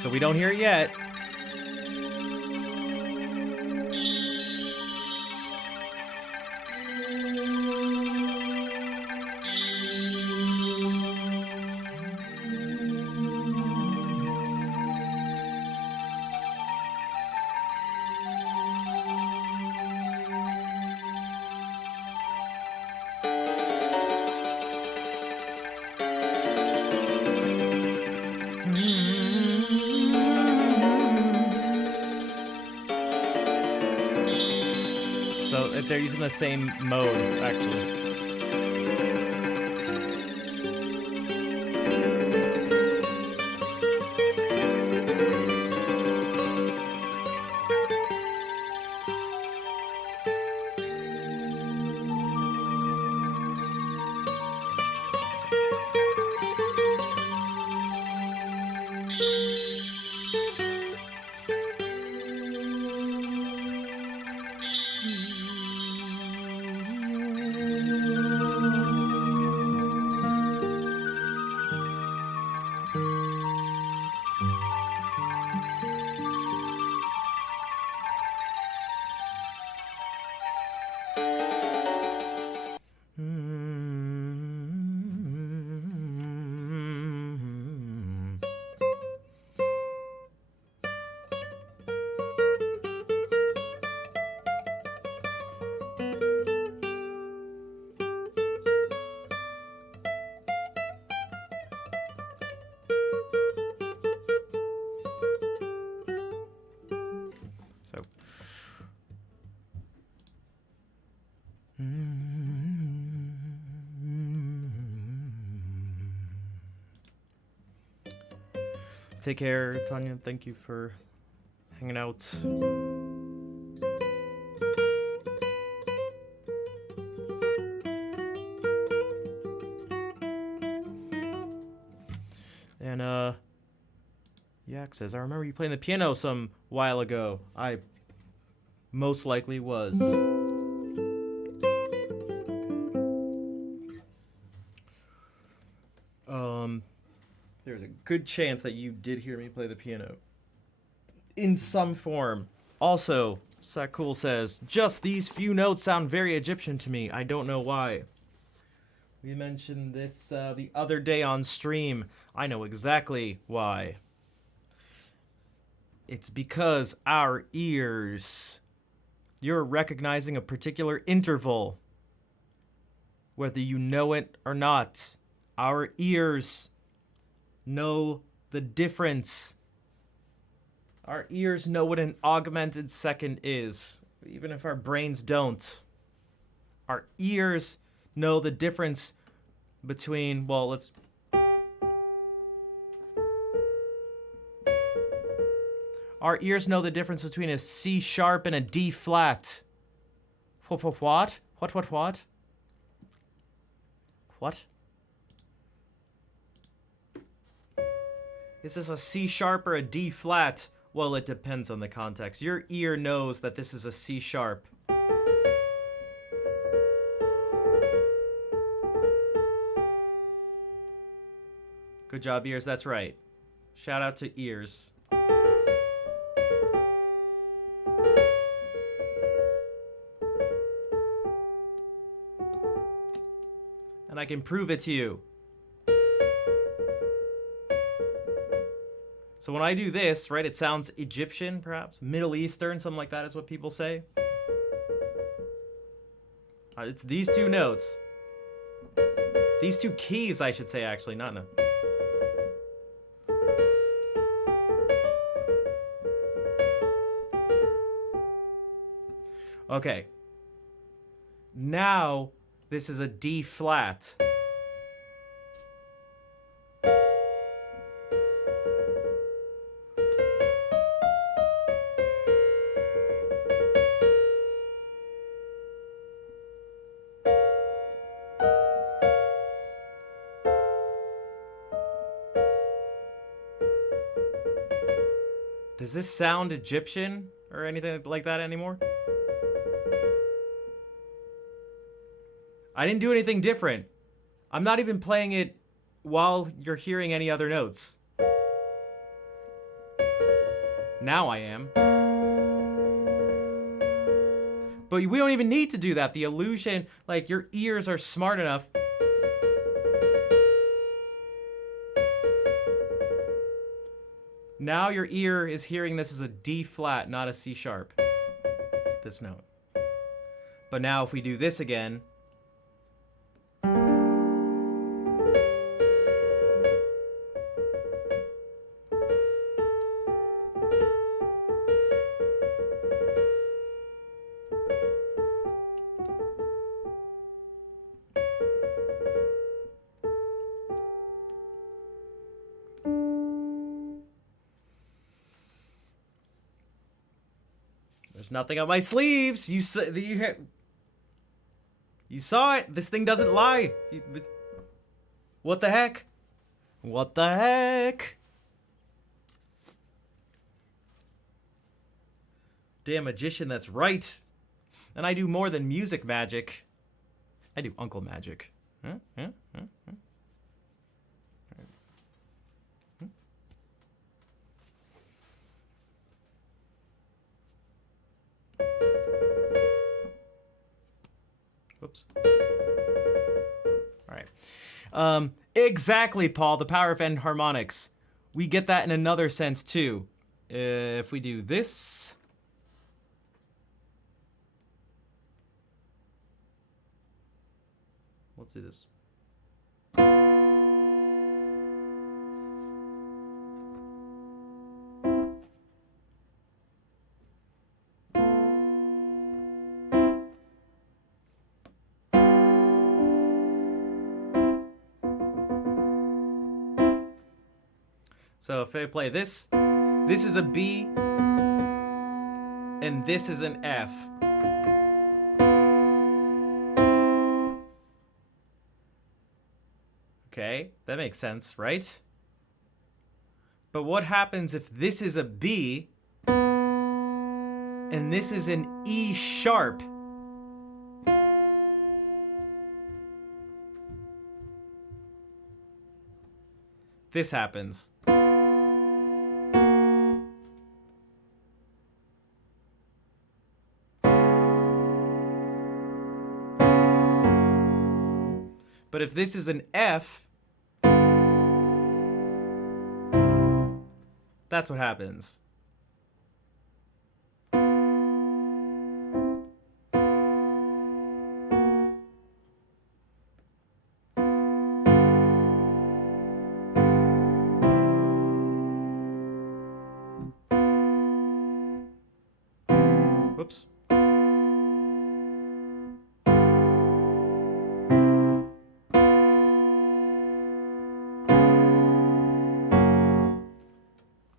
So we don't hear it yet. So they're using the same mode, actually. So. Take care, Tanya. Thank you for hanging out. And Yak says, I remember you playing the piano some while ago. I most likely was. There's a good chance that you did hear me play the piano in some form. Also, Sakul says, just these few notes sound very Egyptian to me. I don't know why. We mentioned this the other day on stream. I know exactly why. It's because our ears, you're recognizing a particular interval, whether you know it or not. Our ears know the difference. Our ears know what an augmented second is, even if our brains don't. Our ears know the difference between, well, let's... Our ears know the difference between a C sharp and a D flat. What? What? What? Is this a C sharp or a D flat? Well, it depends on the context. Your ear knows that this is a C sharp. Good job, Ears. That's right. Shout out to Ears. And I can prove it to you. So when I do this, right, it sounds Egyptian, perhaps? Middle Eastern, something like that is what people say. It's these two notes. These two keys, I should say, actually, not no. Okay. Now, this is a D flat. Does this sound Egyptian or anything like that anymore? I didn't do anything different. I'm not even playing it while you're hearing any other notes. Now I am. But we don't even need to do that. The illusion, like your ears are smart enough. Now your ear is hearing this as a D flat, not a C sharp. This note. But now if we do this again. There's nothing on my sleeves. You saw it. This thing doesn't lie. What the heck? What the heck? Damn magician, that's right. And I do more than music magic. I do uncle magic. Huh? Whoops. All right. Exactly, Paul. The power of end harmonics. We get that in another sense too. If we do this. Let's do this. So if I play this, this is a B, and this is an F. Okay, that makes sense, right? But what happens if this is a B, and this is an E sharp? This happens. But if this is an F, that's what happens. Whoops.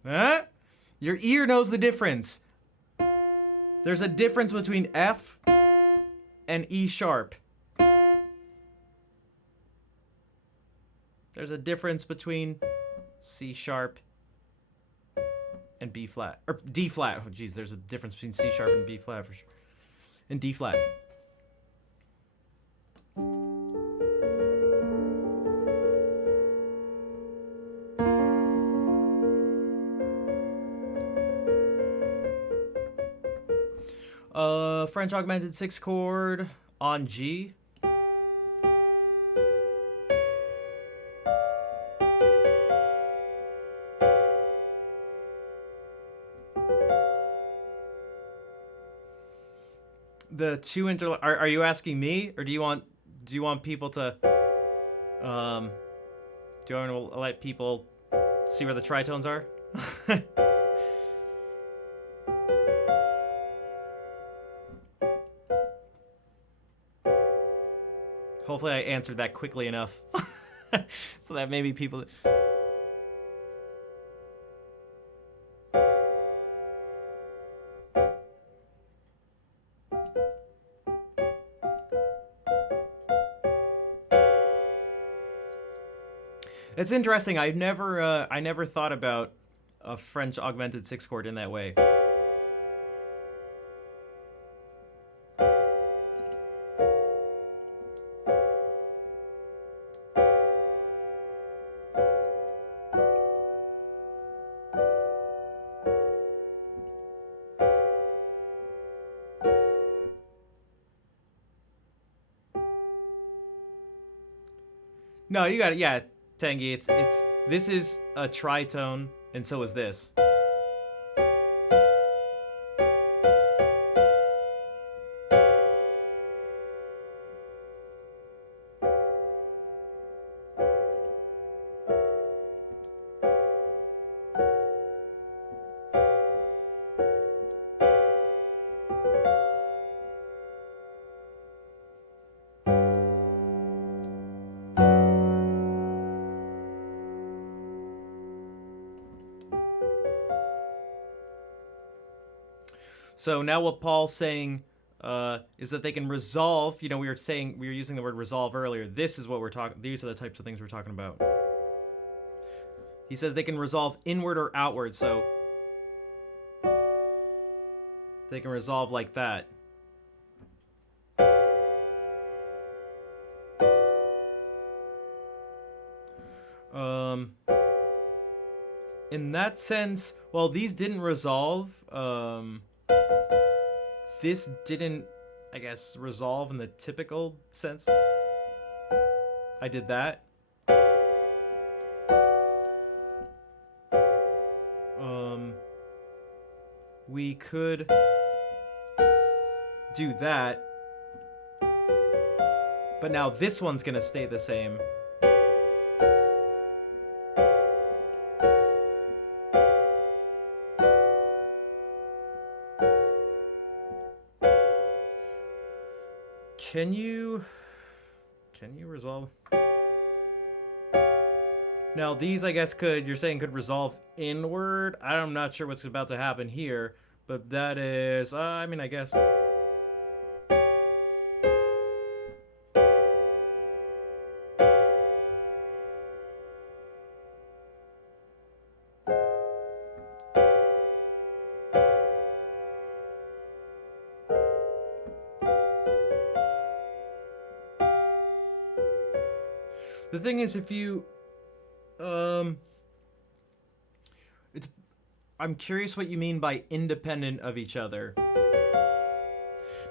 Huh? Your ear knows the difference. There's a difference between F and E sharp. There's a difference between C sharp and B flat. Or D flat. Oh, geez, there's a difference between C sharp and B flat for sure. And D flat. French augmented 6 chord on G. The two are you asking me, or do you want people to do you want to let people see where the tritones are? Hopefully I answered that quickly enough so that maybe people. It's interesting. I never thought about a French augmented 6 chord in that way. No, you got it. Yeah, Tangy. It's this is a tritone, and so is this. So now what Paul's saying is that they can resolve. You know, we were using the word resolve earlier. This is what we're talking. These are the types of things we're talking about. He says they can resolve inward or outward. So they can resolve like that. In that sense, well, these didn't resolve. This didn't, I guess, resolve in the typical sense. I did that. We could do that. But now this one's gonna stay the same. Can you resolve? Now these, I guess, you're saying could resolve inward. I'm not sure what's about to happen here, but that is, I mean, I guess. The thing is, if you, I'm curious what you mean by independent of each other.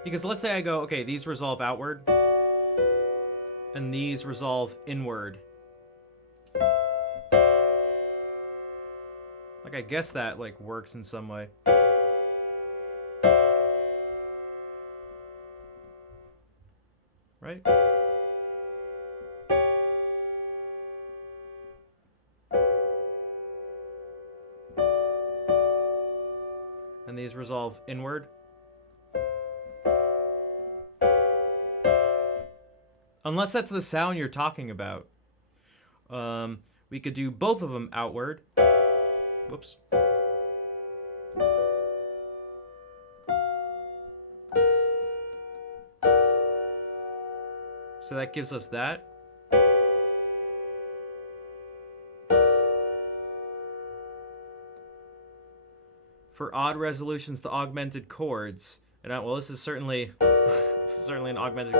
Because let's say I go, okay, these resolve outward, and these resolve inward. Like, I guess that, like, works in some way. Right? And these resolve inward. Unless that's the sound you're talking about. We could do both of them outward. Whoops. So that gives us that. For odd resolutions to augmented chords, and well, this is certainly an augmented.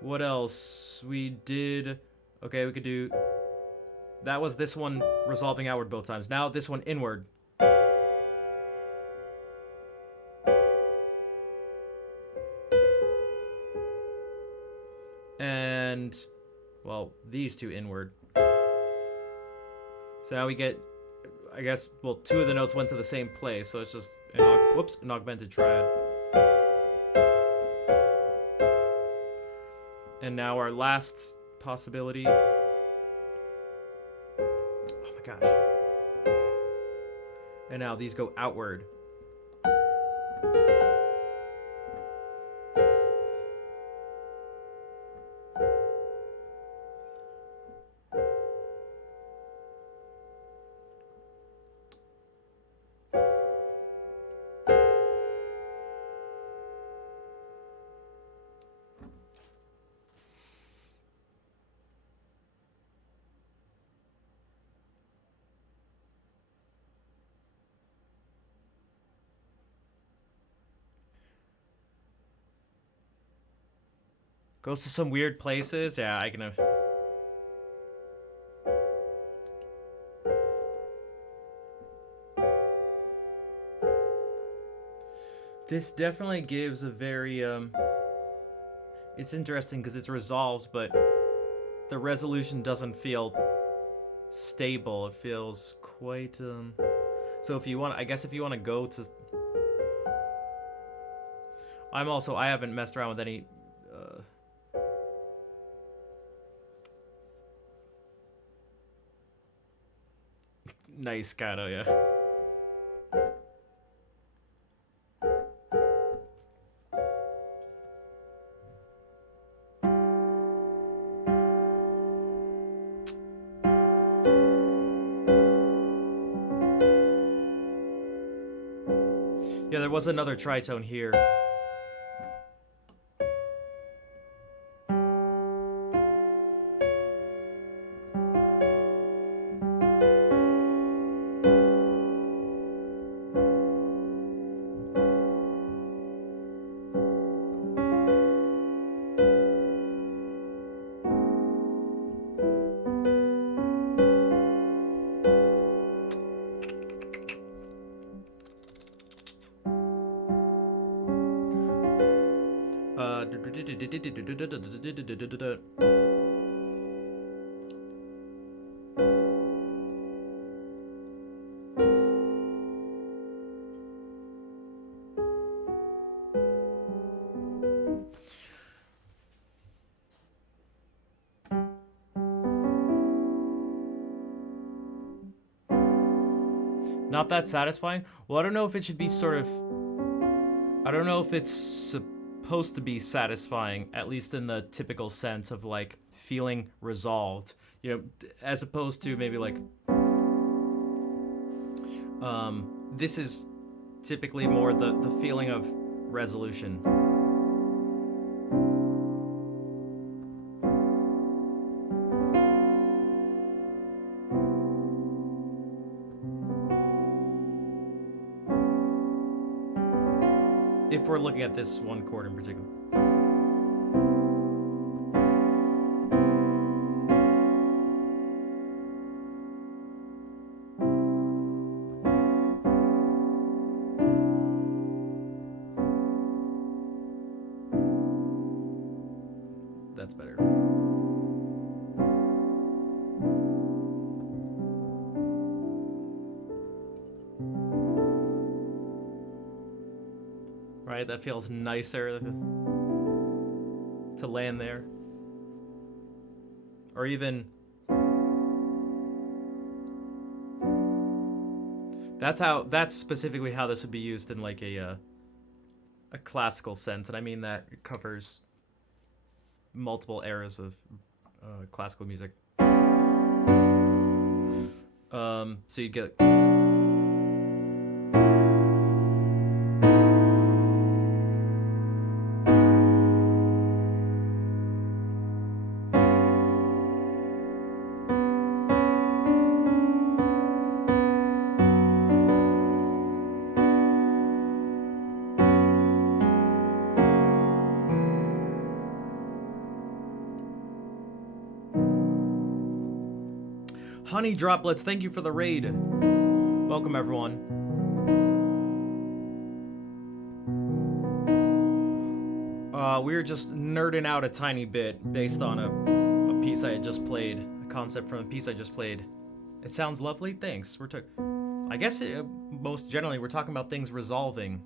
What else? We did. Okay, we could do That was this one resolving outward both times. Now this one inward. And, well, these two inward. So now we get, I guess, well, two of the notes went to the same place, so it's just an, an augmented triad. And now our last possibility. Oh my gosh. And now these go outward. Goes to some weird places. Yeah, I can. This definitely gives a very It's interesting because it's resolves, but the resolution doesn't feel stable. It feels quite So if you want, I guess if you want to go to. I haven't messed around with any. Nice, Kato, yeah. Yeah, there was another tritone here. Not that satisfying? Well, I don't know if it should be sort of... I don't know if it's supposed to be satisfying, at least in the typical sense of, like, feeling resolved. You know, as opposed to maybe, like... this is typically more the feeling of resolution. If we're looking at this one chord in particular. That's better. Right, that feels nicer to land there. Or even... That's specifically how this would be used in like a classical sense, and I mean that it covers multiple eras of classical music. So you'd get... Honey Droplets, thank you for the raid. Welcome, everyone. We were just nerding out a tiny bit based on a piece I had just played, a concept from a piece I just played. It sounds lovely. Thanks. I guess most generally we're talking about things resolving.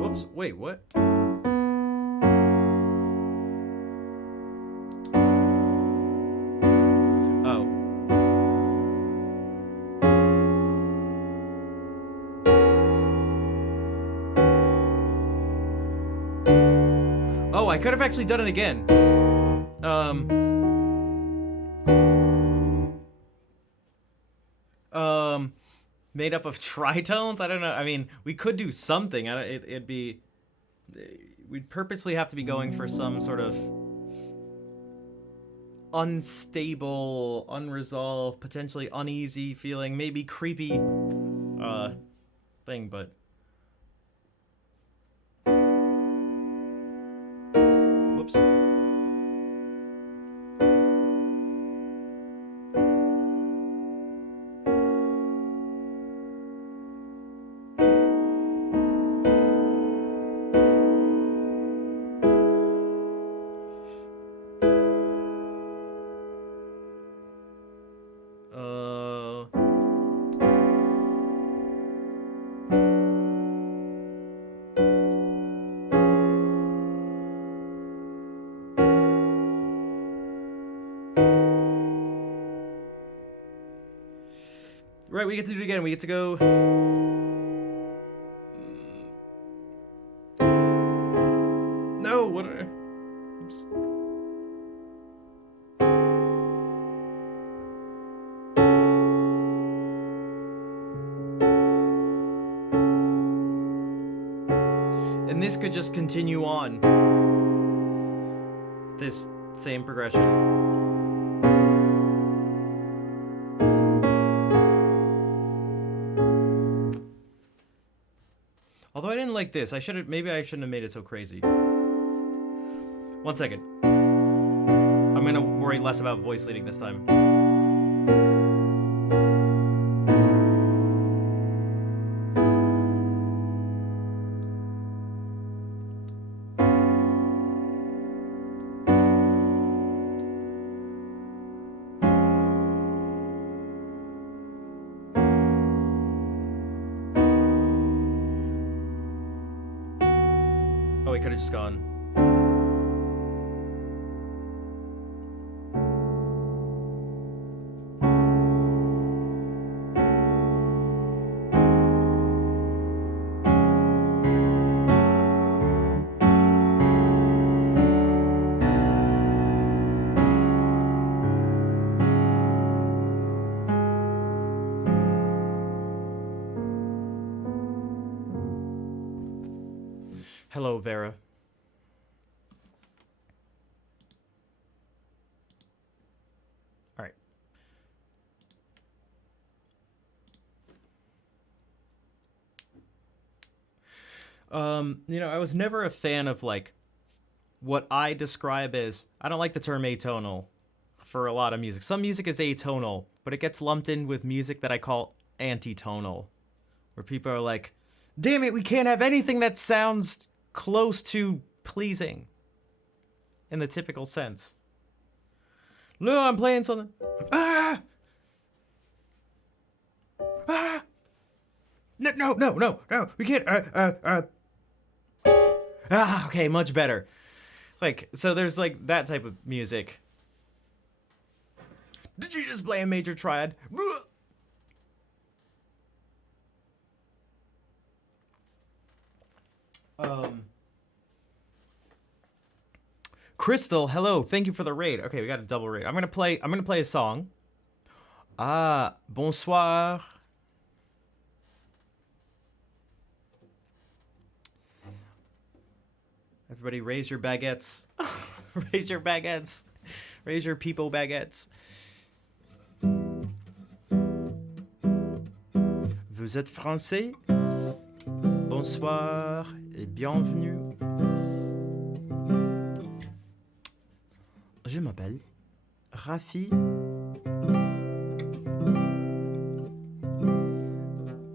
Whoops, wait, what? Oh. Oh, I could have actually done it again. Made up of tritones? I don't know. I mean, we could do something. We'd purposely have to be going for some sort of unstable, unresolved, potentially uneasy feeling, maybe creepy, thing, but... Whoops. Right, we get to do it again. We get to go... No, what are... Oops. And this could just continue on. This same progression. Although I didn't like this. Maybe I shouldn't have made it so crazy. 1 second. I'm gonna worry less about voice leading this time. Oh, we could have just gone. Hello, Vera. All right. I was never a fan of like what I describe as, I don't like the term atonal for a lot of music. Some music is atonal, but it gets lumped in with music that I call antitonal, where people are like, damn it, we can't have anything that sounds close to pleasing in the typical sense. No, I'm playing something. Ah! Ah! No, we can't, Ah, okay, much better. Like, so there's like that type of music. Did you just play a major triad? Crystal, hello. Thank you for the raid. Okay, we got a double raid. I'm gonna play a song. Ah, bonsoir. Everybody raise your baguettes. Raise your baguettes. Raise your people baguettes. Vous êtes français? Bonsoir et bienvenue. Je m'appelle Rafi.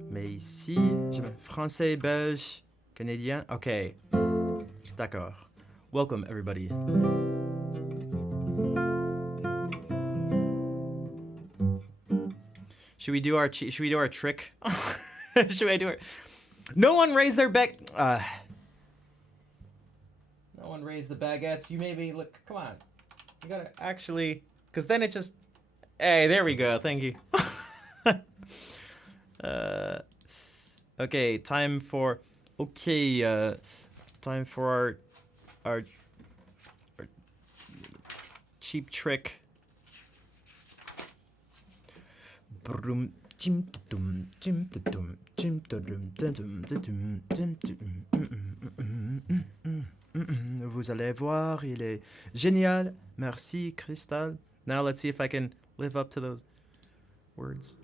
Mais ici, je m'appelle français, belge, canadien. Ok. D'accord. Welcome, everybody. Should we do our trick? Should I do it? No one raised their no one raised the baguettes. You made me look. Come on. You gotta actually, because then it just. Hey, there we go. Thank you. Okay, time for. Okay, time for our cheap trick. Vous allez voir, il est génial. Merci, Crystal. Now let's see if I can live up to those words.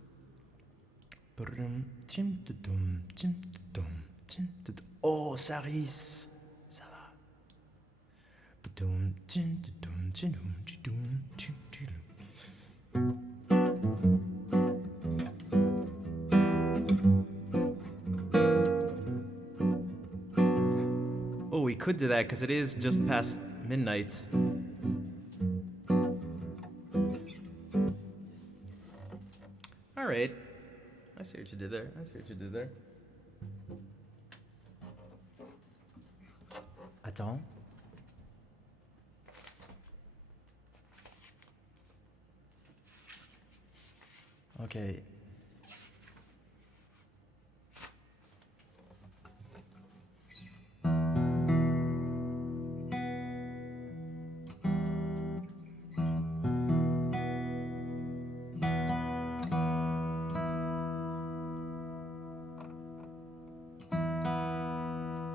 Oh, Saris, ça va. Oh, we could do that because it is just past midnight. All right. I see what you did there. Attends. Okay.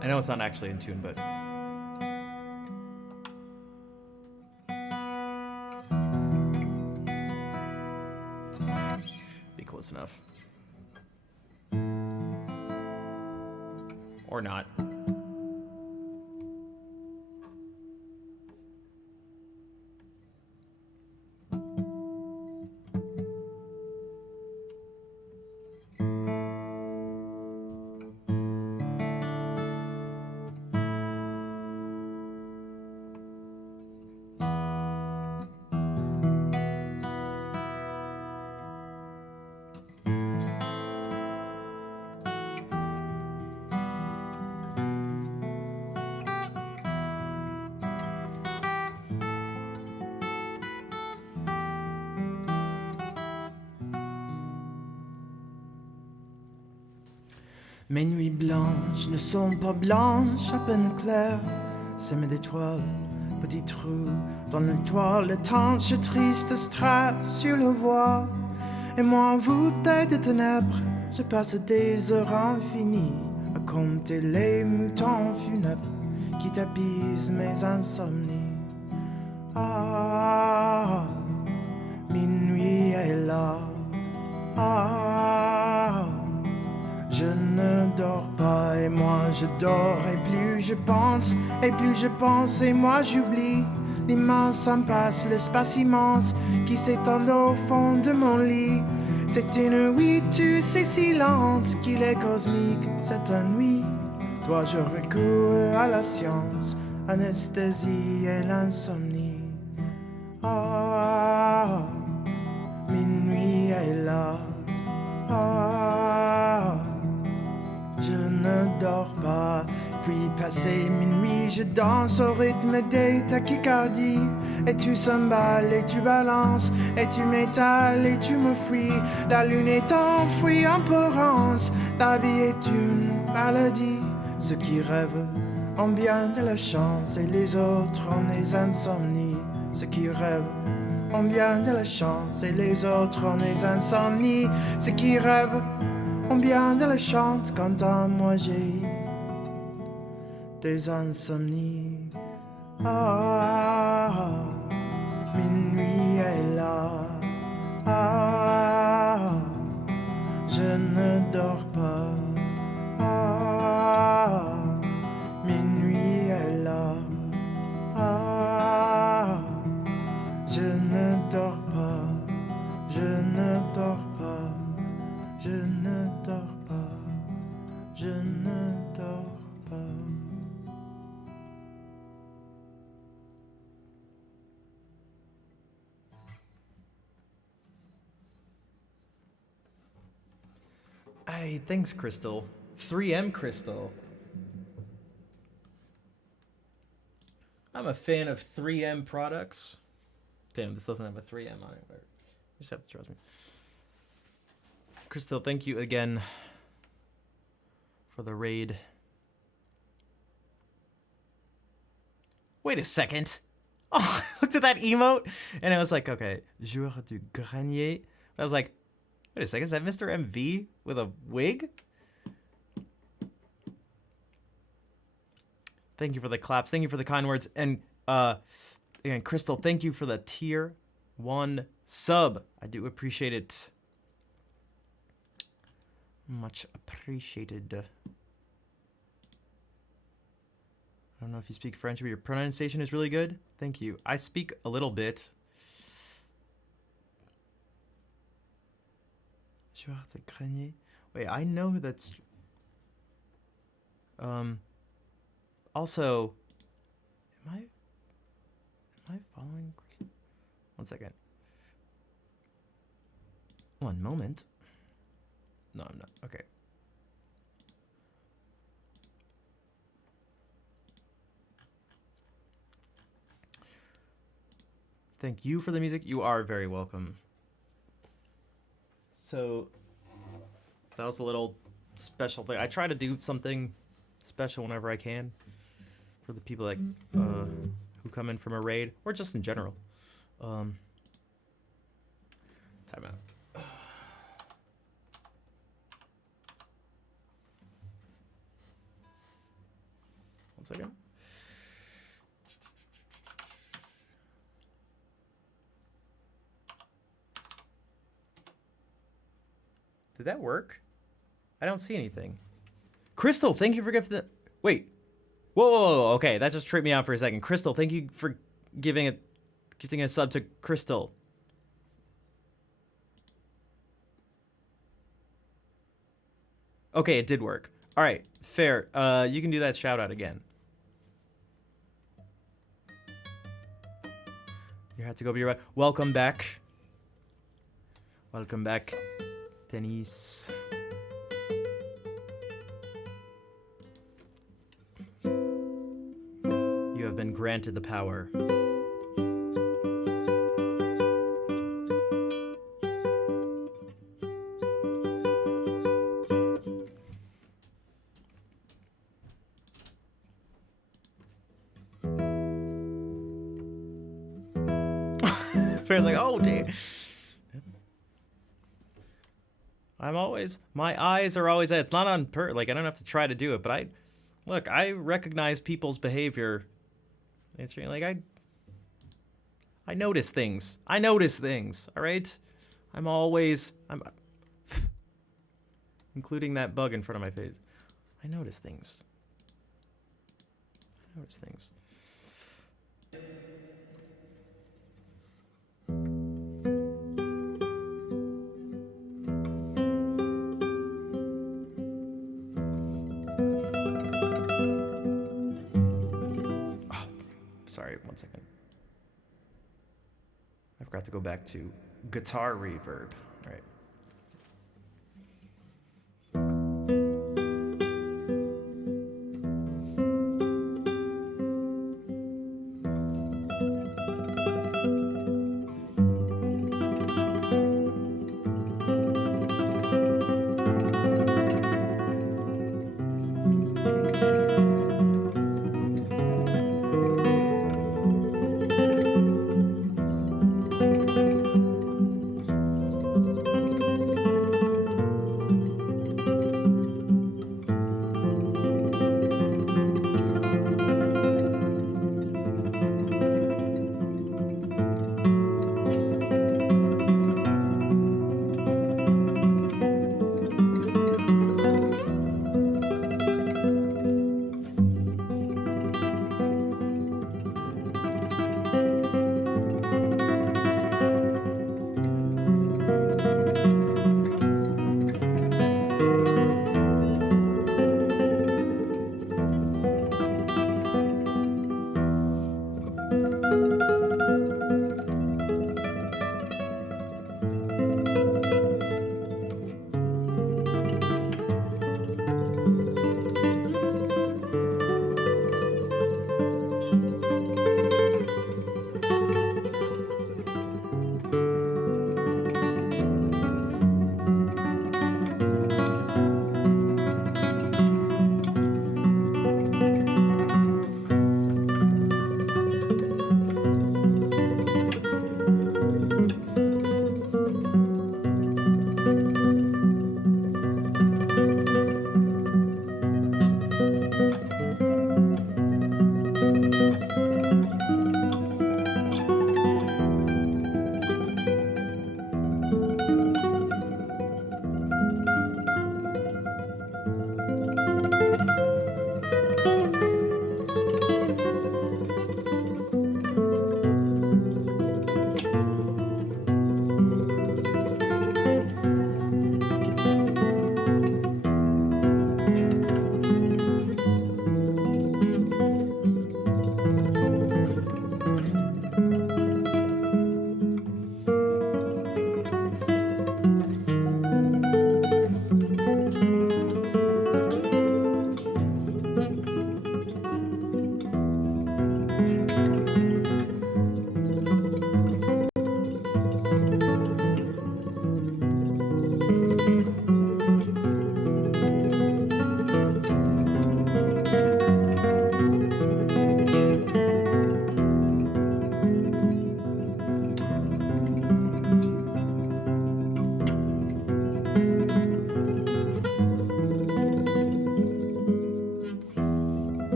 I know it's not actually in tune, but be close enough. Or not. Mes nuits blanches ne sont pas blanches, à peine claires, semées d'étoiles, petits trous dans le toile, étanche, triste stress sur le voile. Et moi, voûté de ténèbres, je passe des heures infinies à compter les moutons funèbres qui tapissent mes insomnies. Ah, minuit est là. Ah, je ne dors pas et moi je dors et plus je pense et moi j'oublie l'immense impasse, l'espace immense qui s'étend au fond de mon lit. C'est une nuit, tu sais, silence qu'il est cosmique, cette nuit. Dois-je recourir à la science, anesthésie et l'insomnie? Ah, minuit est là. Ah, je ne dors pas. Puis passé minuit, je danse au rythme des tachycardies. Et tu s'emballes et tu balances, et tu m'étales et tu me fuis. La lune est enfouie en Provence. La vie est une maladie. Ceux qui rêvent ont bien de la chance et les autres ont des insomnies. Ceux qui rêvent ont bien de la chance et les autres ont des insomnies. Ceux qui rêvent ont bien de la chance. Quant à moi j'ai des insomnies. Ah, minuit est là. Ah, je ne dors pas. Ah, minuit est là. Ah, je ne dors pas. Je ne dors pas. Je ne dors pas. Je ne dors pas. Hey, thanks, Crystal. 3M Crystal. I'm a fan of 3M products. Damn, this doesn't have a 3M on it. You just have to trust me. Crystal, thank you again for the raid. Wait a second. Oh, I looked at that emote and I was like, okay, Joueur du Grenier. I was like, wait a second, is that Mr. MV with a wig? Thank you for the claps. Thank you for the kind words. And Crystal, thank you for the tier 1 sub. I do appreciate it. Much appreciated. I don't know if you speak French, but your pronunciation is really good. Thank you. I speak a little bit. Wait, I know who that's... Also, am I following Crystal? One second. One moment. No, I'm not. Okay. Thank you for the music. You are very welcome. So, that was a little special thing. I try to do something special whenever I can for the people that who come in from a raid or just in general. Time out. One second. Did that work? I don't see anything. Crystal, thank you for giving the... Wait. Whoa, okay, that just tripped me out for a second. Crystal, thank you for giving a sub to Crystal. Okay, it did work. All right, fair. You can do that shout out again. You had to go be right. Welcome back. Welcome back, Denise. You have been granted the power. Fair's like, oh, damn. My eyes are always at, it's not on like, I don't have to try to do it, but I recognize people's behavior. It's like, I notice things. All right? I'm including that bug in front of my face. I notice things. Sorry, one second. I forgot to go back to guitar reverb. All right.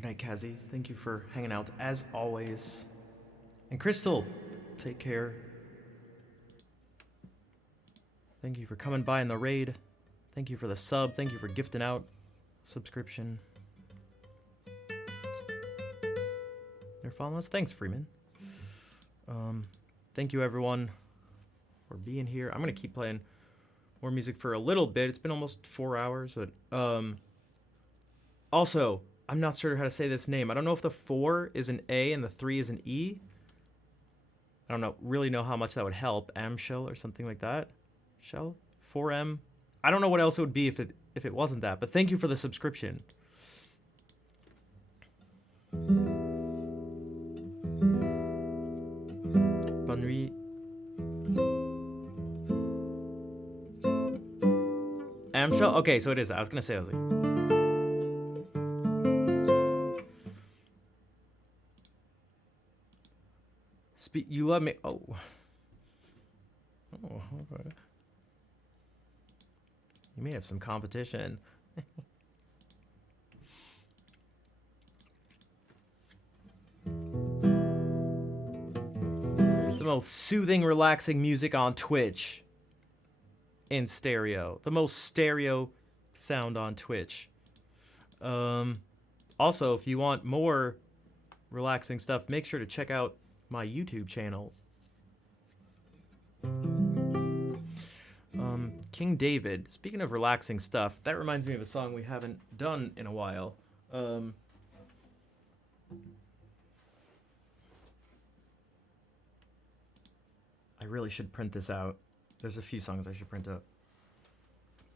Good night, Kazi. Thank you for hanging out as always. And Crystal, take care. Thank you for coming by in the raid. Thank you for the sub. Thank you for gifting out subscription. They're following us. Thanks, Freeman. Thank you, everyone, for being here. I'm going to keep playing more music for a little bit. It's been almost 4 hours. But also, I'm not sure how to say this name. I don't know if the 4 is an A and the 3 is an E. I don't really know how much that would help. Amshell or something like that. Shell? 4M? I don't know what else it would be if it wasn't that. But thank you for the subscription. Bonne nuit. Amshell? Okay, so it is that. I was going to say, I was like... You love me. Oh. Oh, okay. You may have some competition. The most soothing, relaxing music on Twitch. In stereo. The most stereo sound on Twitch. Also, if you want more relaxing stuff, make sure to check out my YouTube channel. King David. Speaking of relaxing stuff, that reminds me of a song we haven't done in a while. I really should print this out. There's a few songs I should print out.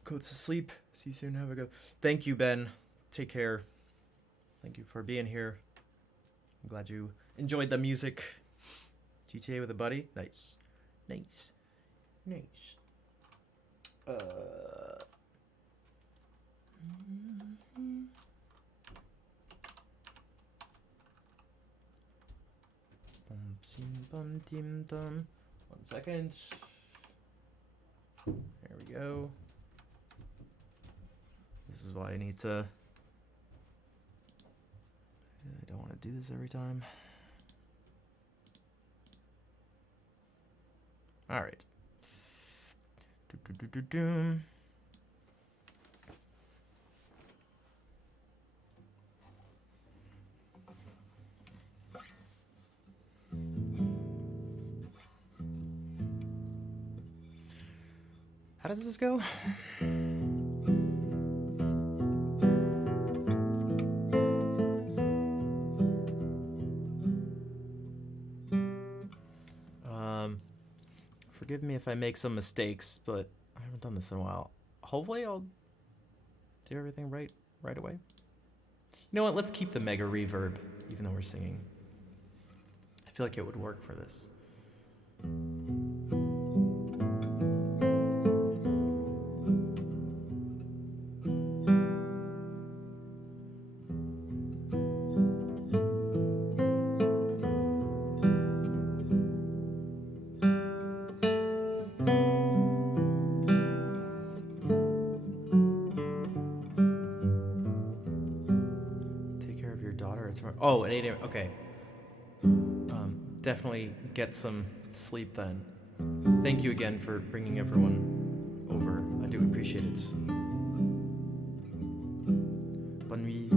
Go to sleep. See you soon. Have a good. Thank you, Ben. Take care. Thank you for being here. I'm glad you enjoyed the music. GTA with a buddy. Nice. Nice. Nice. Bum tim dum. 1 second. There we go. This is why I need to. I don't want to do this every time. All right. How does this go? Forgive me if I make some mistakes, but I haven't done this in a while. Hopefully I'll do everything right away. You know what? Let's keep the mega reverb, even though we're singing. I feel like it would work for this. Oh, at 8 a.m. Okay. Definitely get some sleep then. Thank you again for bringing everyone over. I do appreciate it. Bonne nuit.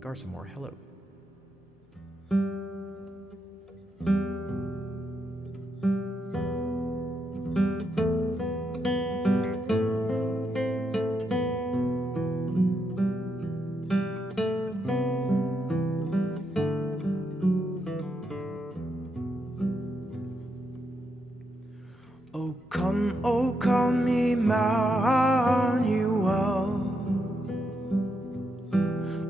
Garsamore, hello. Oh come Emmanuel,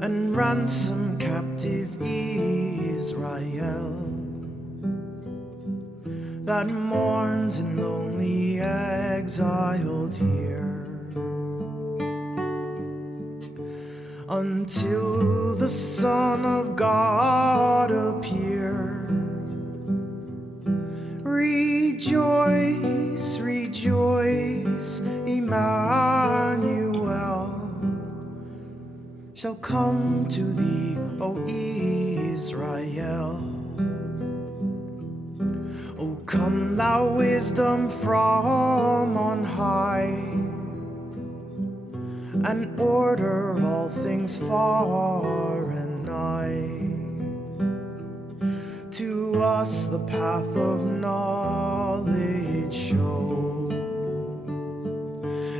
and ransom captive Israel that mourns in lonely exiled here, until the Son of God appears. Rejoice, rejoice, Emmanuel shall come to thee, O Israel. O come thou wisdom from on high, and order all things far and nigh. To us the path of knowledge show,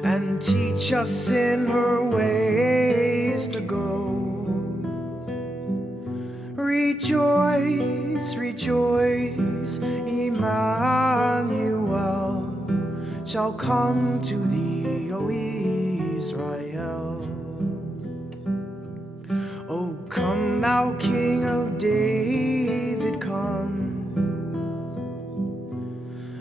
and teach us in her ways to go. Rejoice, rejoice, Emmanuel shall come to thee, O Israel. O come thou King of David, come,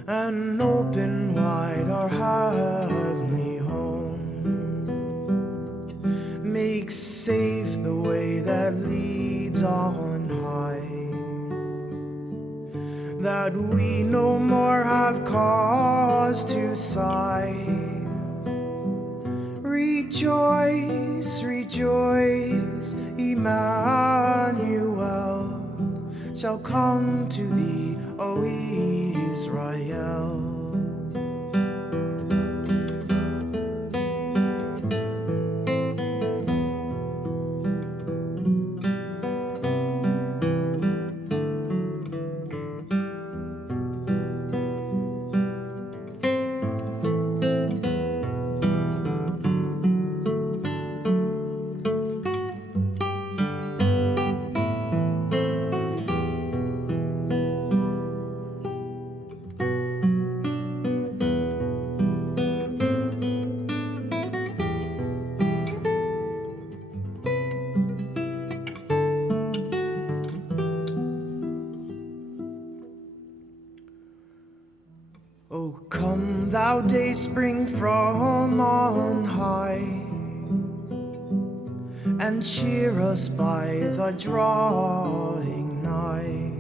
and open wide our heavenly home. Make safe the way that leads on high, that we no more have cause to sigh. Rejoice, rejoice, Emmanuel shall come to thee, O Israel. O come thou day spring from on high, and cheer us by the drawing nigh.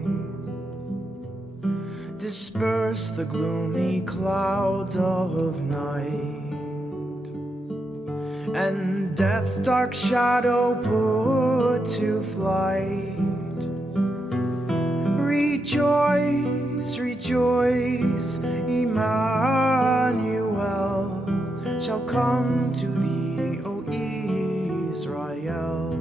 Disperse the gloomy clouds of night, and death's dark shadow put to flight. Rejoice, rejoice, Emmanuel shall come to thee, O Israel.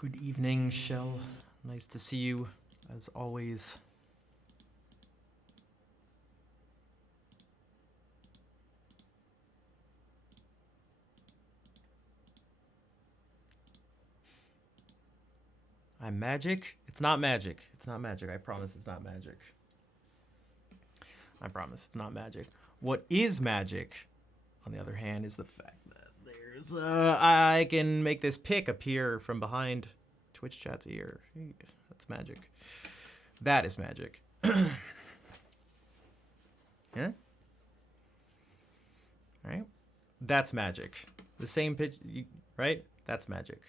Good evening, Shell. Nice to see you, as always. I'm magic? It's not magic. It's not magic. I promise it's not magic. I promise it's not magic. What is magic, on the other hand, is the fact that there's I can make this pic appear from behind Twitch chat's ear. That's magic. That is magic. Yeah? Right? That's magic. The same pitch, right? That's magic.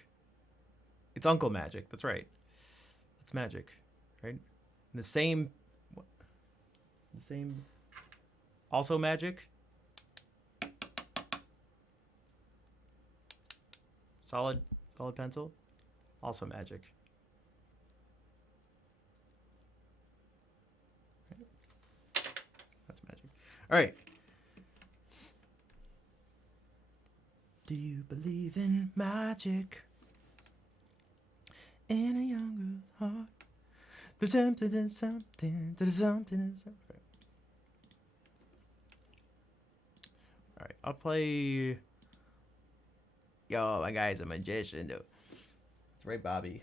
It's Uncle Magic. That's right. That's magic, right? The same. What? The same. Also magic. Solid pencil. Also magic. Right. That's magic. All right. Do you believe in magic? In a younger heart. There's something. Alright, I'll play. Yo, my guy's a magician, dude. That's right, Bobby.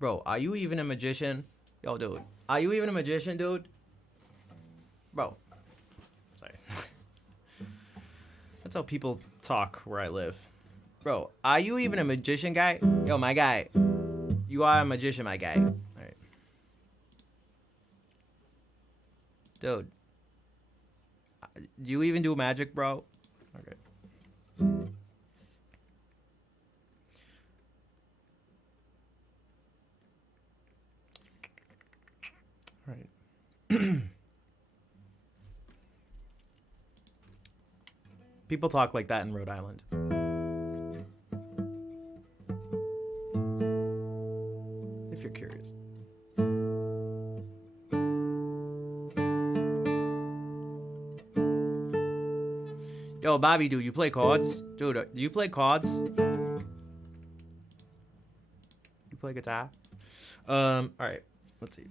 Bro, are you even a magician? Yo, dude. Are you even a magician, dude? Bro. Sorry. That's how people talk where I live. Bro, are you even a magician, guy? Yo, my guy. You are a magician, my guy. Alright. Dude. Do you even do magic, bro? Okay. Alright. People talk like that in Rhode Island. If you're curious. Yo, Bobby, do you play cards? Dude, do you play cards? You play guitar? Alright. Let's see.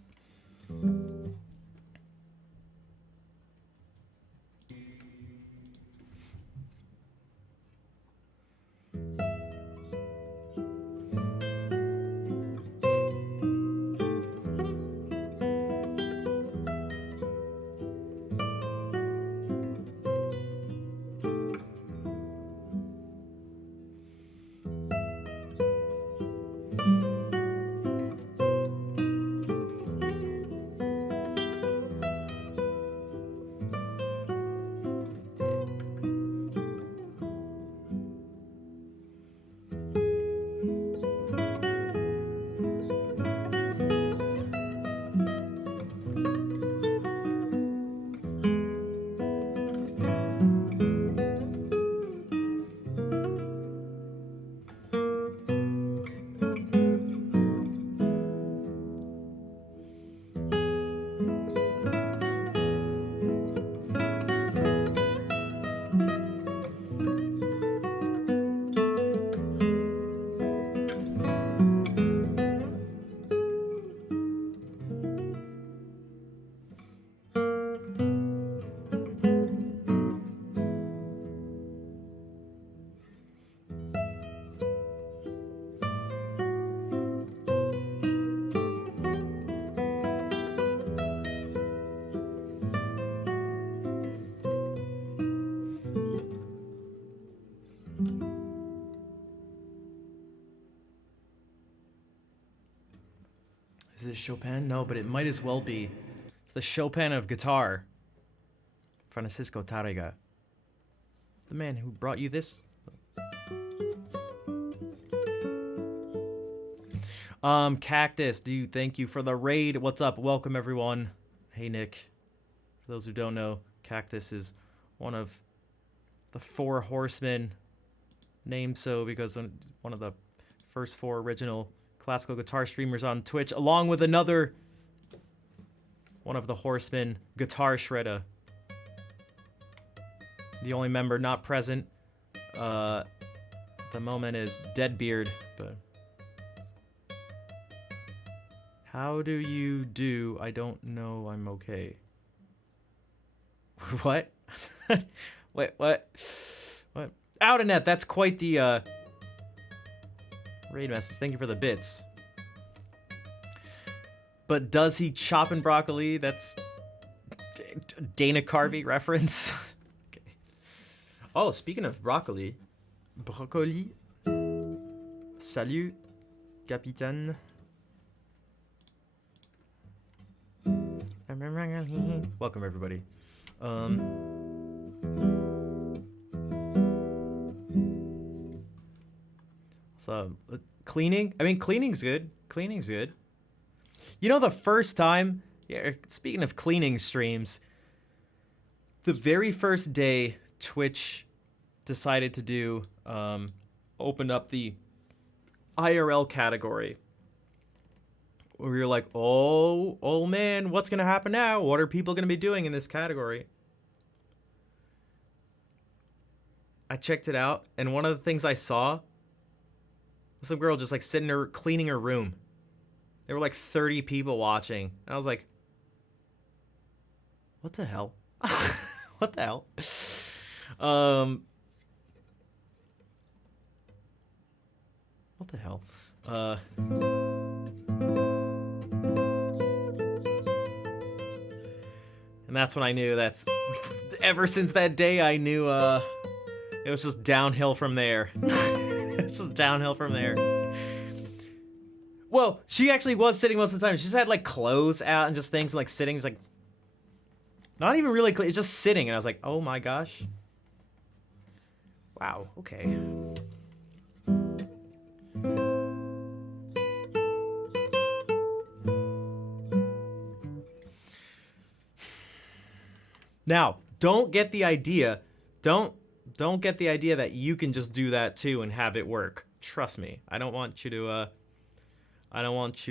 Is this Chopin? No, but it might as well be. It's the Chopin of guitar. Francisco Tárrega. The man who brought you this. Cactus, thank you for the raid. What's up? Welcome, everyone. Hey, Nick. For those who don't know, Cactus is one of the 4 horsemen, named so because one of the first 4 original classical guitar streamers on Twitch, along with another one of the horsemen, Guitar Shredder. The only member not present at the moment is Deadbeard, but how do you do? I don't know. I'm okay. What? Wait, what? What? Outernet, that's quite the raid message. Thank you for the bits. But does he chop in broccoli? That's Dana Carvey reference. Okay. Oh, speaking of broccoli. Broccoli. Salut, capitaine. Welcome, everybody. So, cleaning? I mean, cleaning's good. Cleaning's good. You know, the first time, yeah, speaking of cleaning streams, the very first day Twitch decided to do, opened up the IRL category, where you're like, oh man, what's going to happen now? What are people going to be doing in this category? I checked it out, and one of the things I saw was some girl just like sitting there cleaning her room. There were like 30 people watching. And I was like, what the hell? What the hell? What the hell? And that's when I knew ever since that day, I knew it was just downhill from there. It's just downhill from there. Well, she actually was sitting most of the time. She just had like clothes out and just things like sitting. It's like not even really clean. It's just sitting. And I was like, oh my gosh. Wow. Okay. Now, don't get the idea. Don't get the idea that you can just do that too and have it work. Trust me. I don't want you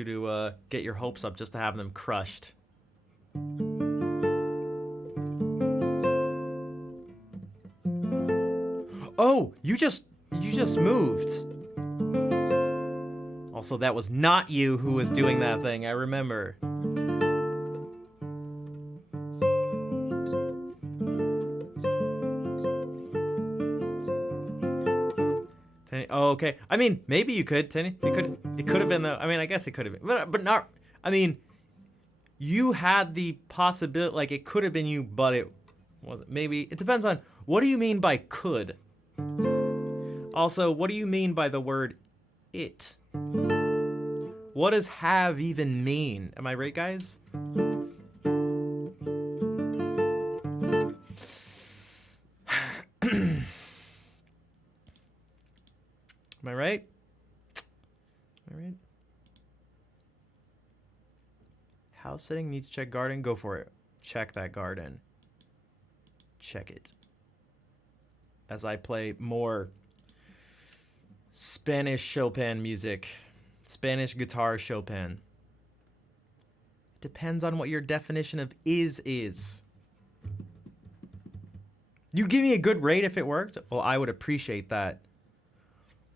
to get your hopes up just to have them crushed. Oh, you just moved. Also, that was not you who was doing that thing. I remember. Oh, okay. I mean, maybe you could, Tenny. It could have been the. I mean, I guess it could have been, but not. I mean, you had the possibility. Like, it could have been you, but it wasn't. Maybe it depends on what do you mean by could. Also, what do you mean by the word it? What does have even mean? Am I right, guys? Am I right? Am I right? House sitting needs to check garden. Go for it. Check that garden. Check it. As I play more Spanish Chopin music. Spanish guitar Chopin. Depends on what your definition of is. You give me a good rate if it worked? Well, I would appreciate that.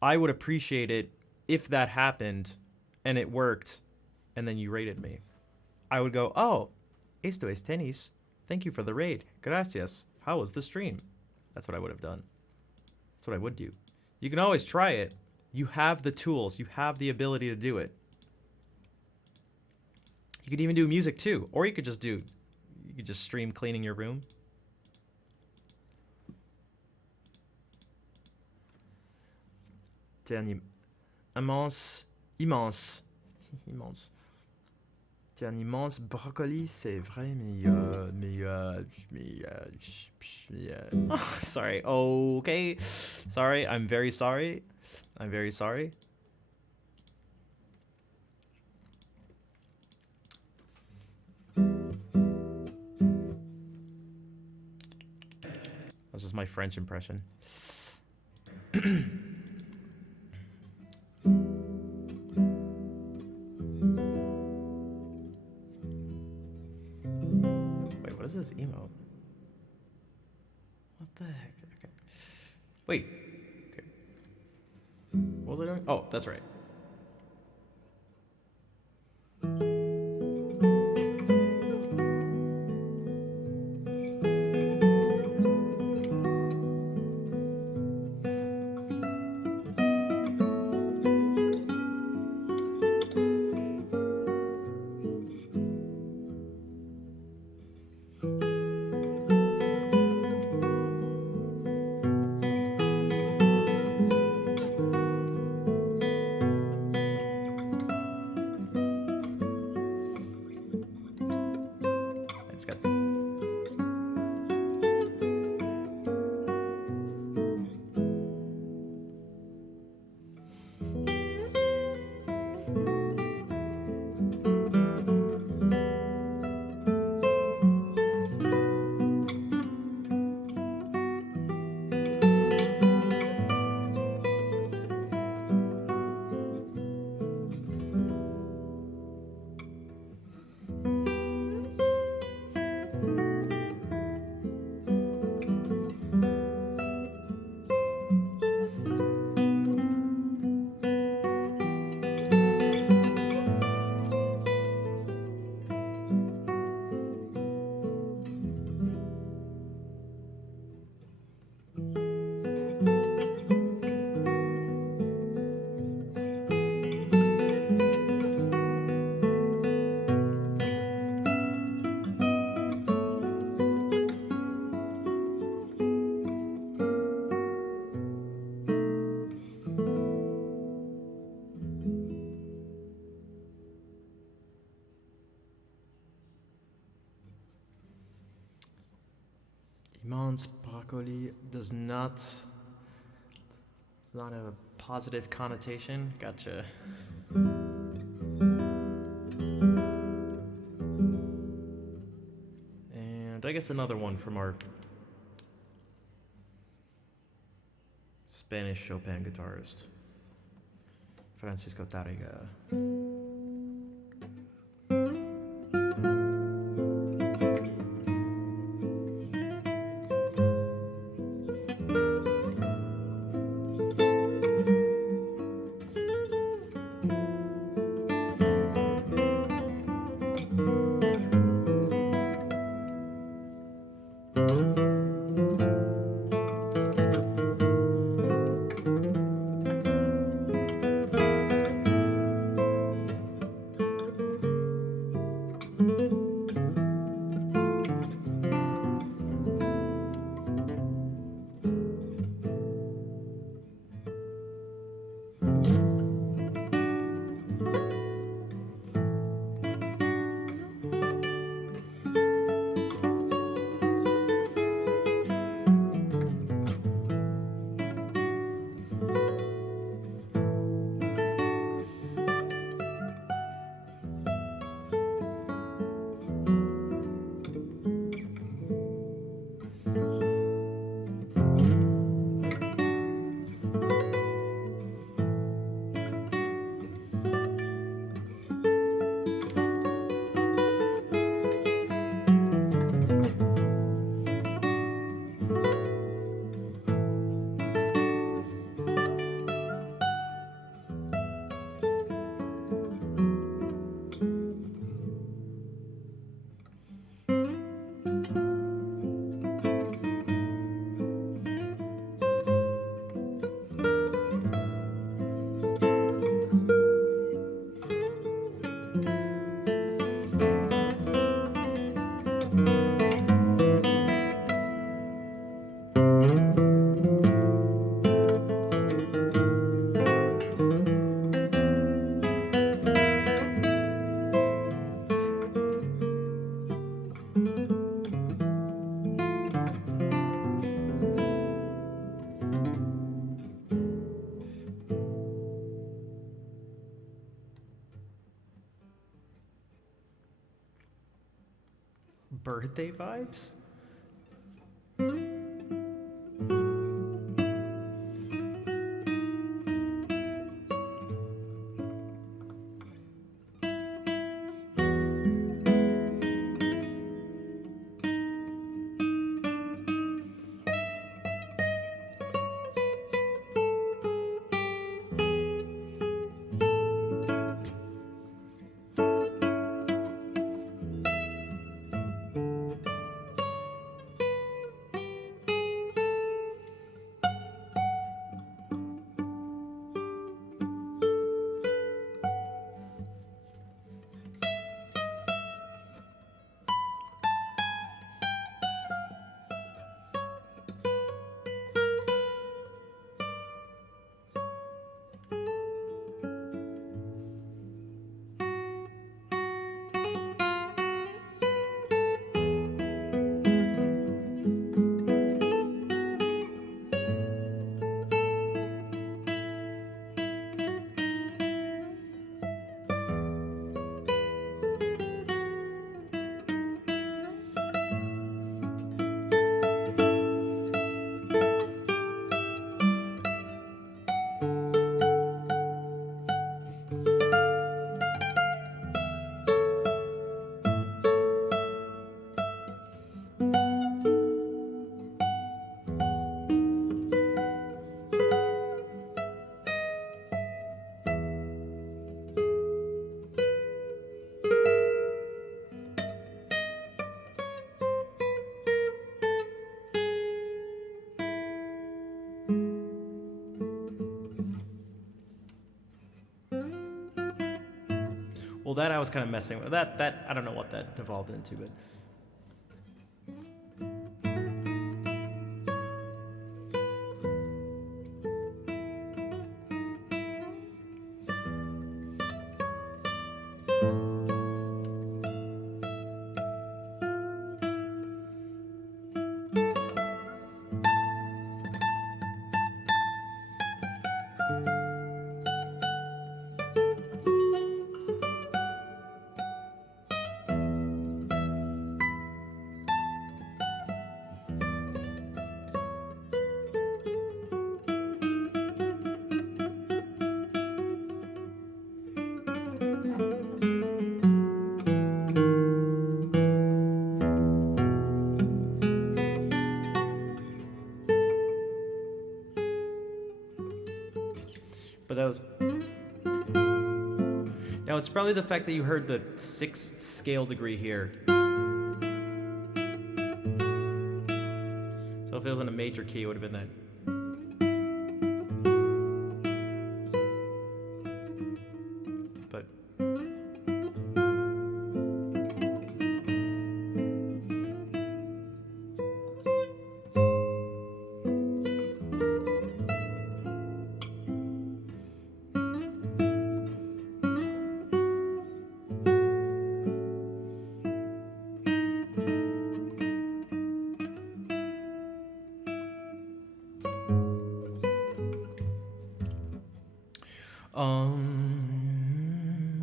I would appreciate it if that happened and it worked and then you rated me. I would go, oh, esto es tenis. Thank you for the raid. Gracias. How was the stream? That's what I would have done. That's what I would do. You can always try it. You have the tools. You have the ability to do it. You could even do music too. Or you could just stream cleaning your room. T'es un immense. T'es un immense brocoli, c'est vrai, sorry. Okay. Sorry. I'm very sorry. I'm very sorry. That's just my French impression. Wait, what is this emote? What the heck? Okay. Wait. Okay. What was I doing? Oh, that's right. I just got. Iman's broccoli does not have a positive connotation. Gotcha. And I guess another one from our Spanish Chopin guitarist, Francisco Tárrega. Birthday vibes? that I was kind of messing with. That I don't know what that devolved into, but. But that was. Now it's probably the fact that you heard the 6th scale degree here. So if it was in a major key, it would have been that. But.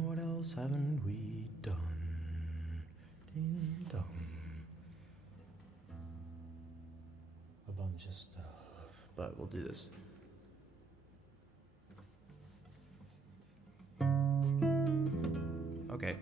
What else haven't we done? Ding dong. A bunch of stuff, but we'll do this. Okay.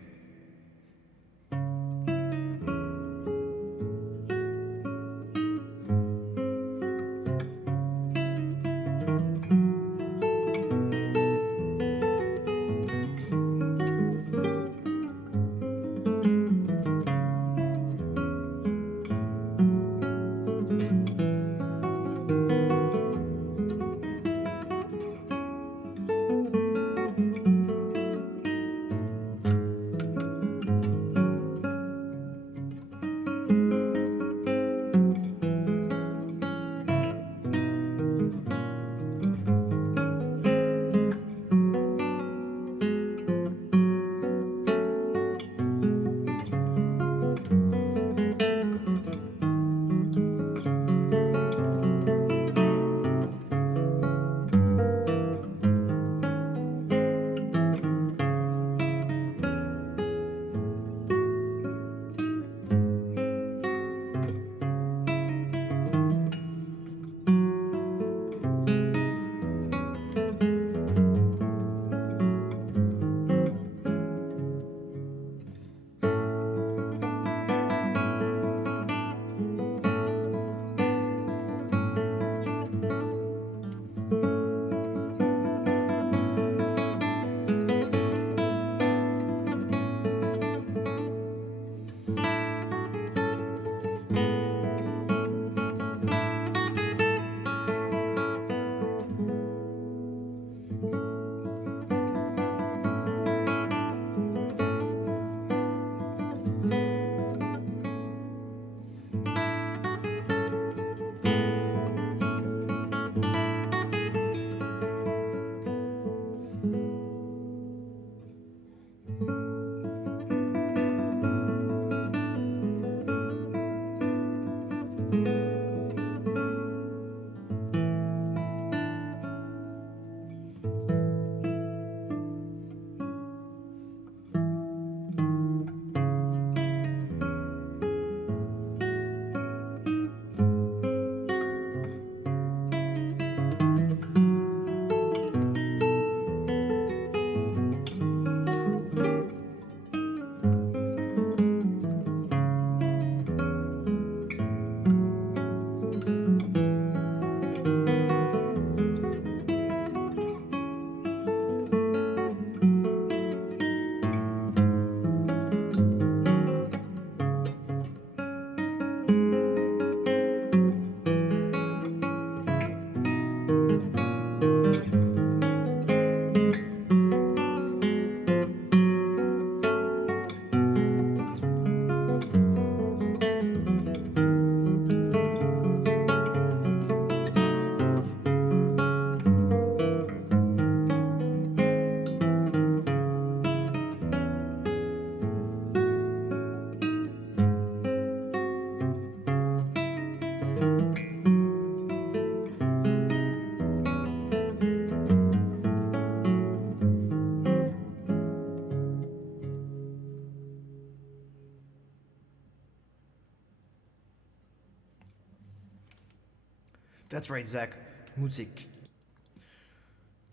That's right, Zach. Musik.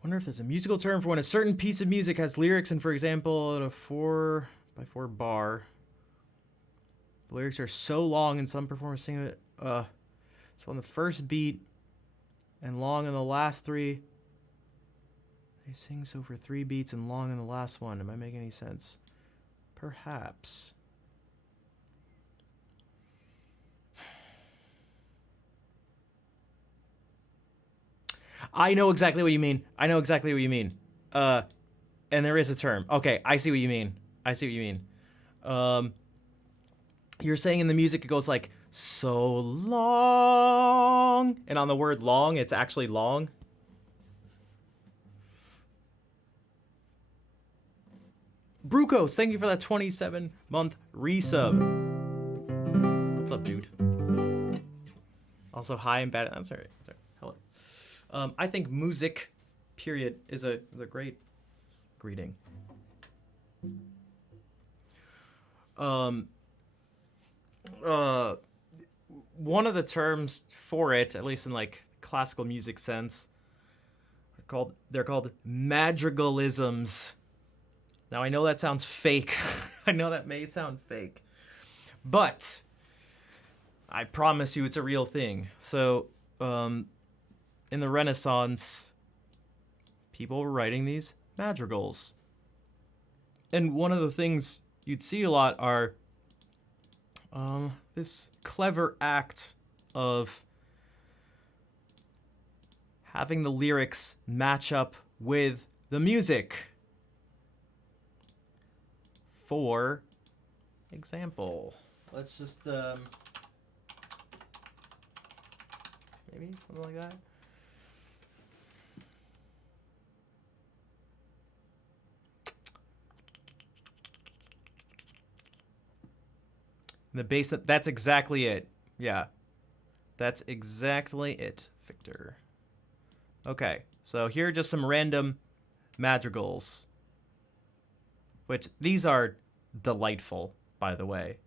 Wonder if there's a musical term for when a certain piece of music has lyrics and, for example, at a 4x4 bar, the lyrics are so long and some performers sing it, so on the first beat and long in the last three, they sing so for 3 beats and long in the last one. Am I making any sense? Perhaps. I know exactly what you mean. And there is a term. Okay, I see what you mean. You're saying in the music it goes like, so long. And on the word long, it's actually long. Brucos, thank you for that 27-month resub. What's up, dude? Also, hi and bad. That's all right. Hello. I think music, period, is a great greeting. One of the terms for it, at least in like classical music sense, they're called madrigalisms. Now I know that sounds fake. I know that may sound fake, but I promise you it's a real thing. So, in the Renaissance, people were writing these madrigals. And one of the things you'd see a lot are this clever act of having the lyrics match up with the music. For example, let's just maybe something like that. The bass, that's exactly it. Yeah. That's exactly it, Victor. Okay, so here are just some random madrigals. Which, these are delightful, by the way.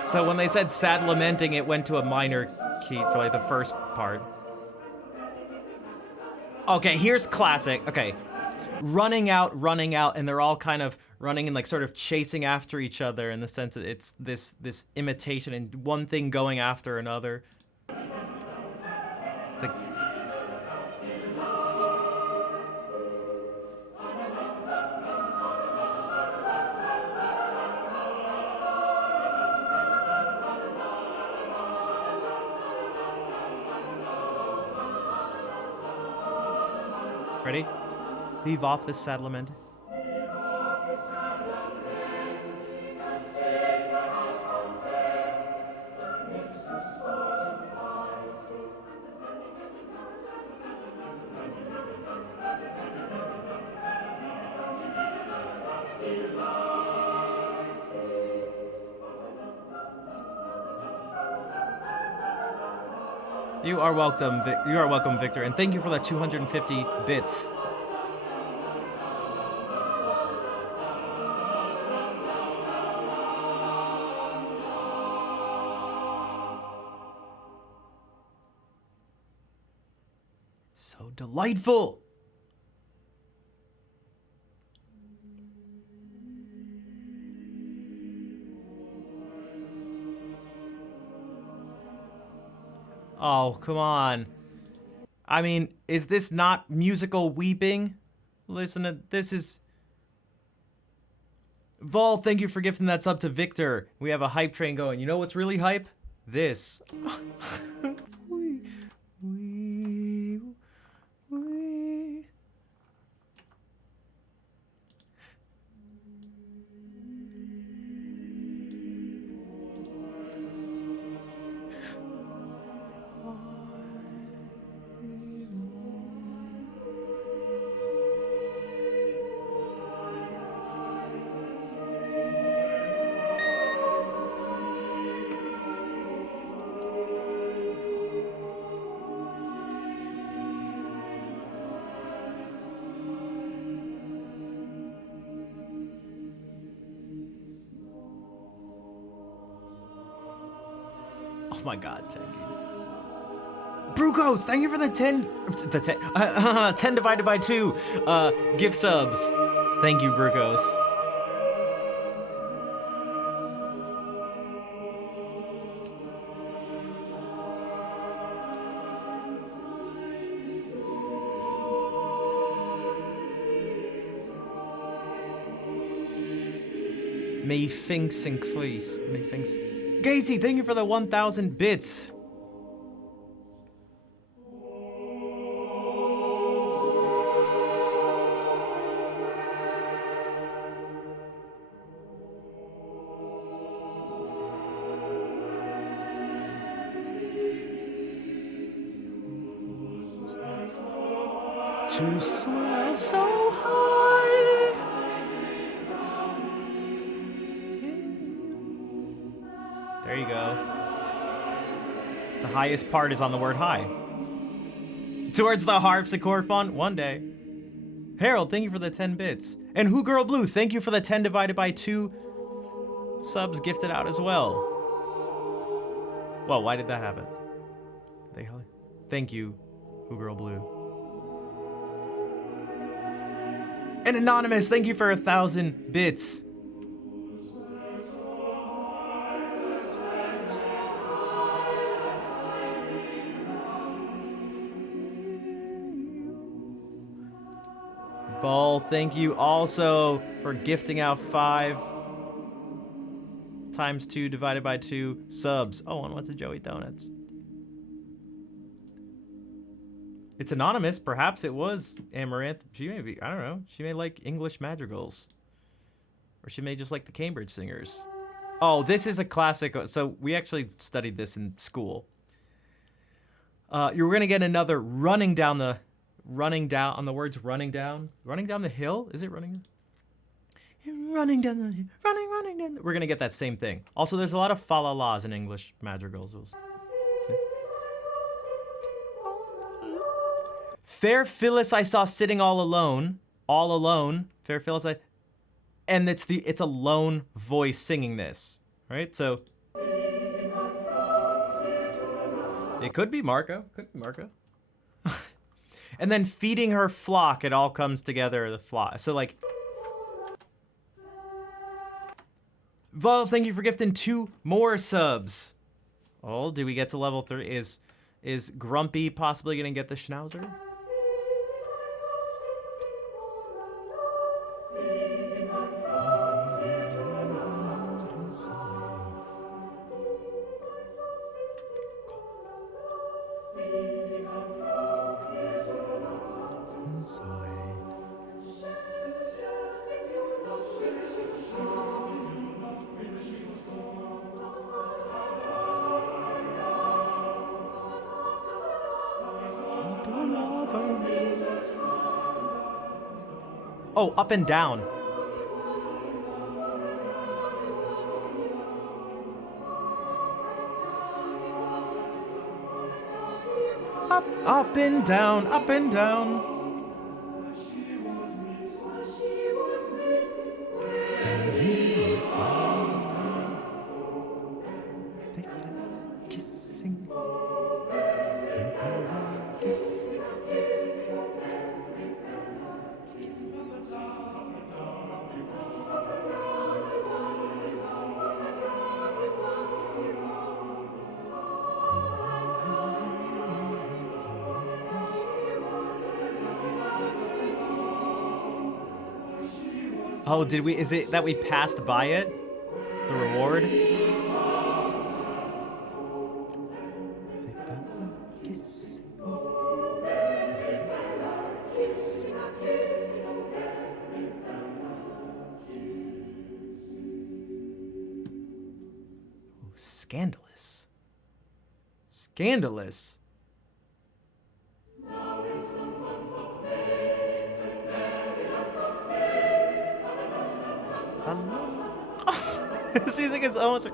So when they said sad lamenting, it went to a minor key for like the first part. Okay, here's classic. Okay. Running out, and they're all kind of running and like sort of chasing after each other in the sense that it's this imitation and one thing going after another. Ready? Leave off this sad lament. You are welcome, Victor, and thank you for that 250 bits. So delightful. Oh, come on. I mean, is this not musical weeping? Listen, this is... Vol, thank you for gifting that sub to Victor. We have a hype train going. You know what's really hype? This. my god, Tengi. Brucos, thank you for the 10 10 divided by 2 gift subs. Thank you, Brucos. May Finks and Quees. May Finks. Gacy, thank you for the 1,000 bits. To soar so high. There you go. The highest part is on the word high. Towards the harpsichord font one day. Harold, thank you for the 10 bits. And Who Girl Blue, thank you for the 10 divided by 2 subs gifted out as well. Well, why did that happen? Thank you, Who Girl Blue. And Anonymous, thank you for 1,000 bits. Ball, thank you also for gifting out 5 times 2 divided by 2 subs. Oh, and what's a Joey Donuts? It's anonymous. Perhaps it was Amaranth. She may be, I don't know. She may like English madrigals. Or she may just like the Cambridge Singers. Oh, this is a classic. So we actually studied this in school. You're going to get another running down the words running down the hill. Is it running down the hill? Running down. We're going to get that same thing. Also, there's a lot of fa-la-las in English madrigals. Fair Phyllis I saw sitting all alone. Fair Phyllis and it's a lone voice singing this, right? So it could be Marco. And then feeding her flock, it all comes together, the flock. So like, Vol, thank you for gifting 2 more subs. Oh, do we get to level 3? Is Grumpy possibly gonna get the Schnauzer? Oh, up and down. Up and down, up and down. Kissing. Oh, did we? Is it that we passed by it? The reward? Oh, scandalous. Scandalous. This music is almost.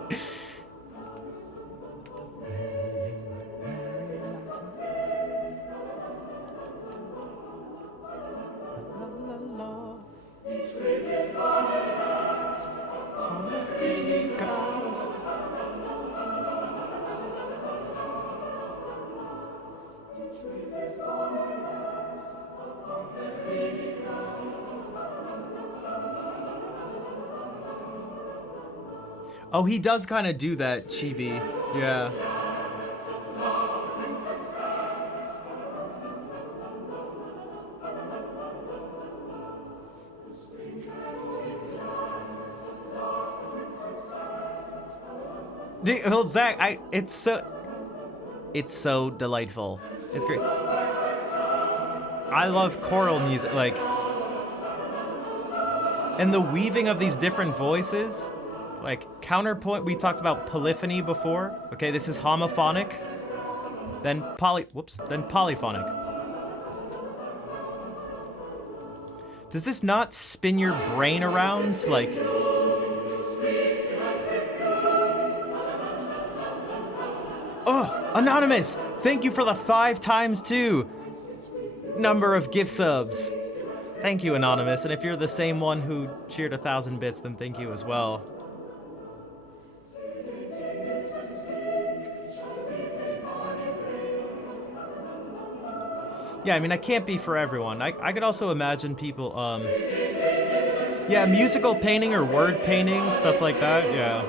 Oh, he does kind of do that, Chibi. Yeah. Well, Zach, it's so delightful. It's great. I love choral music, like, and the weaving of these different voices, like counterpoint. We talked about polyphony before. Okay, this is homophonic, then polyphonic. Does this not spin your brain around, like? Oh, Anonymous! Thank you for the 5 times 2 number of gift subs. Thank you, Anonymous. And if you're the same one who cheered 1,000 bits, then thank you as well. Yeah, I mean, I can't be for everyone. I could also imagine people, yeah, musical painting or word painting, stuff like that, yeah.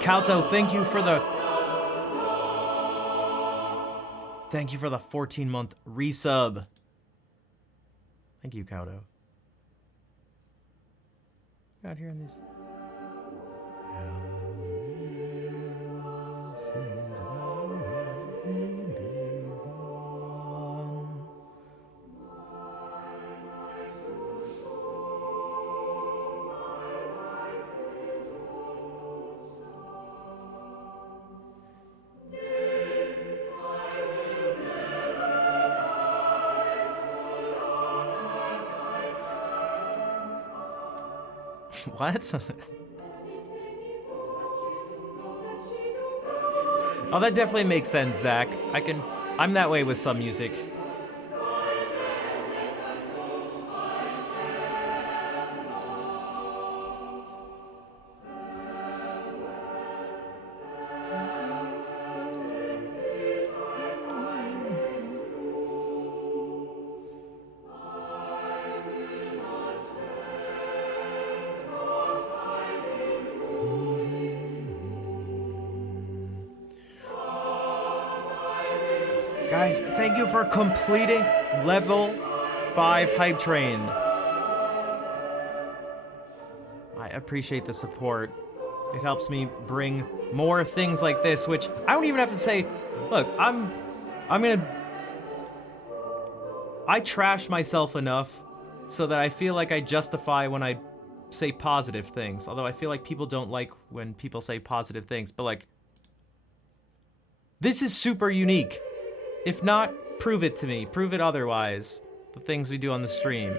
Kauto, thank you for the 14-month resub. Thank you, Kauto. Out here in these. What? Oh, that definitely makes sense, Zach. I'm that way with some music. Guys, thank you for completing level 5 Hype Train. I appreciate the support. It helps me bring more things like this, which I don't even have to say, look, I trash myself enough so that I feel like I justify when I say positive things. Although I feel like people don't like when people say positive things, but like, this is super unique. If not, prove it to me. Prove it otherwise. The things we do on the stream.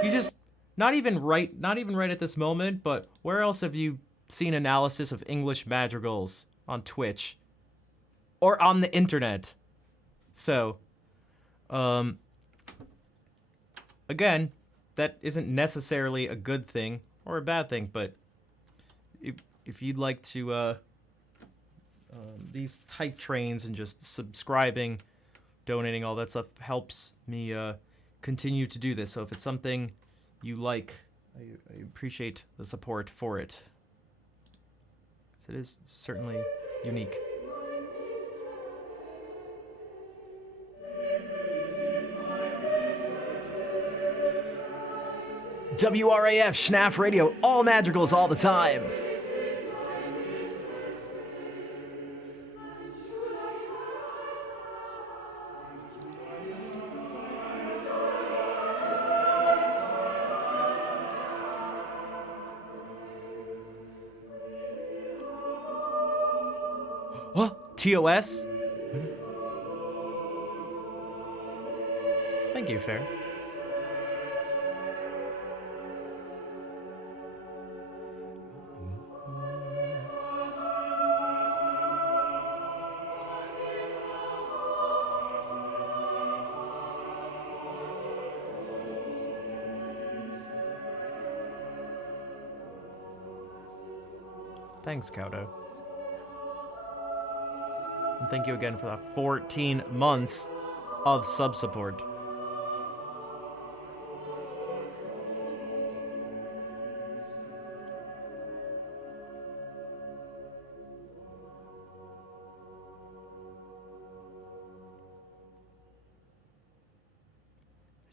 You just, not even right at this moment, but where else have you seen analysis of English madrigals on Twitch? Or on the internet? So, again, that isn't necessarily a good thing or a bad thing, but if you'd like to, these type trains and just subscribing, donating, all that stuff helps me continue to do this. So if it's something you like, I appreciate the support for it. So it is certainly unique. WRAF, Schnaf Radio, all madrigals all the time. TOS? Thank you, Fair. Thanks, Kauto. And thank you again for the 14 months of sub support.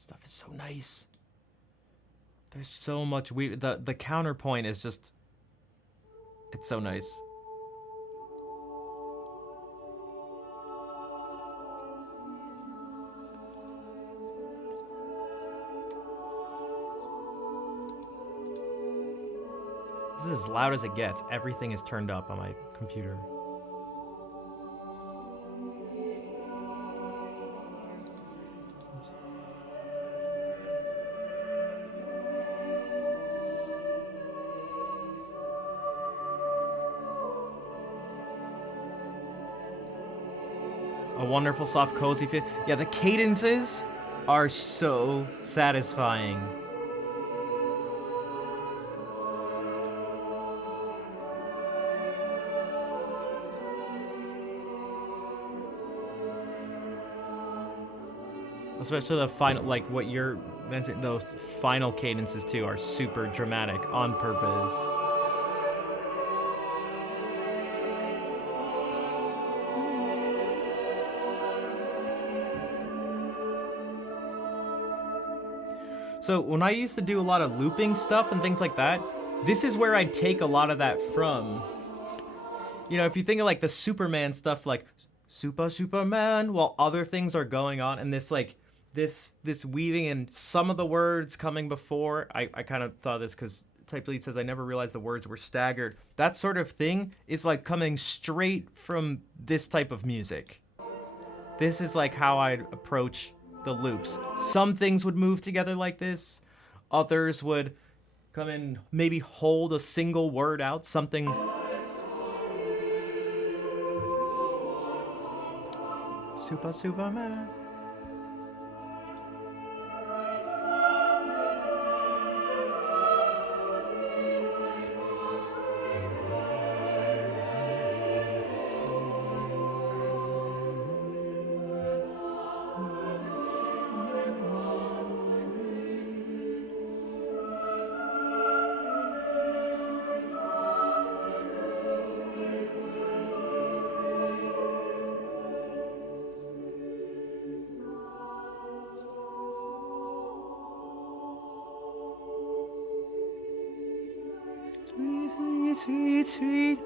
Stuff is so nice. There's so much weird. The counterpoint is just. It's so nice. This is as loud as it gets. Everything is turned up on my computer. A wonderful, soft, cozy feel. Yeah, the cadences are so satisfying. Especially the final, like what you're mentioning, those final cadences too are super dramatic on purpose. So when I used to do a lot of looping stuff and things like that, this is where I'd take a lot of that from. You know, if you think of like the Superman stuff, like Superman, while other things are going on, and this like this weaving and some of the words coming before. I kind of thought this because Type Lead says I never realized the words were staggered. That sort of thing is like coming straight from this type of music. This is like how I'd approach the loops. Some things would move together like this. Others would come in, maybe hold a single word out, something. Superman. Sweet.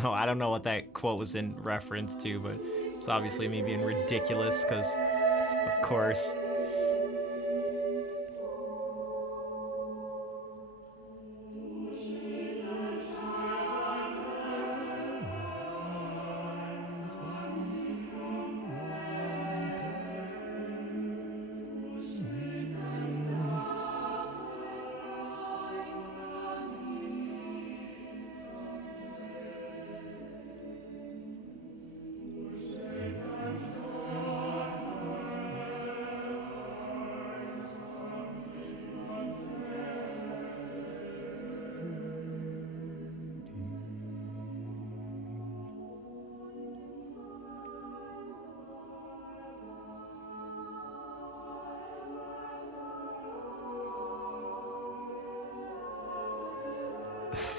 No, I don't know what that quote was in reference to, but it's obviously me being ridiculous because, of course.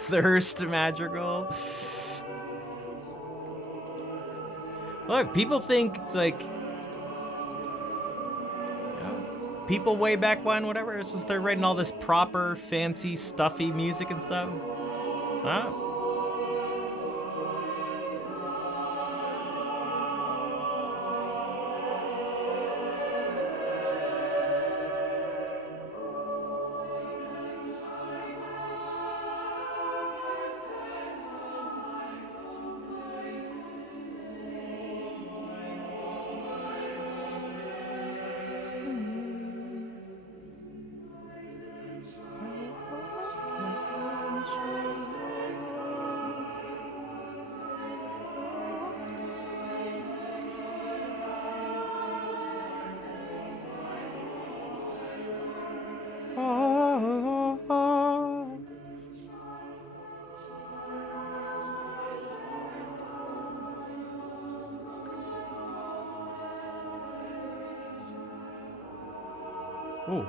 Thirst Madrigal. Look, people think it's like, you know, people way back when, whatever, it's just they're writing all this proper, fancy, stuffy music and stuff. Huh? Ooh.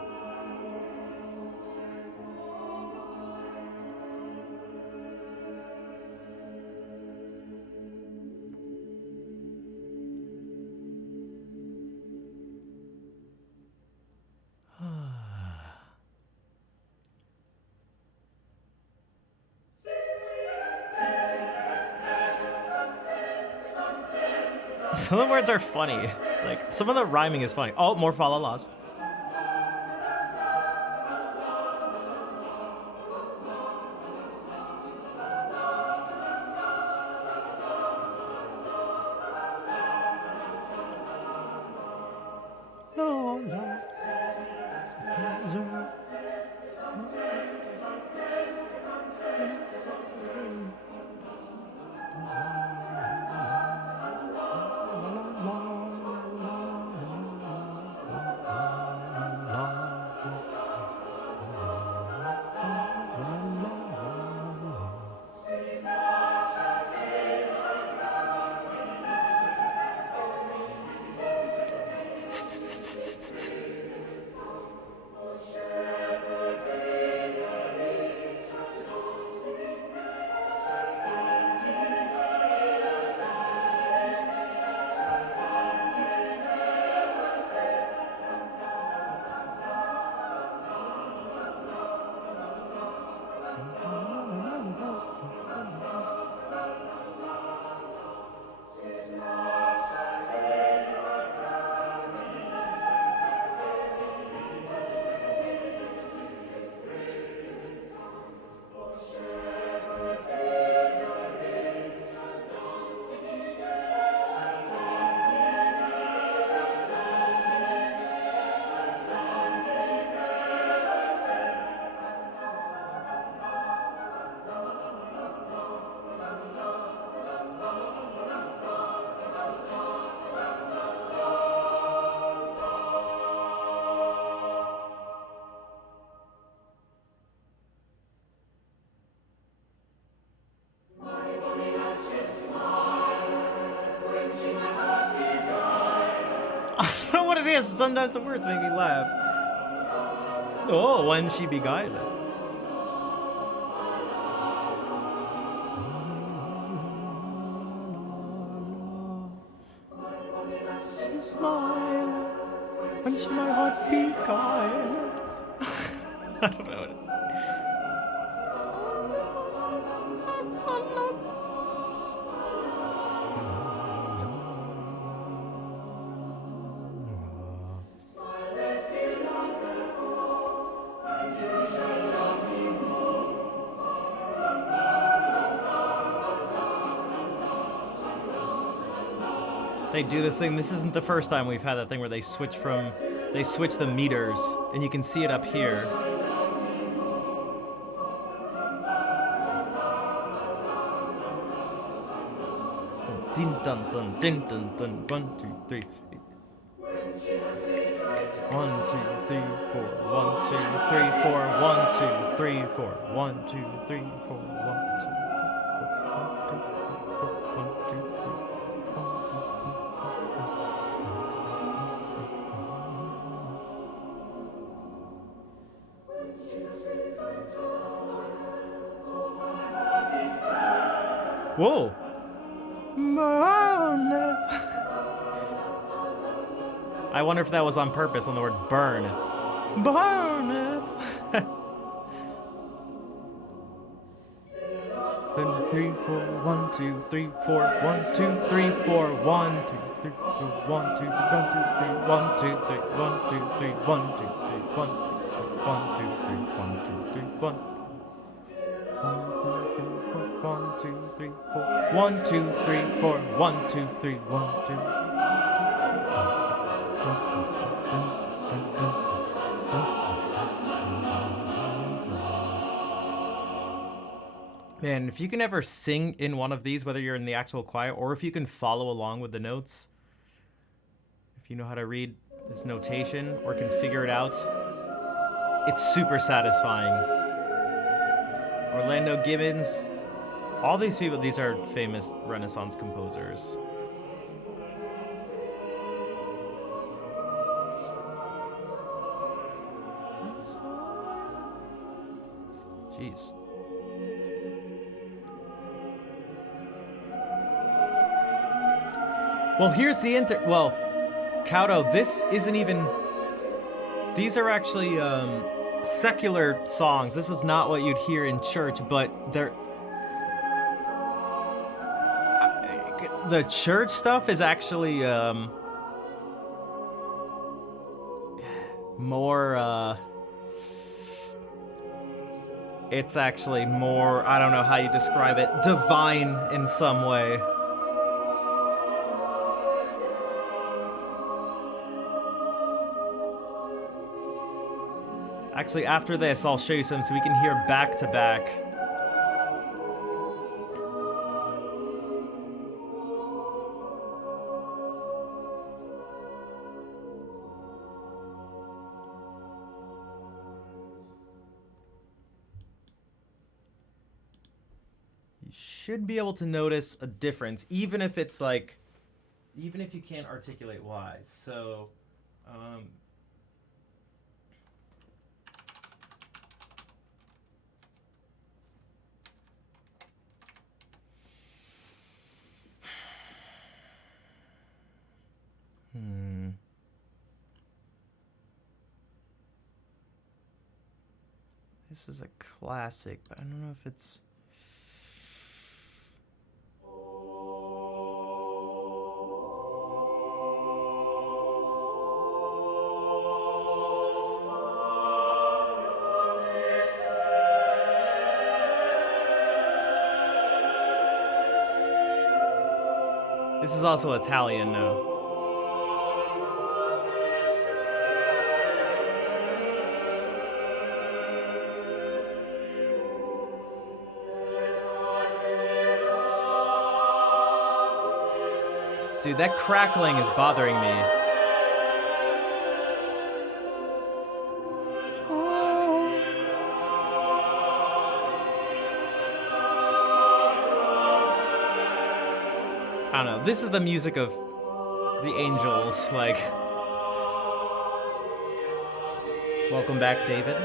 Some of the words are funny. Like, some of the rhyming is funny. Oh, more fa la las. I don't know what it is. Sometimes the words make me laugh. Oh, when she beguiled. She smiled when she my heart beguiled. I don't know what it is. They do this thing. This isn't the first time we've had that thing where they switch the meters, and you can see it up here. Din dun dun din dun dun 1 2 3 1 2 3 4 1 2 3 4 1 2 3 4 1 2 3 4 1 2 3 4 1 2 3 Whoa! I wonder if that was on purpose on the word burn. Burn. Then 3 4 1 2 3 4 1 2 3 4 1 2 3 1 2 1 2 3 1 2 3 1 2 3 1 2 3 1 2 3 1 2 3 1 1 2 3 4 1 2 3 4 1 2 3 1 2 Man, if you can ever sing in one of these, whether you're in the actual choir or if you can follow along with the notes, if you know how to read this notation or can figure it out, it's super satisfying. Orlando Gibbons, all these people, these are famous Renaissance composers. Jeez. Well, here's the well, Kauto, this isn't even. These are actually secular songs. This is not what you'd hear in church, but they're. The church stuff is actually more. It's actually more. I don't know how you describe it. Divine in some way. Actually, after this, I'll show you some so we can hear back to back. You should be able to notice a difference, even if it's like, even if you can't articulate why. So, This is a classic, but I don't know if it's. This is also Italian, no? Dude, that crackling is bothering me. I don't know. This is the music of the angels, like. Welcome back, David.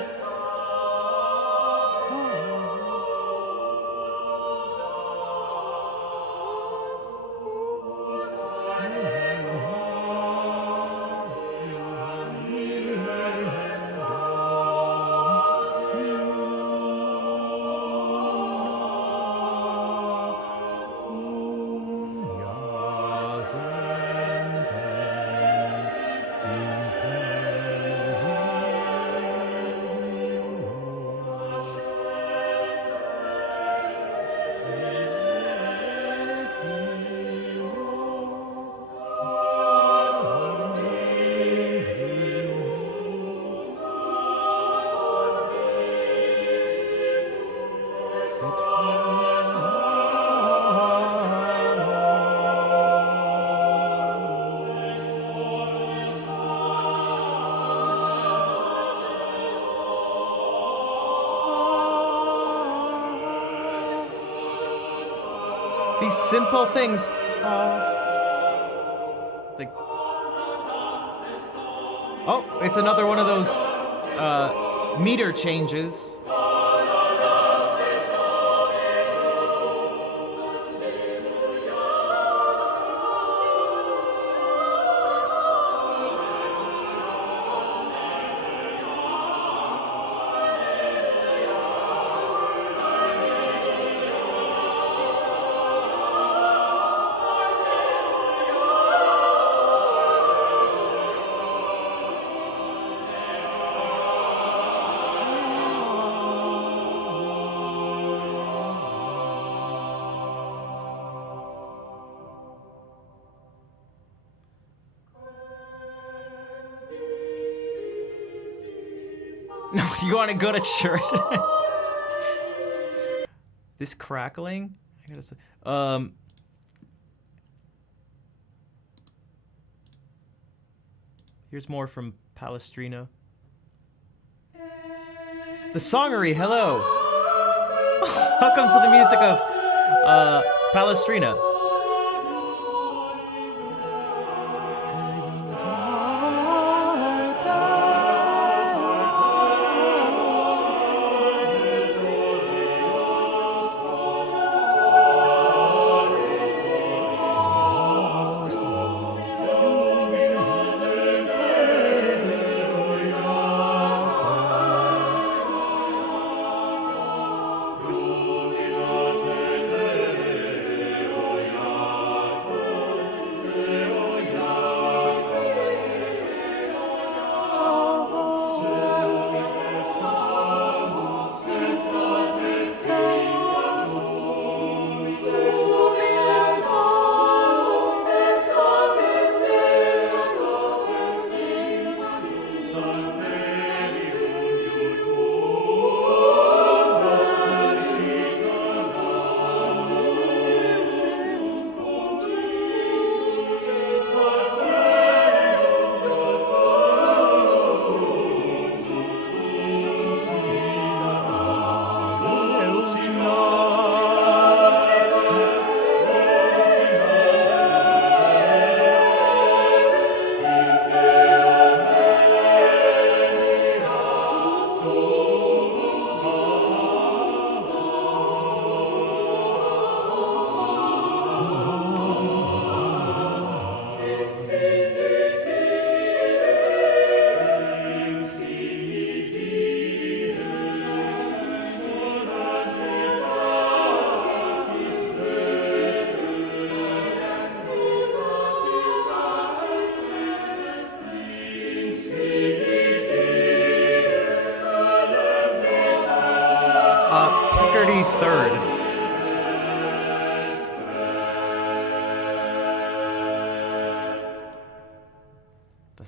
These simple things. Like, oh, it's another one of those meter changes. No, you want to go to church? This crackling? I gotta say. Here's more from Palestrina. The Songery, hello! Welcome to the music of Palestrina.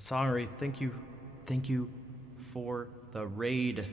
Sangri, thank you for the raid.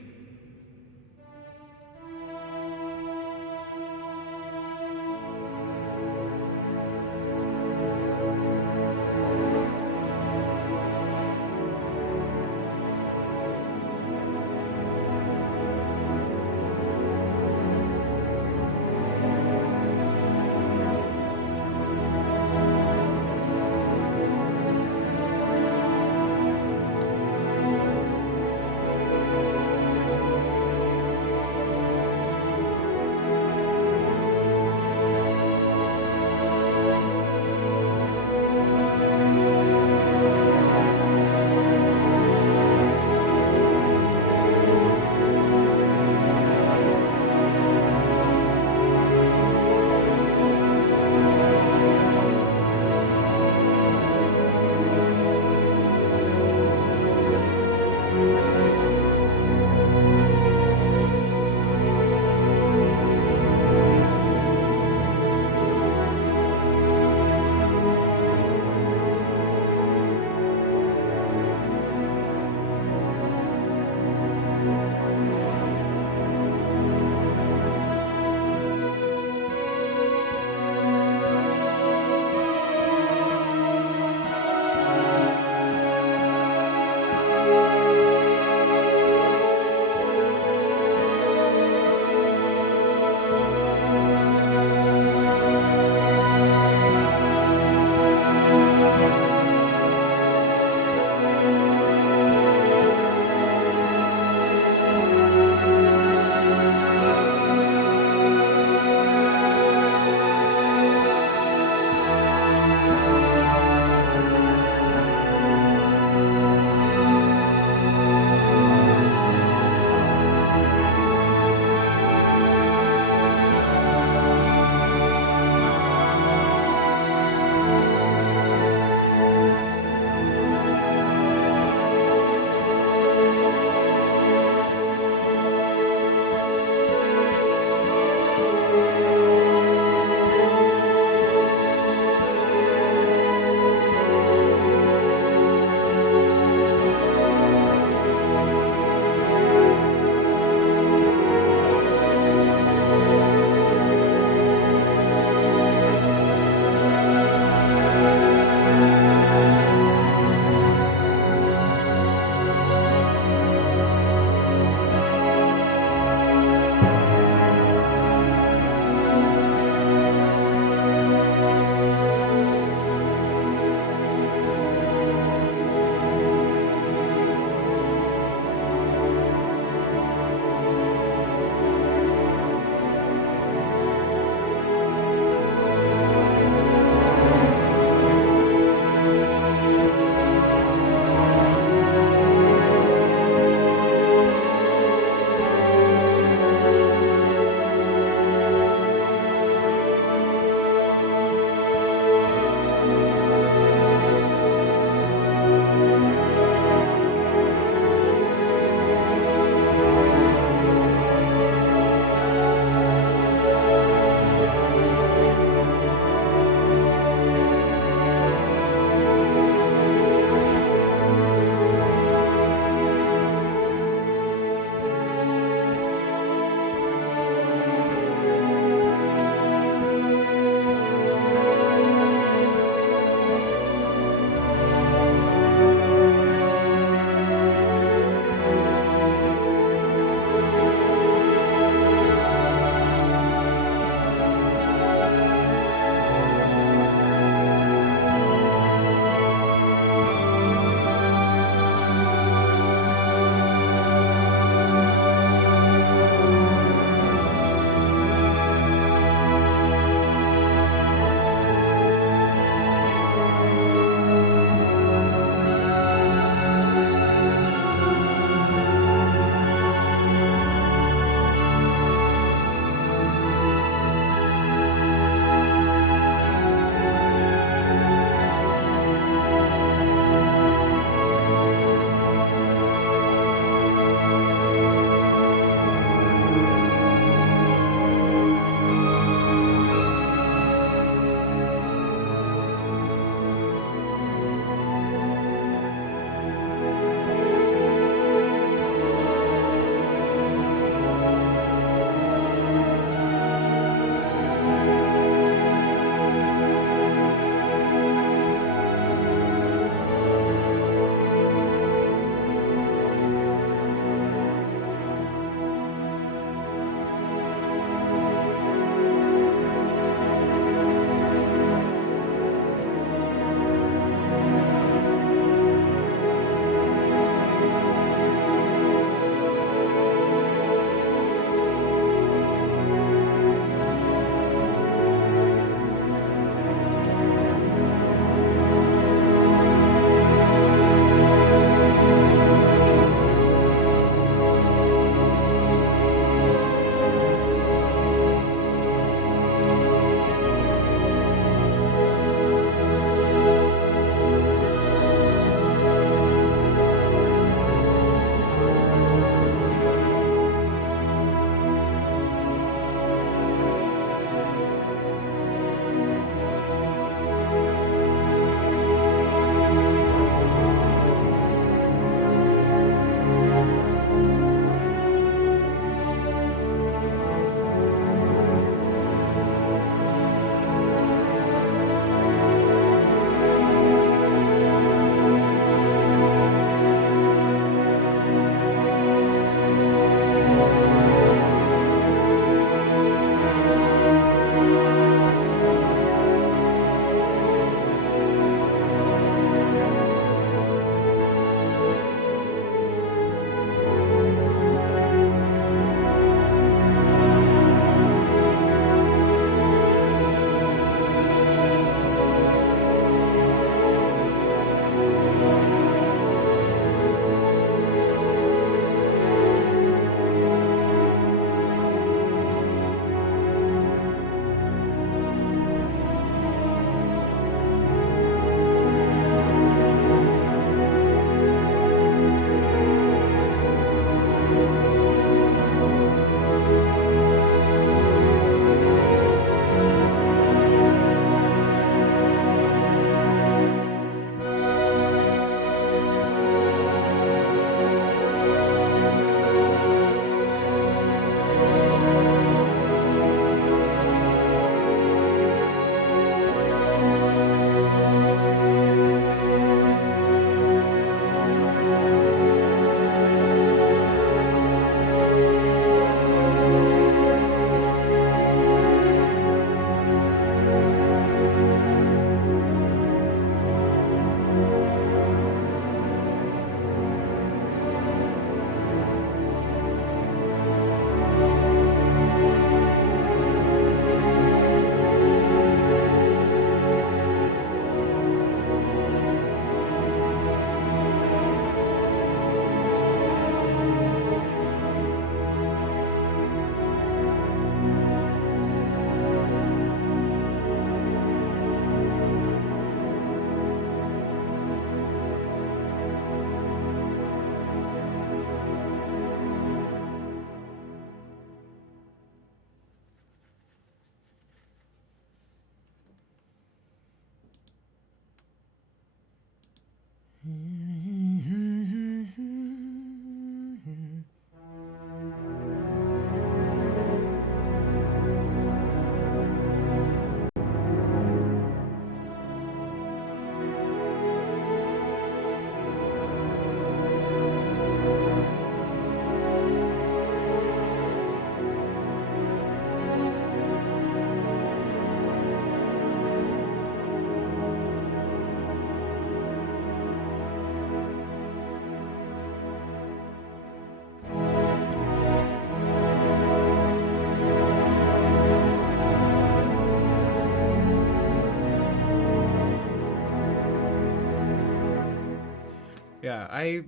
Yeah, I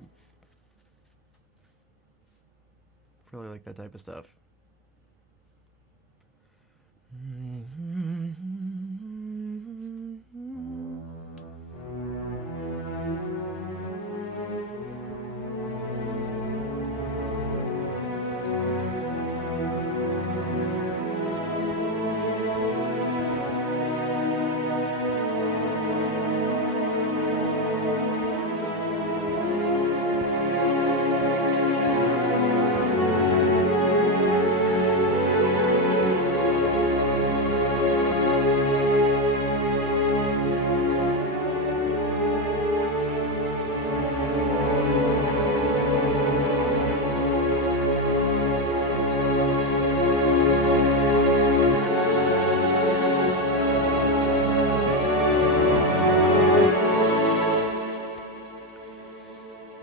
really like that type of stuff.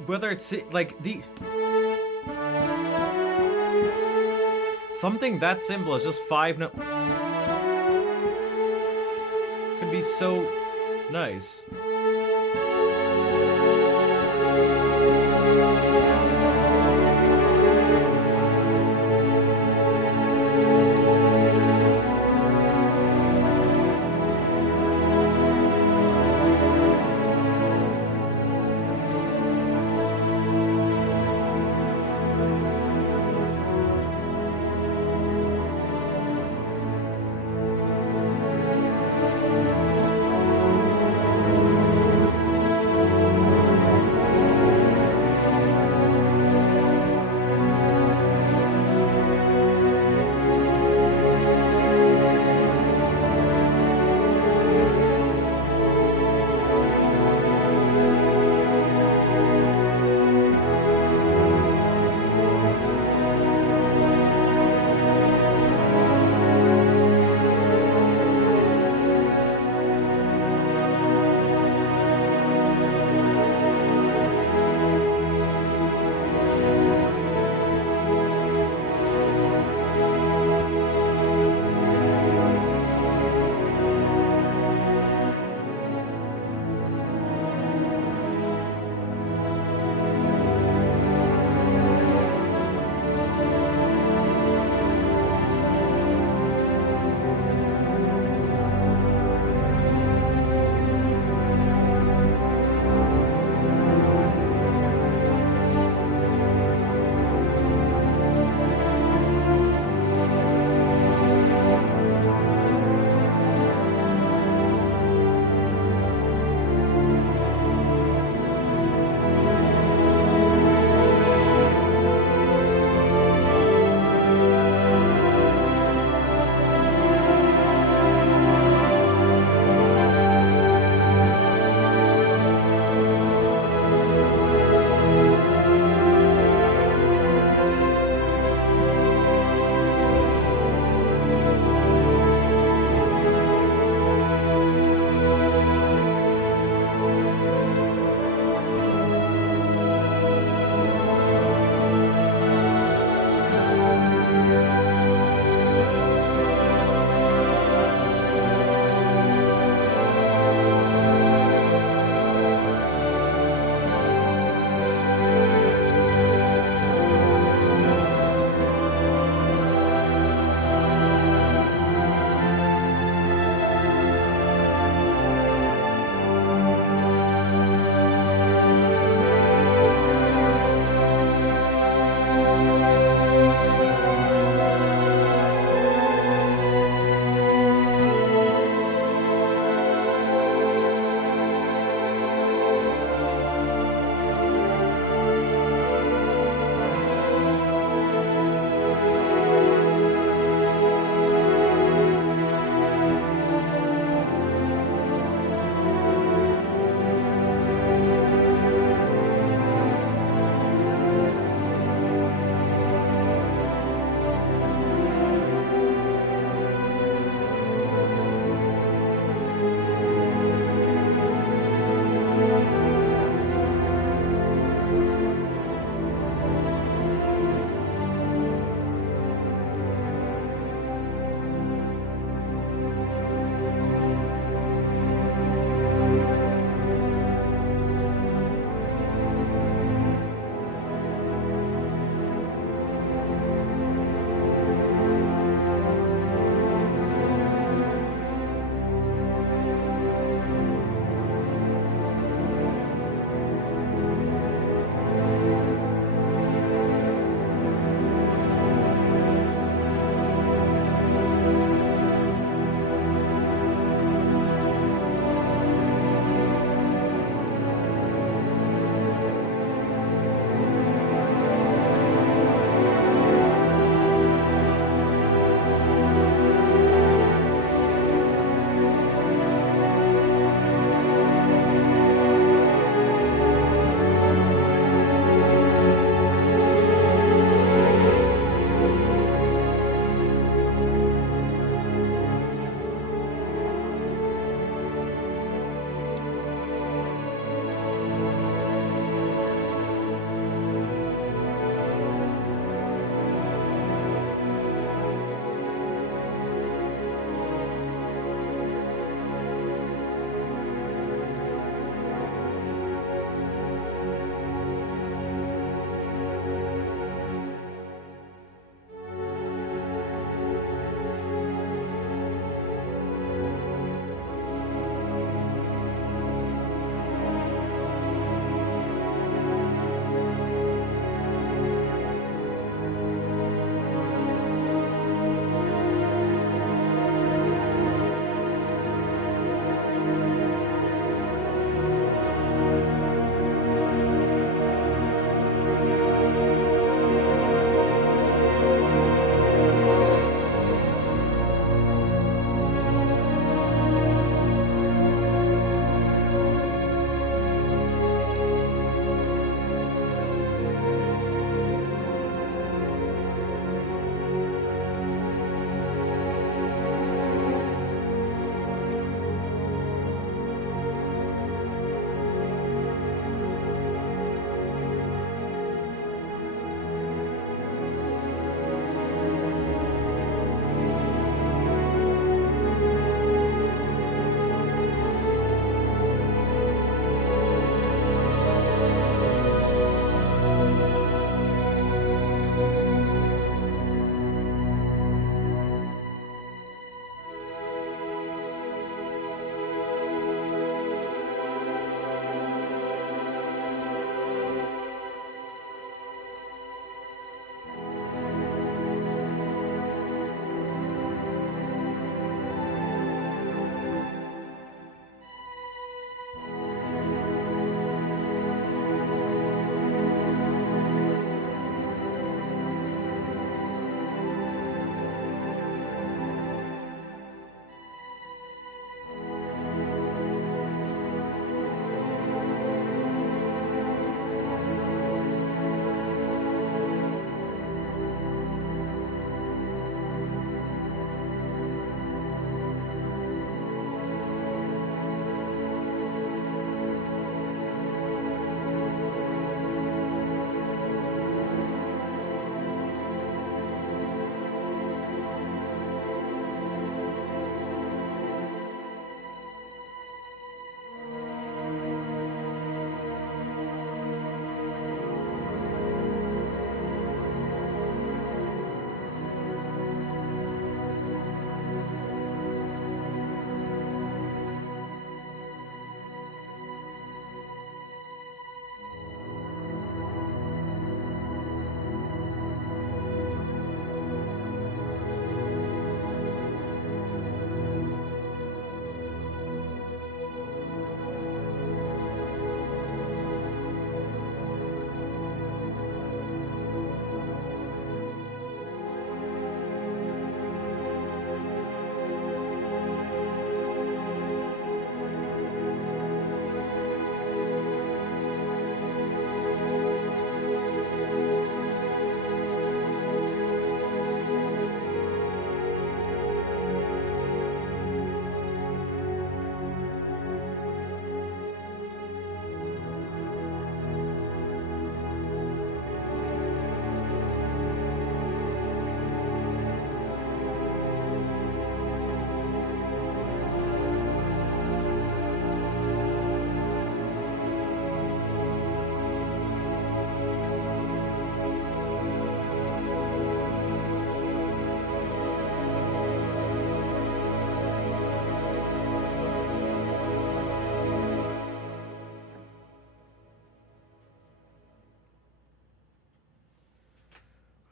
Whether it's like the something that simple as just 5 notes could be so nice.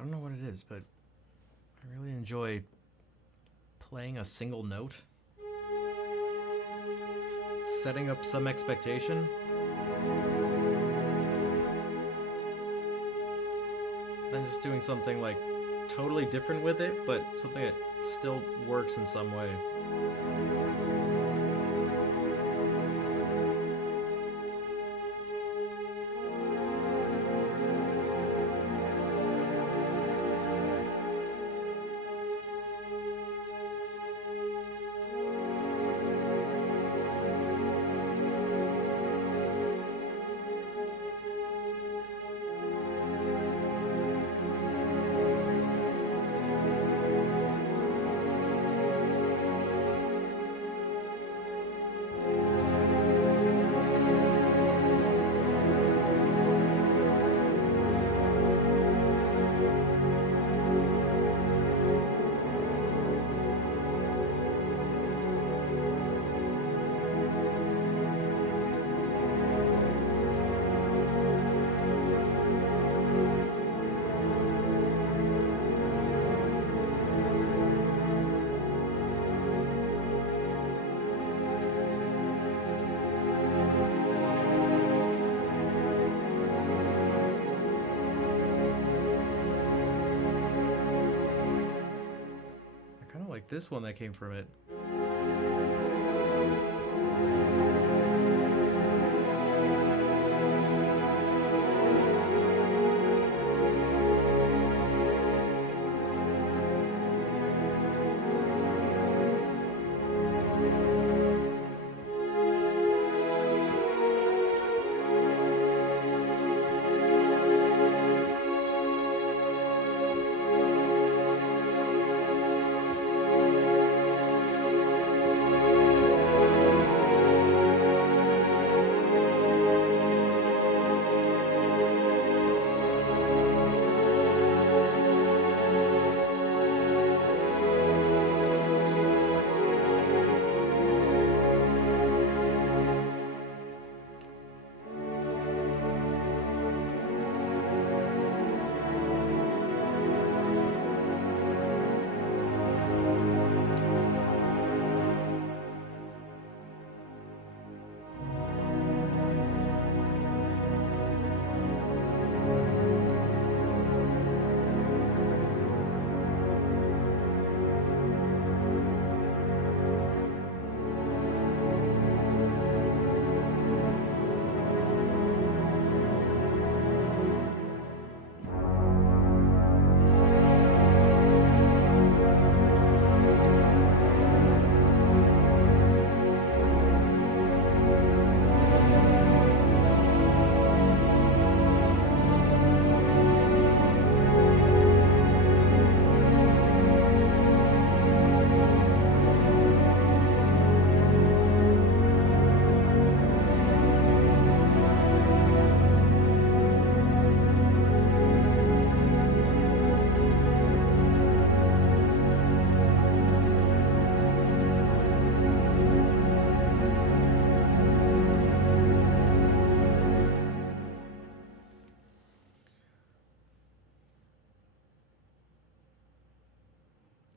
I don't know what it is, but I really enjoy playing a single note, setting up some expectation, then just doing something like totally different with it, but something that still works in some way. Like this one that came from it.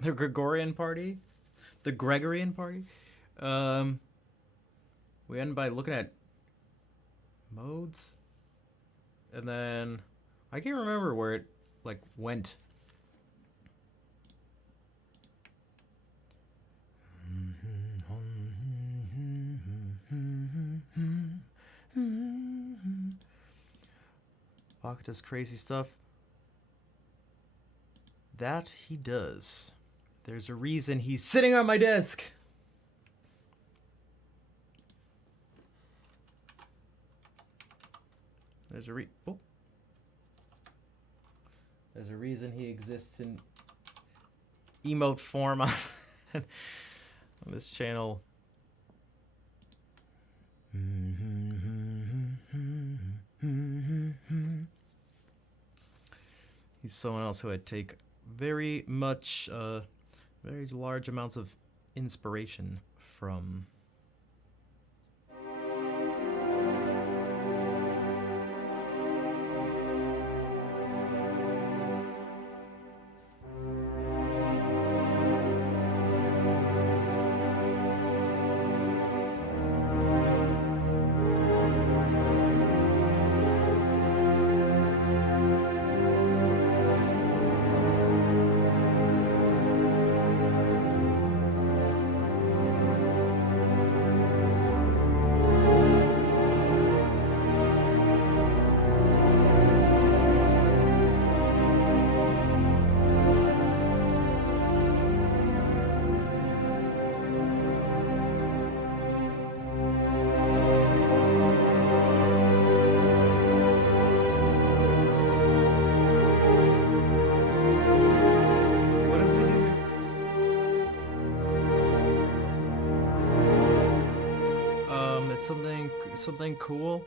The Gregorian party? The Gregorian party? We end by looking at modes. And then I can't remember where it like went. Bach does crazy stuff. That he does. There's a reason he's sitting on my desk. There's a There's a reason he exists in emote form on this channel. He's someone else who I take very much, very large amounts of inspiration from. it's something cool.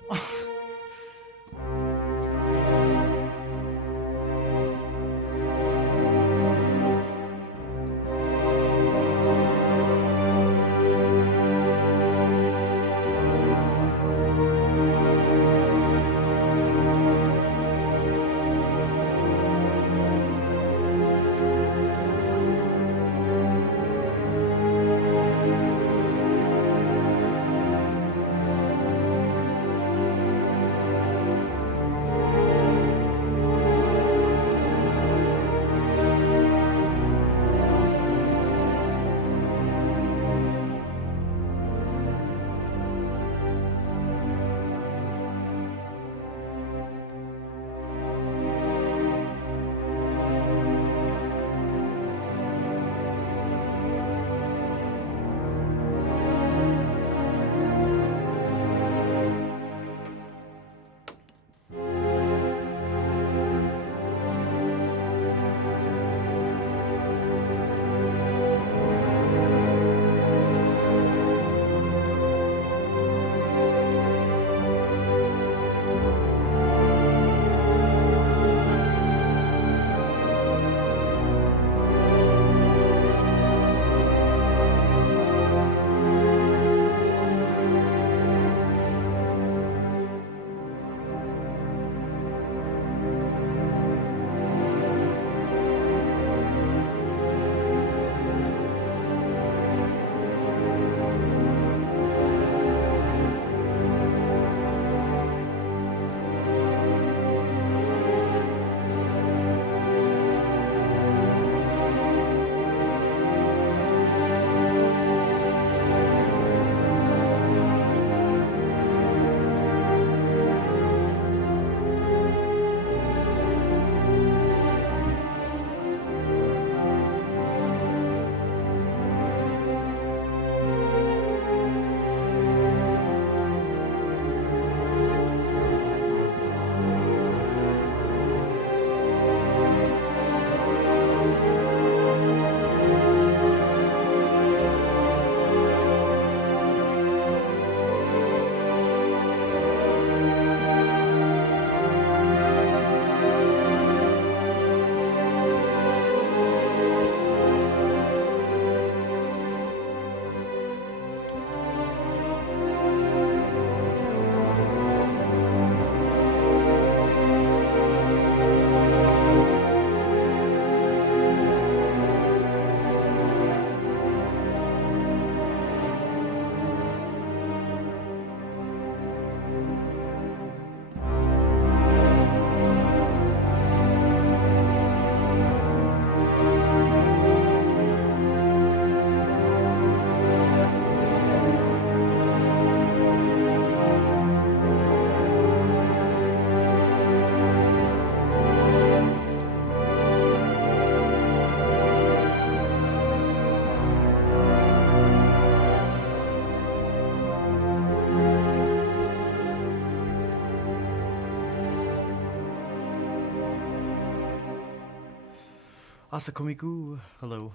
Asakomiku, hello.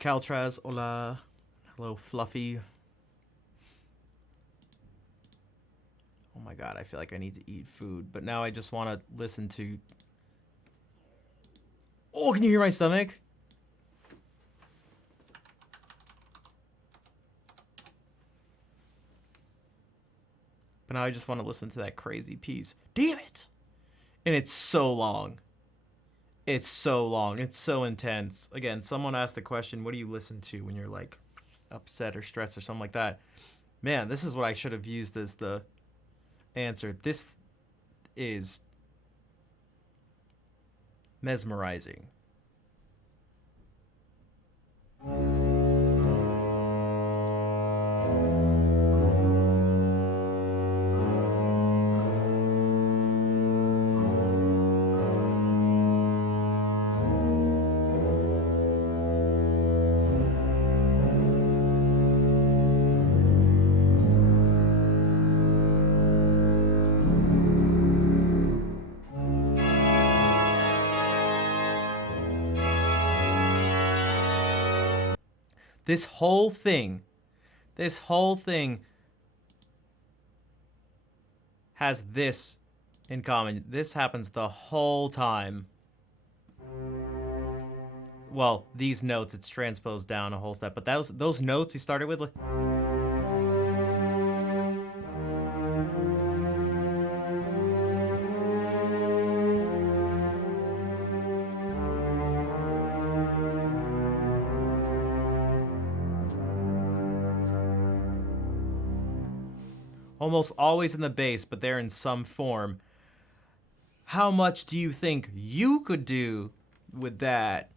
Caltraz, hola. Hello, Fluffy. Oh my god, I feel like I need to eat food, but now I just want to listen to... Oh, can you hear my stomach? But now I just want to listen to that crazy piece. Damn it! And it's so long. It's so long. It's so intense. Again, someone asked the question, what do you listen to when you're like upset or stressed or something like that? Man, this is what I should have used as the answer. This is mesmerizing. This whole thing has this in common. This happens the whole time. Well, these notes, it's transposed down a whole step, but those notes he started with. Almost always in the bass, but they're in some form. How much do you think you could do with that?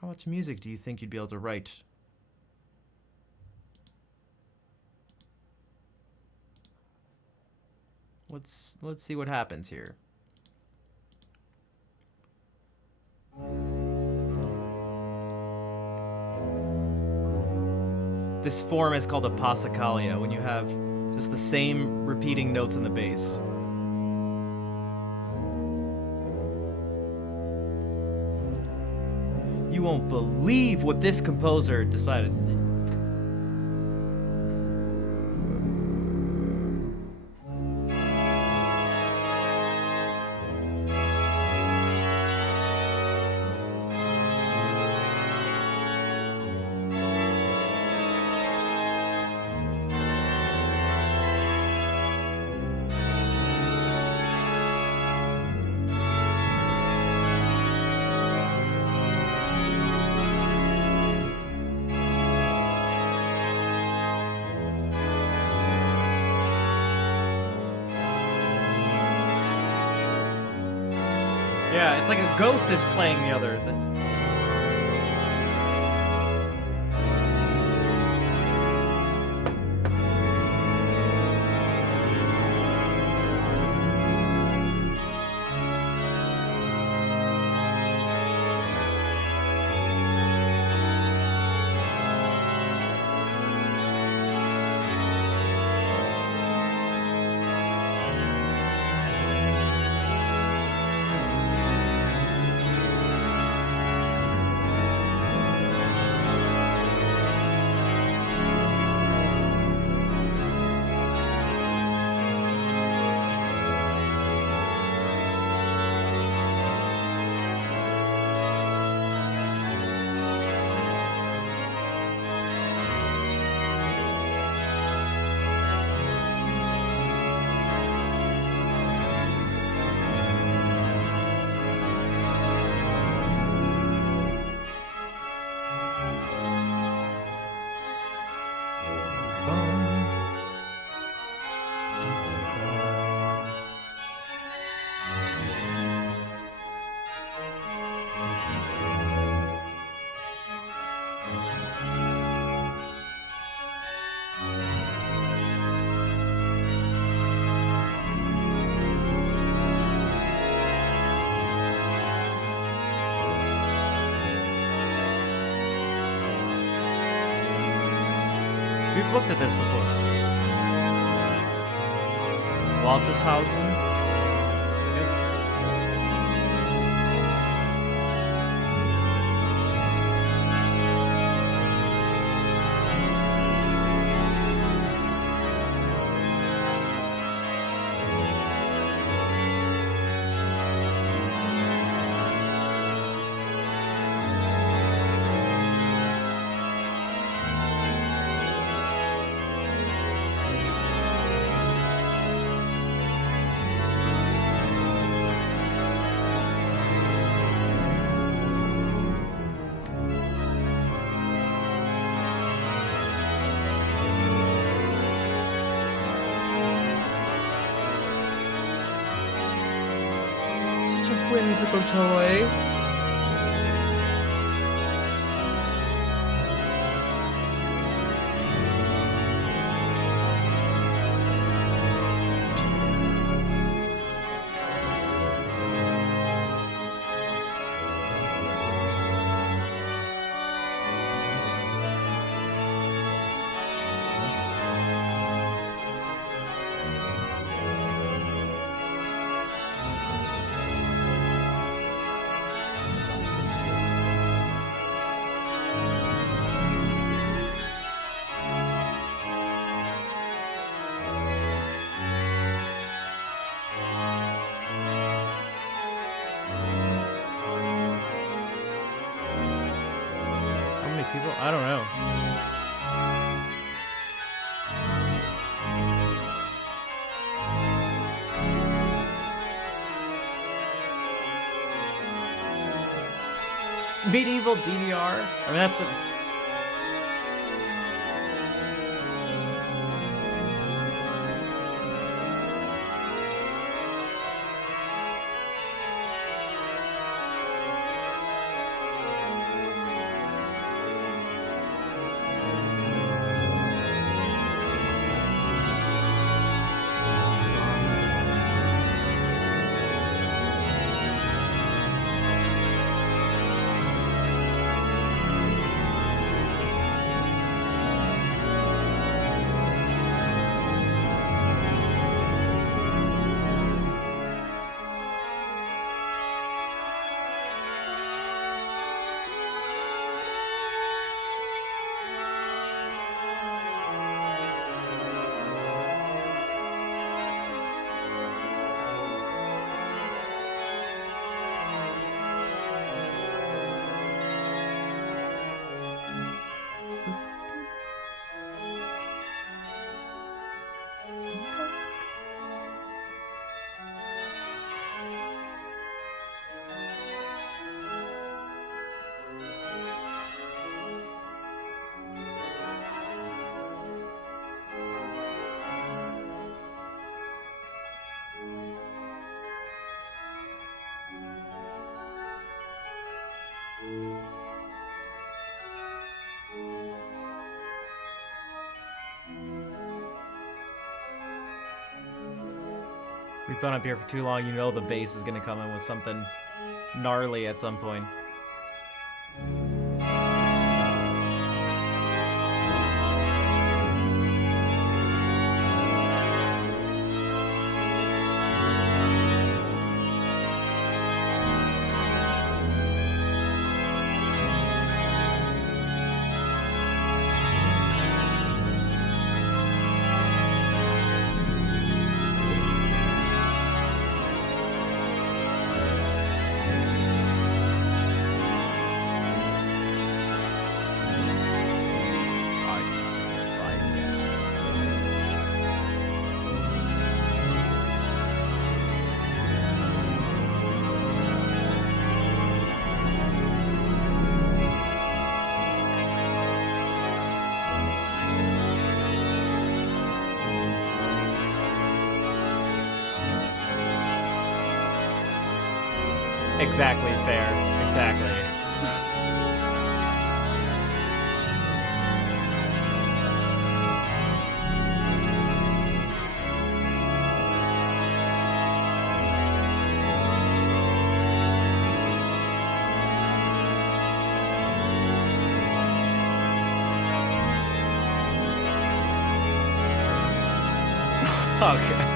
How much music do you think you'd be able to write? Let's see what happens here. This form is called a passacaglia, when you have just the same repeating notes in the bass. You won't believe what this composer decided to do. Yeah, it's like a ghost is playing the other. We've looked at this before. Waltershausen, I guess. Such a whimsical toy. Medieval DDR? I mean, that's a... We've been up here for too long, you know the bass is gonna come in with something gnarly at some point. Exactly fair. Exactly. Okay.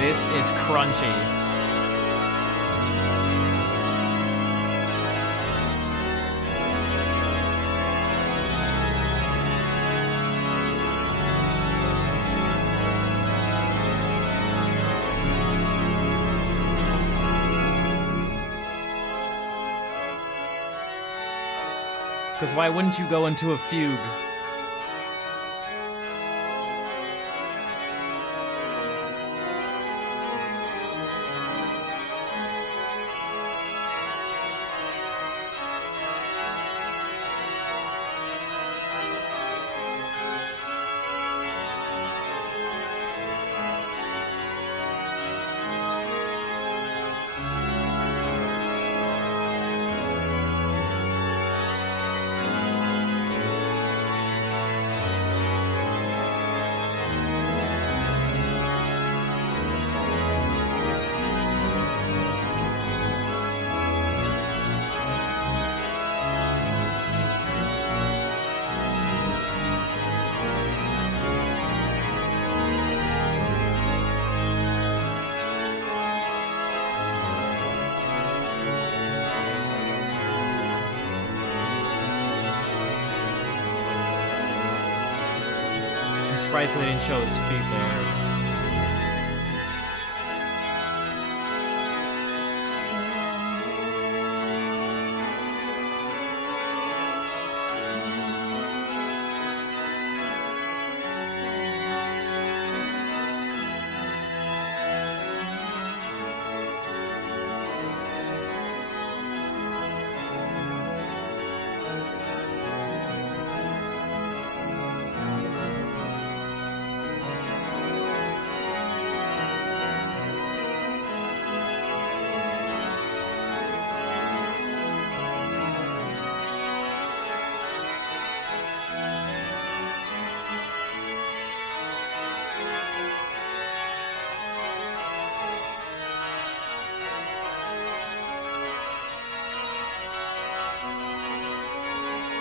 This is crunchy. Because why wouldn't you go into a fugue? I'm surprised they didn't show his feet there.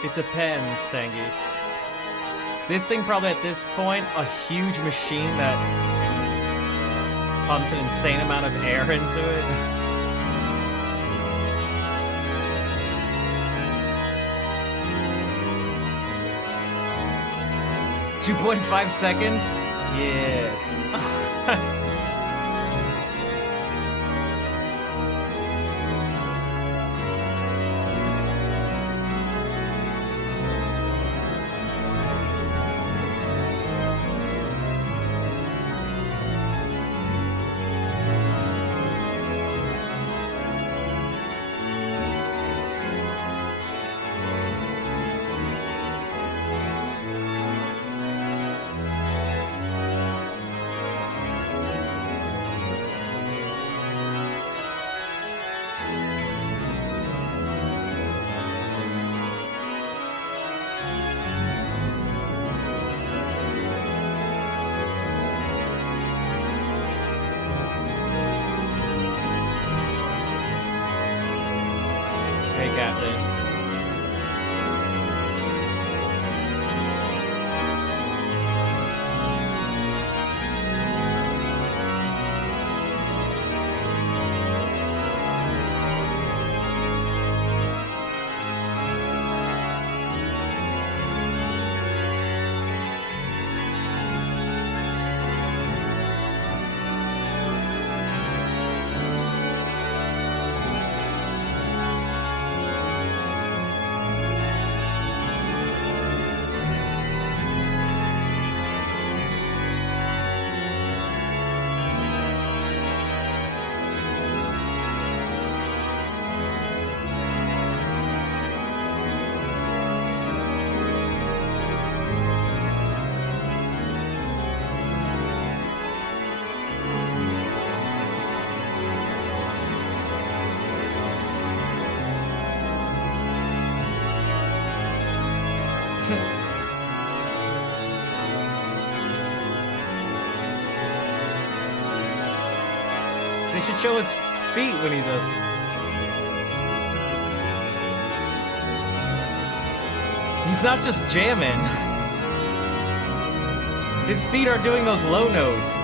It depends, Stangy. This thing probably at this point, a huge machine that pumps an insane amount of air into it. 2.5 seconds? Yes. Hey, Captain. They should show his feet when he does it. He's not just jamming. His feet are doing those low notes.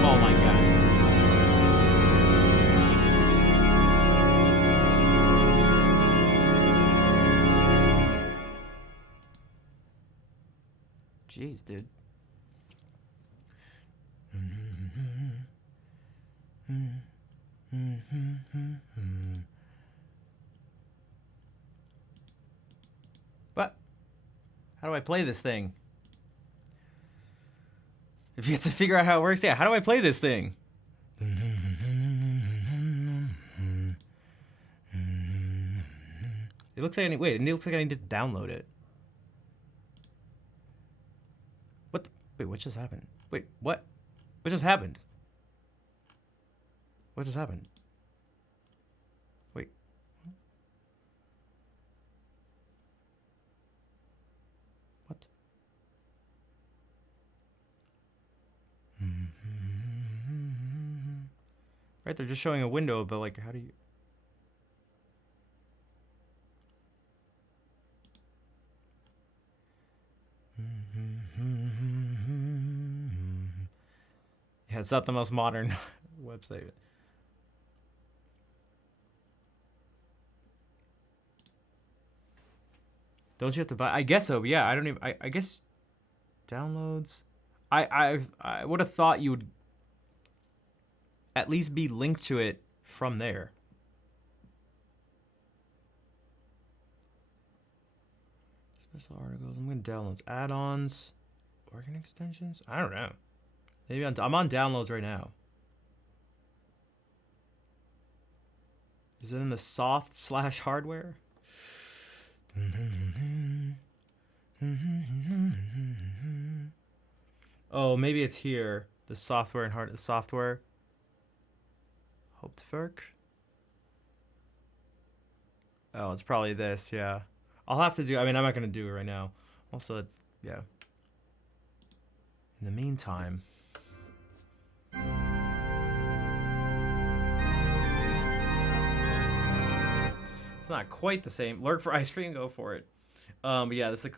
Oh my god. Jeez, dude. But how do I play this thing? If you have to figure out how it works, yeah, how do I play this thing? It looks like it looks like I need to download it. What the, wait, what just happened? Wait, what? What just happened? What just happened? Wait. What? Right, they're just showing a window, but like, how do you... Yeah, it's not the most modern website. Don't you have to buy? I guess so. But yeah, I don't even. I guess downloads. I would have thought you would at least be linked to it from there. Special articles. I'm gonna downloads, add-ons, organ extensions. I don't know. Maybe I'm on downloads right now. Is it in the soft / hardware? Oh, maybe it's here. The software and hard software. Hauptwerk. Oh, it's probably this. Yeah, I'll have to do. I mean, I'm not gonna do it right now. Also, yeah. In the meantime. It's not quite the same. Lurk for ice cream, go for it. But yeah, this is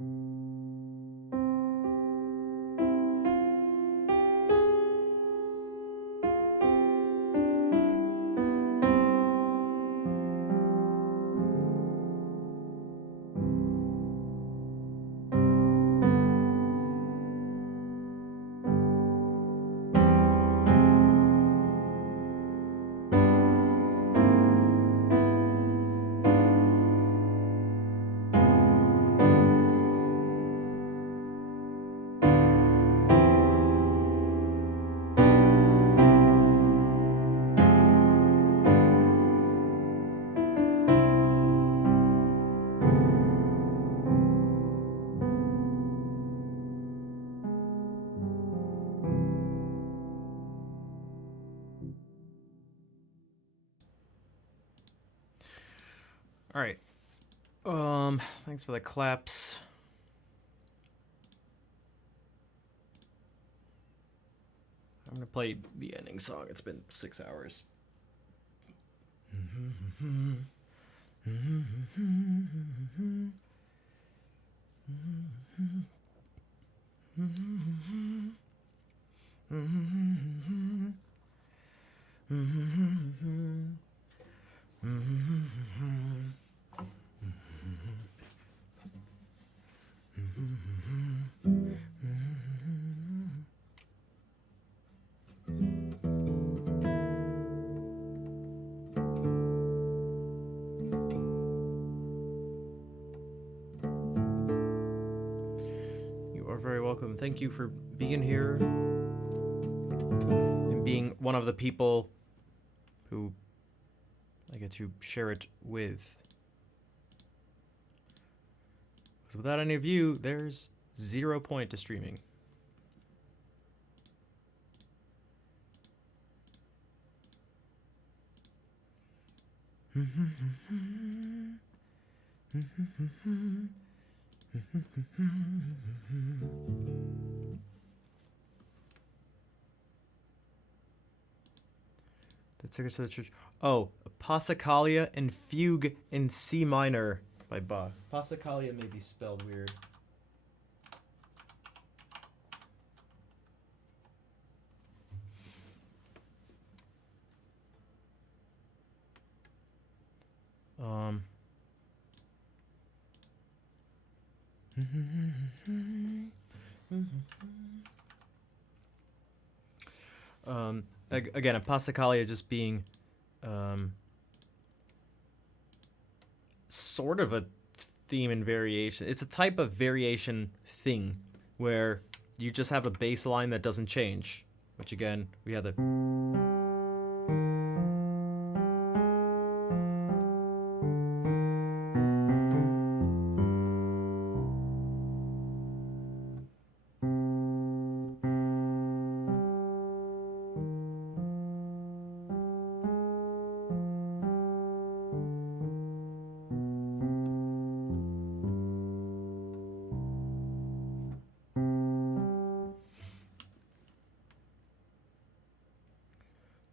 All right. Thanks for the claps. I'm gonna play the ending song. It's been 6 hours. You are very welcome. Thank you for being here and being one of the people who I get to share it with. Because without any of you, there's 0 point to streaming. The took us to the church. Oh, Passacaglia and Fugue in C minor by Bach. Passacaglia may be spelled weird. Again, a Passacaglia just being sort of a theme and variation. It's a type of variation thing where you just have a bass line that doesn't change. Which again, we have the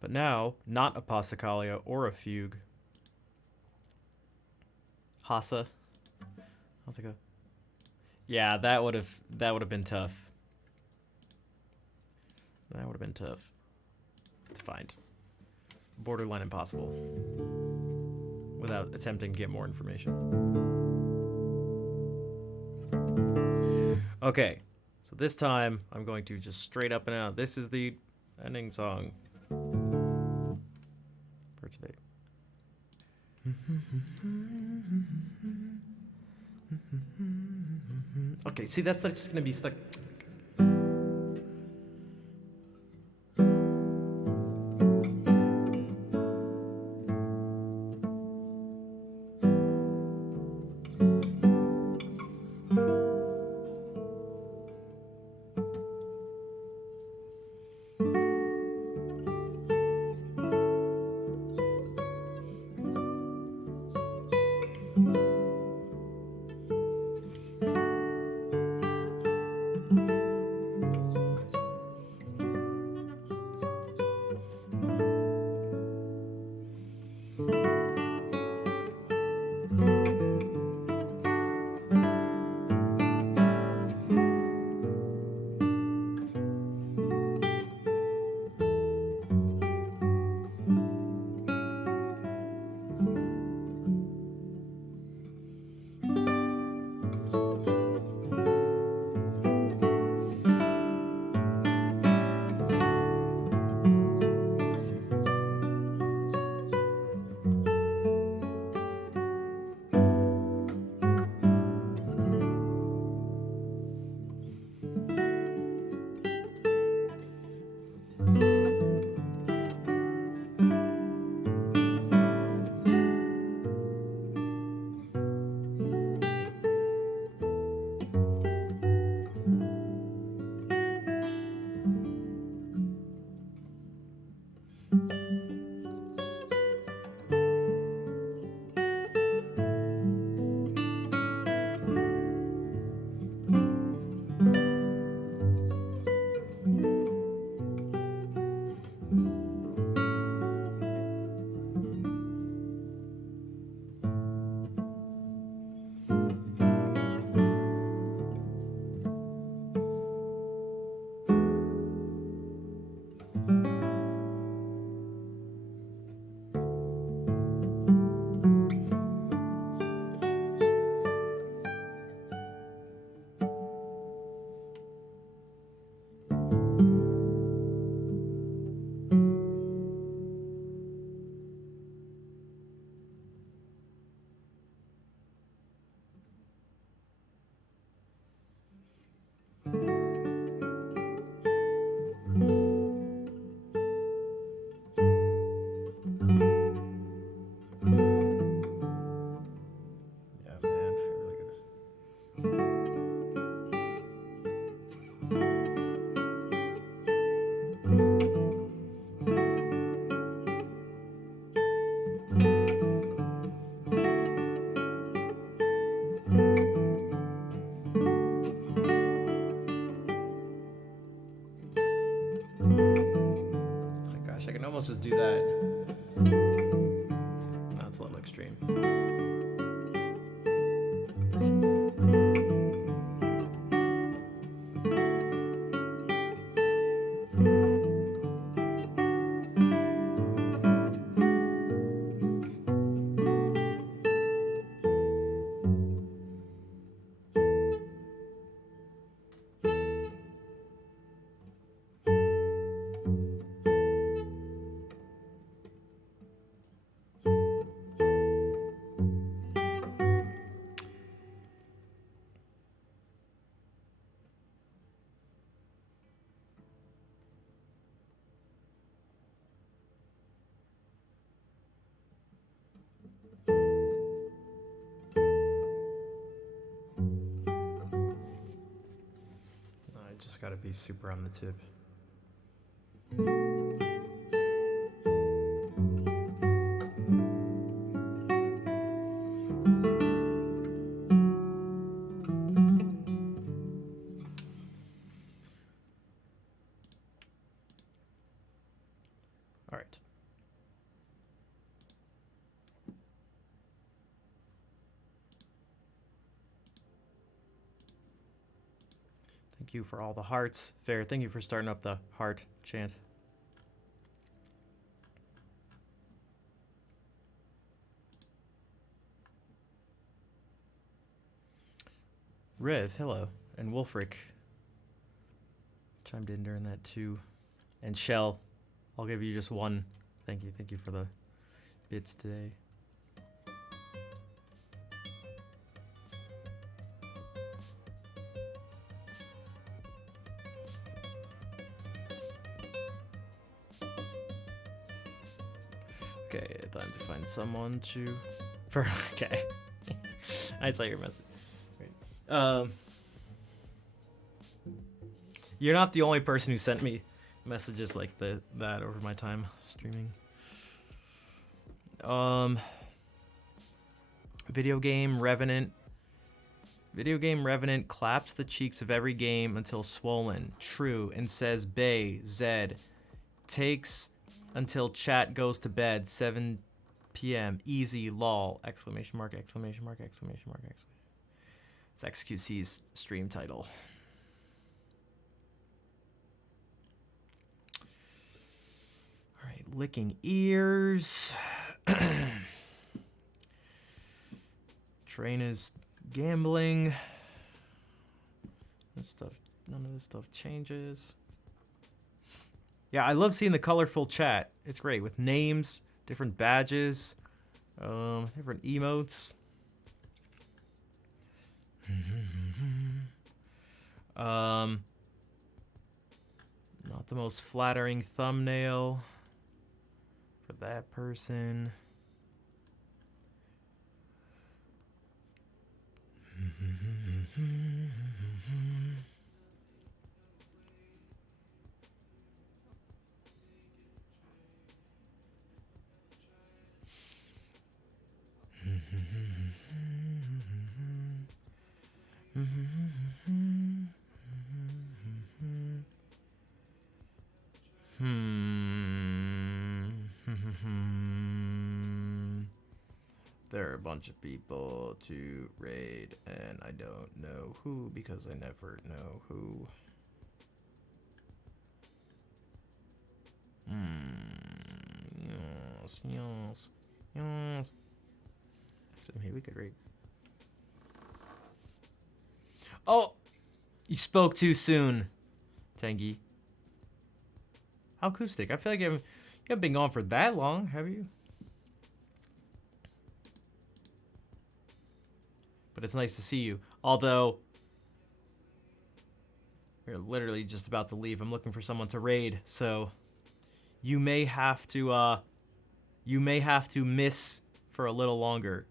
But now, not a Passacaglia or a fugue. Hassa. How's it go? Yeah, that would have been tough. That would have been tough to find. Borderline impossible. Without attempting to get more information. Okay, so this time I'm going to just straight up and out. This is the ending song for today. Okay, see, that's just gonna be stuck. stream. I just gotta be super on the tip. All right. Thank you for all the hearts. Fair, thank you for starting up the heart chant. Riv, hello. And Wolfric chimed in during that too. And Shell, I'll give you just one. Thank you. Thank you for the bits today. Okay, time to find someone to. Okay. I saw your message. Great. You're not the only person who sent me messages like that over my time streaming. Video game Revenant. Video game Revenant claps the cheeks of every game until swollen. True, and says Bay Zed takes until chat goes to bed. 7 p.m. Easy lol! Exclamation mark! Exclamation mark! Exclamation mark! Exclamation. It's XQC's stream title. All right, licking ears. Train is gambling. This stuff, none of this stuff changes. Yeah, I love seeing the colorful chat. It's great with names, different badges, different emotes. Not the most flattering thumbnail for that person. There are a bunch of people to raid, and I don't know who because I never know who. Yes. So maybe we could raid. Oh, you spoke too soon, Tengi. How acoustic? I feel like you haven't been gone for that long, have you? But it's nice to see you. Although, we're literally just about to leave. I'm looking for someone to raid, so you may have to miss for a little longer.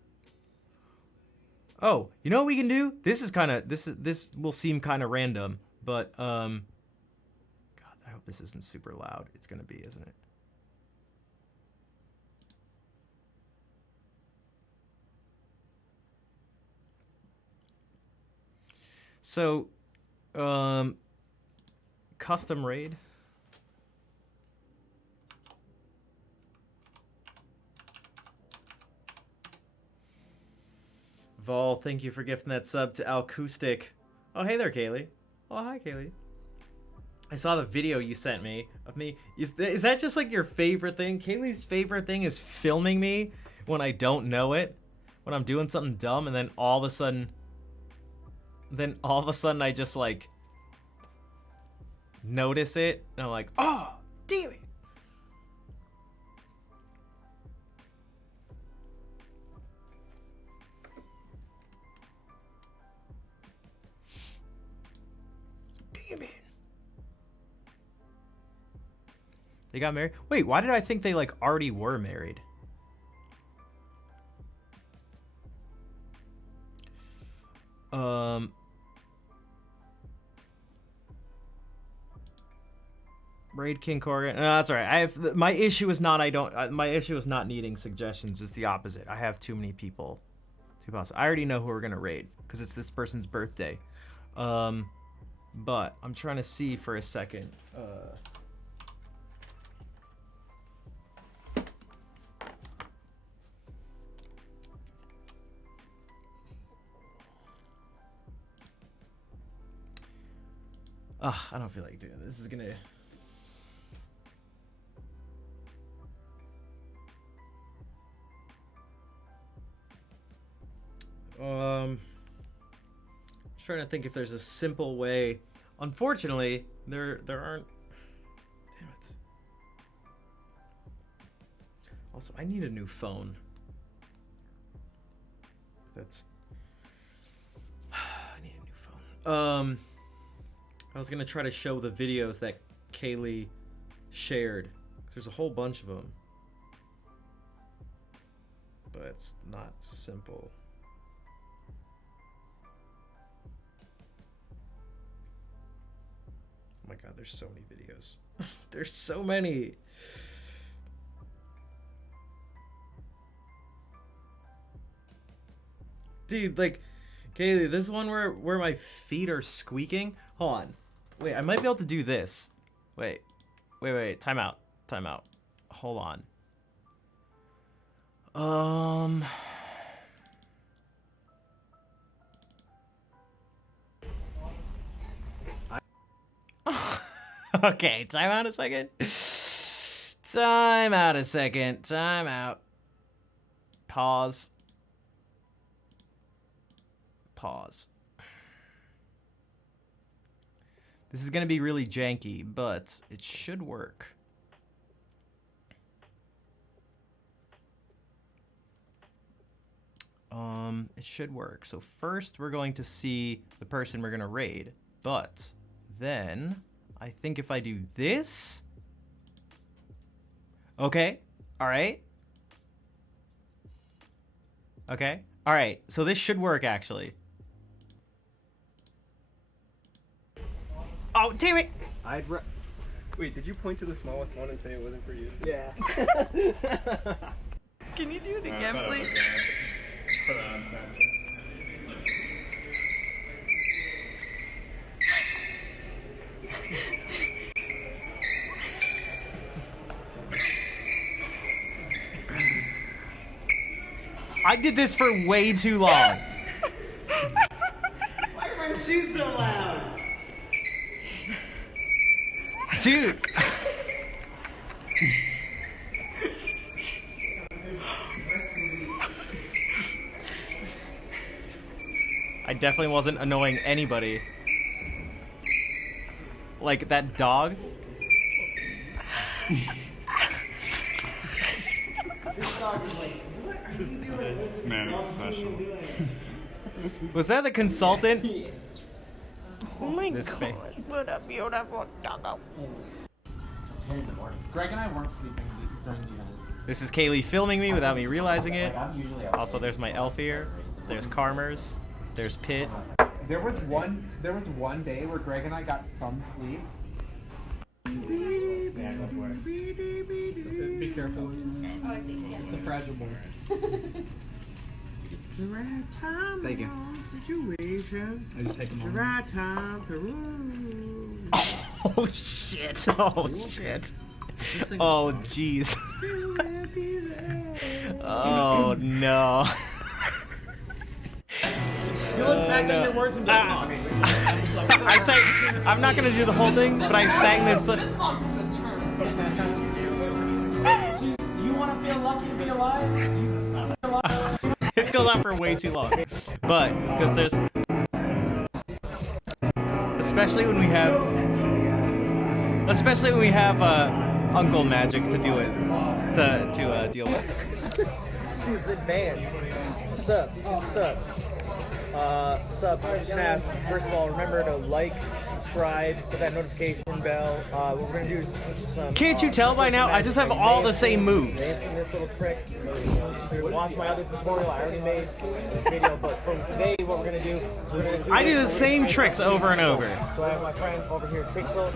Oh, you know what we can do? This will seem kind of random, but God, I hope this isn't super loud. It's gonna be, isn't it? So, custom raid. Vol, thank you for gifting that sub to Acoustic. Oh, hey there, Kaylee. Oh, hi, Kaylee. I saw the video you sent me of me. Is that just like your favorite thing? Kaylee's favorite thing is filming me when I don't know it, when I'm doing something dumb, and then all of a sudden I just like notice it, and I'm like, oh, damn it. Damn it. They got married? Wait, why did I think they like already were married? Raid King Corgan. No, that's all right. My issue is not my issue is not needing suggestions. It's the opposite. I have too many people. I already know who we're gonna raid because it's this person's birthday. But I'm trying to see for a second. I don't feel like doing this. This is gonna. Just trying to think if there's a simple way. Unfortunately, there aren't. Damn it. Also, I need a new phone. I need a new phone. I was gonna try to show the videos that Kaylee shared. There's a whole bunch of them, but it's not simple. Oh my god, there's so many videos. There's so many. Dude, like, Kaylee, this one where my feet are squeaking. Hold on. Wait, I might be able to do this. Wait. Time out. Hold on. Okay, time out a second. Time out. Pause. This is gonna be really janky, but it should work. It should work. So first we're going to see the person we're gonna raid, but then I think if I do this, okay, all right, okay, all right. So this should work actually. Oh, damn it! Wait, did you point to the smallest one and say it wasn't for you? Yeah. Can you do it again, please? Put it on Snapchat. I did this for way too long. Why are my shoes so loud? Dude. I definitely wasn't annoying anybody. Like that dog. This dog is like, what are you doing? This man is special. Was that the consultant? Oh my This god, thing. what a beautiful doggo. 10 in the morning. Greg and I weren't sleeping during the This is Kaylee filming me without me realizing it. I'm usually up. Also, there's my elf ear. There's Carmers. There's Pit. There was one day where Greg and I got some sleep. Be careful. Oh, I see. Yeah. It's a fragile board. The right time, Thank you. situation. I just take them The all. right time to rule. Oh shit! Oh shit! Oh jeez! Oh no! I sang. I'm not gonna do the whole thing, but I sang this. This song's a good turn. You want to feel lucky to be alive? This goes on for way too long, but because there's, especially when we have Uncle Magic to do it, to deal with. This is advanced. What's up? What's up? What's up? Snap. First of all, remember to like, subscribe, hit that notification bell. What we're gonna do is teach you some. Can't you tell by now? I just have all the same moves. This little trick. Watch my other tutorial. I already made a video, but from today, what we're gonna do is we're gonna do. I do the same tricks over and over. So I have my friend over here, Tixel.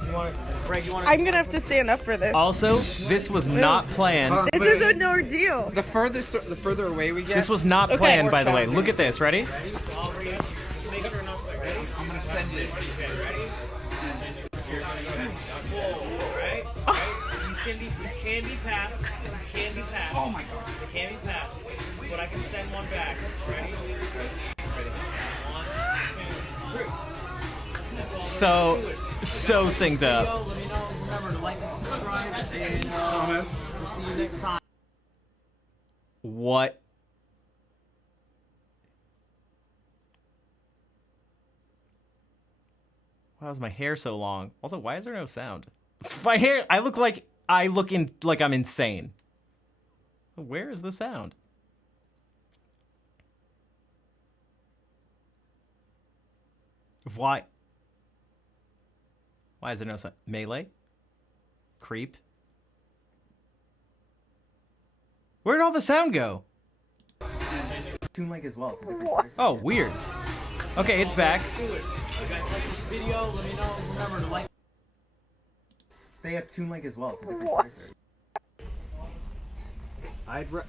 If you want, Greg, you want? I'm gonna have to stand up for this. Also, this was not planned. This is an ordeal. The further away we get. This was not planned, by the way. Look at this. Ready? I'm gonna send it. These can be passed. Oh my god. They can be passed. But I can send one back. Ready? So synced up. Let me know. Remember to like and subscribe and comments. We'll see you next time. What? Why was my hair so long? Also, why is there no sound? My hair. I look like I'm insane. Where is the sound? Why? Why is there no sound? Melee? Creep? Where'd all the sound go? Toon Link as well. Oh, weird. Okay, it's back. Video. Let me know. Remember to like. They have Toon Link as well. It's a different character.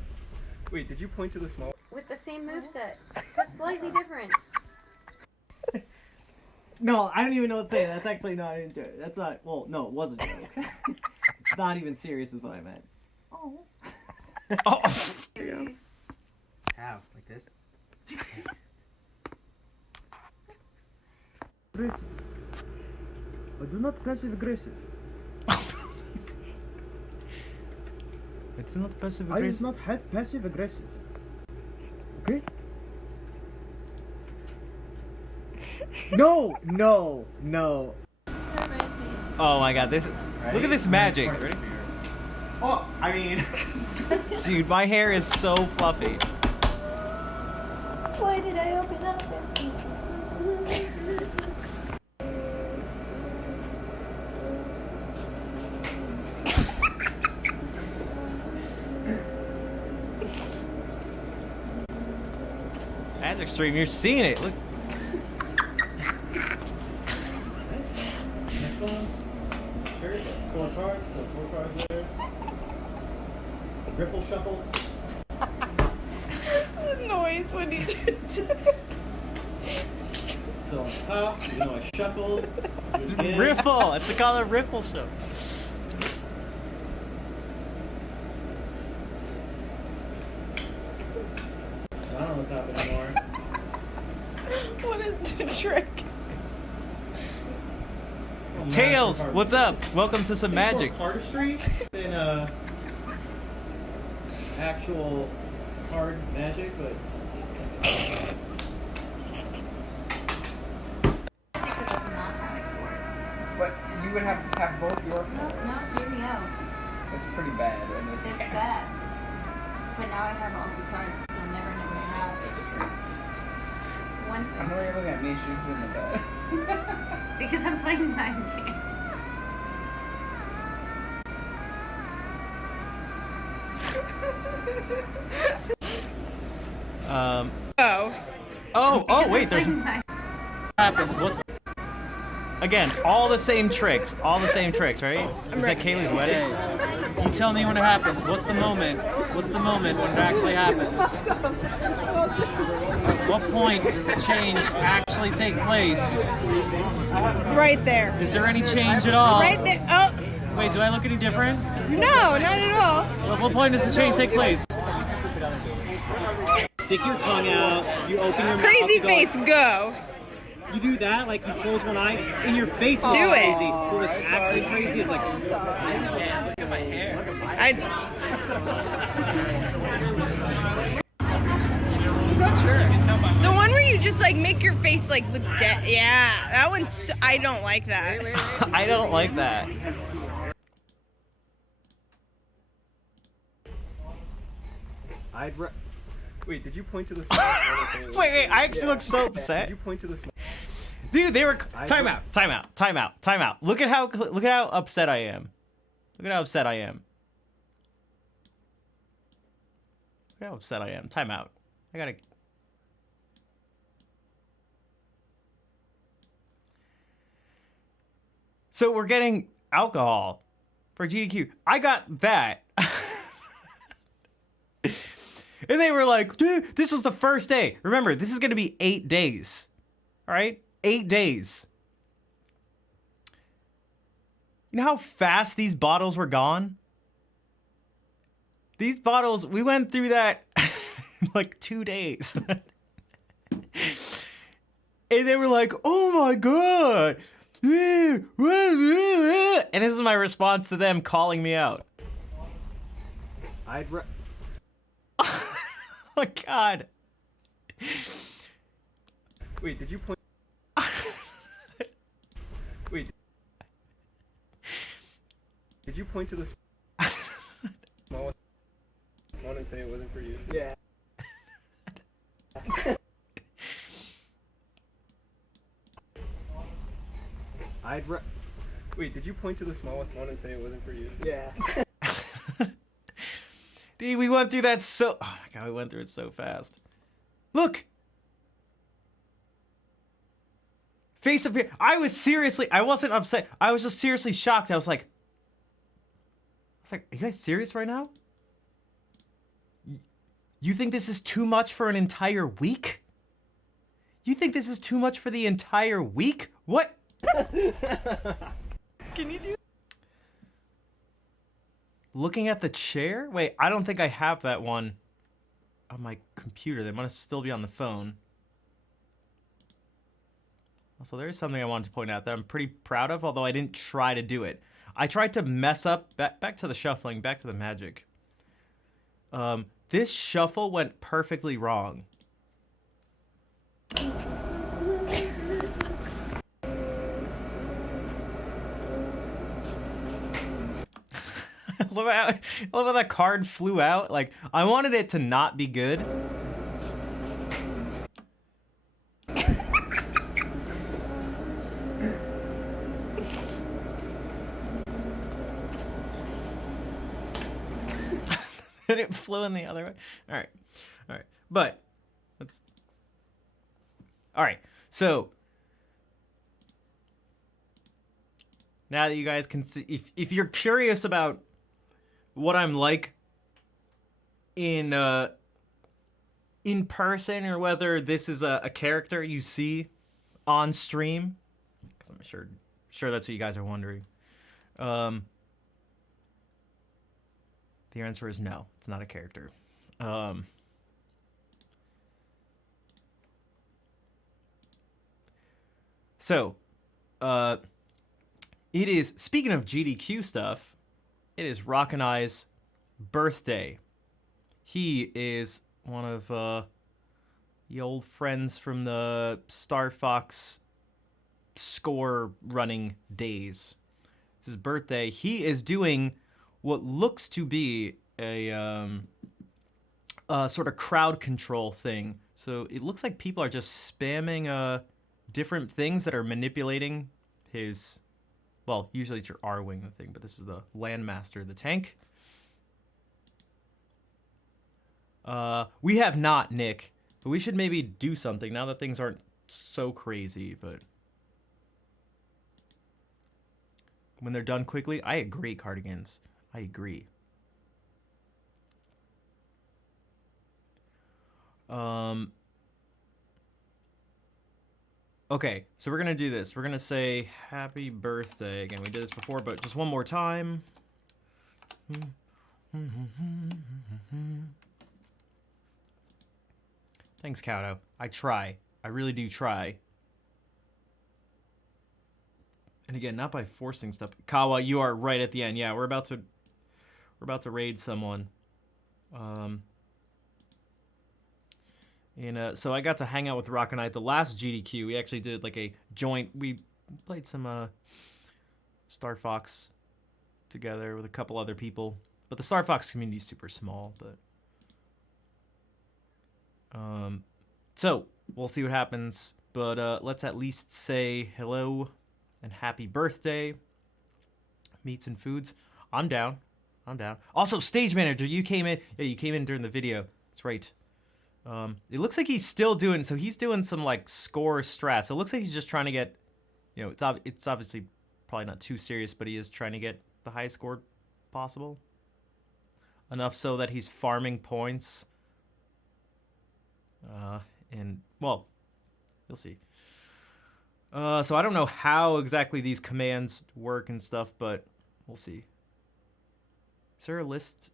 Wait, did you point to the small? With the same moveset, just slightly different. No, I don't even know what to say. That's actually not a joke. That's not. Well, no, it wasn't a joke. It's not even serious, is what I meant. Oh. Oh. How? Like this? Aggressive. I do not passive aggressive. It's not passive I do aggressive. not have passive aggressive. Okay? No, no, no. Oh my god, this. Look at this magic. Ready? Oh, I mean. Dude, my hair is so fluffy. Why did I open up this? Magic Stream, you're seeing it. Look. Four cards there. Ripple shuffle. The noise when you just. Still on top. You know I shuffled. It's riffle. It's called a riffle show. I don't know what's happening anymore. What is the trick? Tails, what's up? Welcome to some magic. Cardistry than actual card magic, but. But you would have to have both your. No, hear me out. That's pretty bad. In this It's case. bad. But now I have all the cards, so I'll never know what I have. One I know you're looking at me. She's doing the bad. Because I'm playing mind games. Oh, wait, there's Playing mind- happens. What's again? All the same tricks. All the same tricks, right? Is that Kaylee's wedding? You tell me when it happens. What's the moment? What's the moment when it actually happens? At what point does the change actually take place? Right there. Is there any change at all? Right there. Oh, Wait, do I look any different? no, not at all. At what point does the change take place? stick your tongue out, you open your mouth. Crazy you go face, go. You do that, like you close one eye, and your face is Do it. crazy. What's actually crazy is like, Look at my hair. The one where you just like make your face like look dead. Yeah, that one's. I don't like that. I don't like that. Wait, did you point to the smallest one? Wait, I actually look so upset. Did you point to the small? Dude, they were time out. Look at how upset I am. Look at how upset I am. Look how upset I am. Time out. I gotta. So we're getting alcohol for GDQ. I got that. And they were like, dude, this was the first day. Remember, this is gonna be 8 days. All right? 8 days. You know how fast these bottles were gone? These bottles, we went through that in like 2 days. And they were like, oh my God. And this is my response to them calling me out. Oh my God. Wait, did you point? Wait. Did you point to the smallest one and say it wasn't for you? yeah. Wait, did you point to the smallest one and say it wasn't for you? Yeah. Dude, we went through that so... Oh my God, we went through it so fast. Look! Face up here. I wasn't upset. I was just seriously shocked. I was like, are you guys serious right now? You think this is too much for an entire week? You think this is too much for the entire week? What? Can you do? Looking at the chair? Wait, I don't think I have that one on my computer. They must still be on the phone. Also, there is something I wanted to point out that I'm pretty proud of, although I didn't try to do it. I tried to mess up, back to the shuffling, back to the magic. This shuffle went perfectly wrong. I love how that card flew out. Like, I wanted it to not be good. Then it flew in the other way. All right. But let's. All right. So now that you guys can see, if you're curious about what I'm like in person, or whether this is a character you see on stream, because I'm sure that's what you guys are wondering. The answer is no, it's not a character. It is, speaking of GDQ stuff, it is Rock and I's birthday. He is one of the old friends from the Star Fox score running days. It's his birthday. He is doing what looks to be a sort of crowd control thing. So it looks like people are just spamming different things that are manipulating his... Well, usually it's your R-Wing thing, but this is the Landmaster, the tank. We have not, Nick, but we should maybe do something now that things aren't so crazy, but... When they're done quickly, I agree, Cardigans. I agree. Okay, so we're gonna do this. We're gonna say happy birthday. Again, we did this before, but just one more time. Thanks, Kauto. I try. I really do try. And again, not by forcing stuff. Kawa, you are right at the end. Yeah, we're about to raid someone. So I got to hang out with Rock and I at the last GDQ. We actually did like a joint. We played some Star Fox together with a couple other people. But the Star Fox community is super small. But so we'll see what happens. But let's at least say hello and happy birthday. Meats and foods. I'm down. Also, stage manager, you came in. Yeah, you came in during the video. That's right. It looks like he's still doing. So he's doing some like score strats. So it looks like he's just trying to get. You know, it's obviously probably not too serious, but he is trying to get the highest score possible. Enough so that he's farming points. And well, you'll see. So I don't know how exactly these commands work and stuff, but we'll see. Is there a list?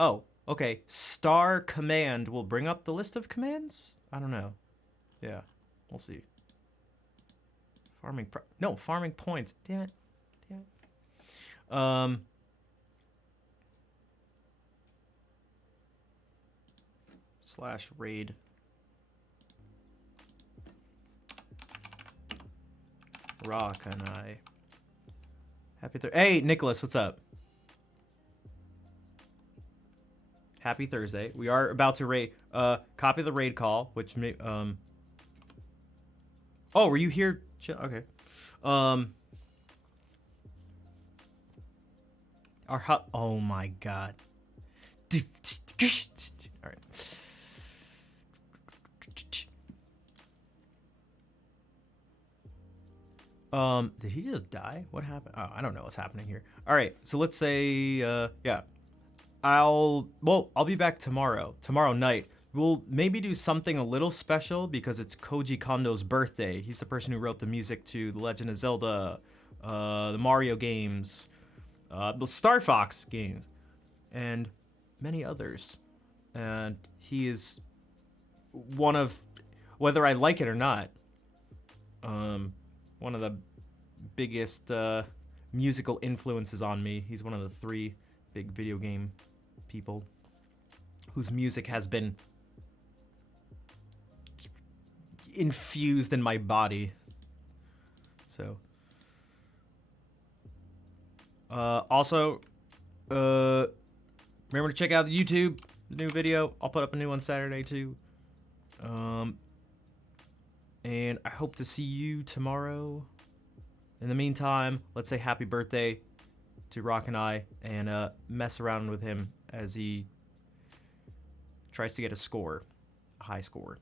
Oh, okay. Star command will bring up the list of commands? I don't know. Yeah, we'll see. Farming points. Damn it. /raid. Rock and I. Hey, Nicholas, what's up? Happy Thursday. We are about to raid. Copy the raid call, which may. Oh, were you here? Okay. Oh my God. All right. Did he just die? What happened? Oh, I don't know what's happening here. All right, so let's say, yeah. I'll be back tomorrow night. We'll maybe do something a little special because it's Koji Kondo's birthday. He's the person who wrote the music to The Legend of Zelda, the Mario games, the Star Fox games, and many others. And he is one of, whether I like it or not, one of the biggest musical influences on me. He's one of the 3 big video game people whose music has been infused in my body. So also remember to check out the YouTube, the new video. I'll put up a new one Saturday too. And I hope to see you tomorrow. In the meantime, let's say happy birthday to Rock and I and mess around with him as he tries to get a high score.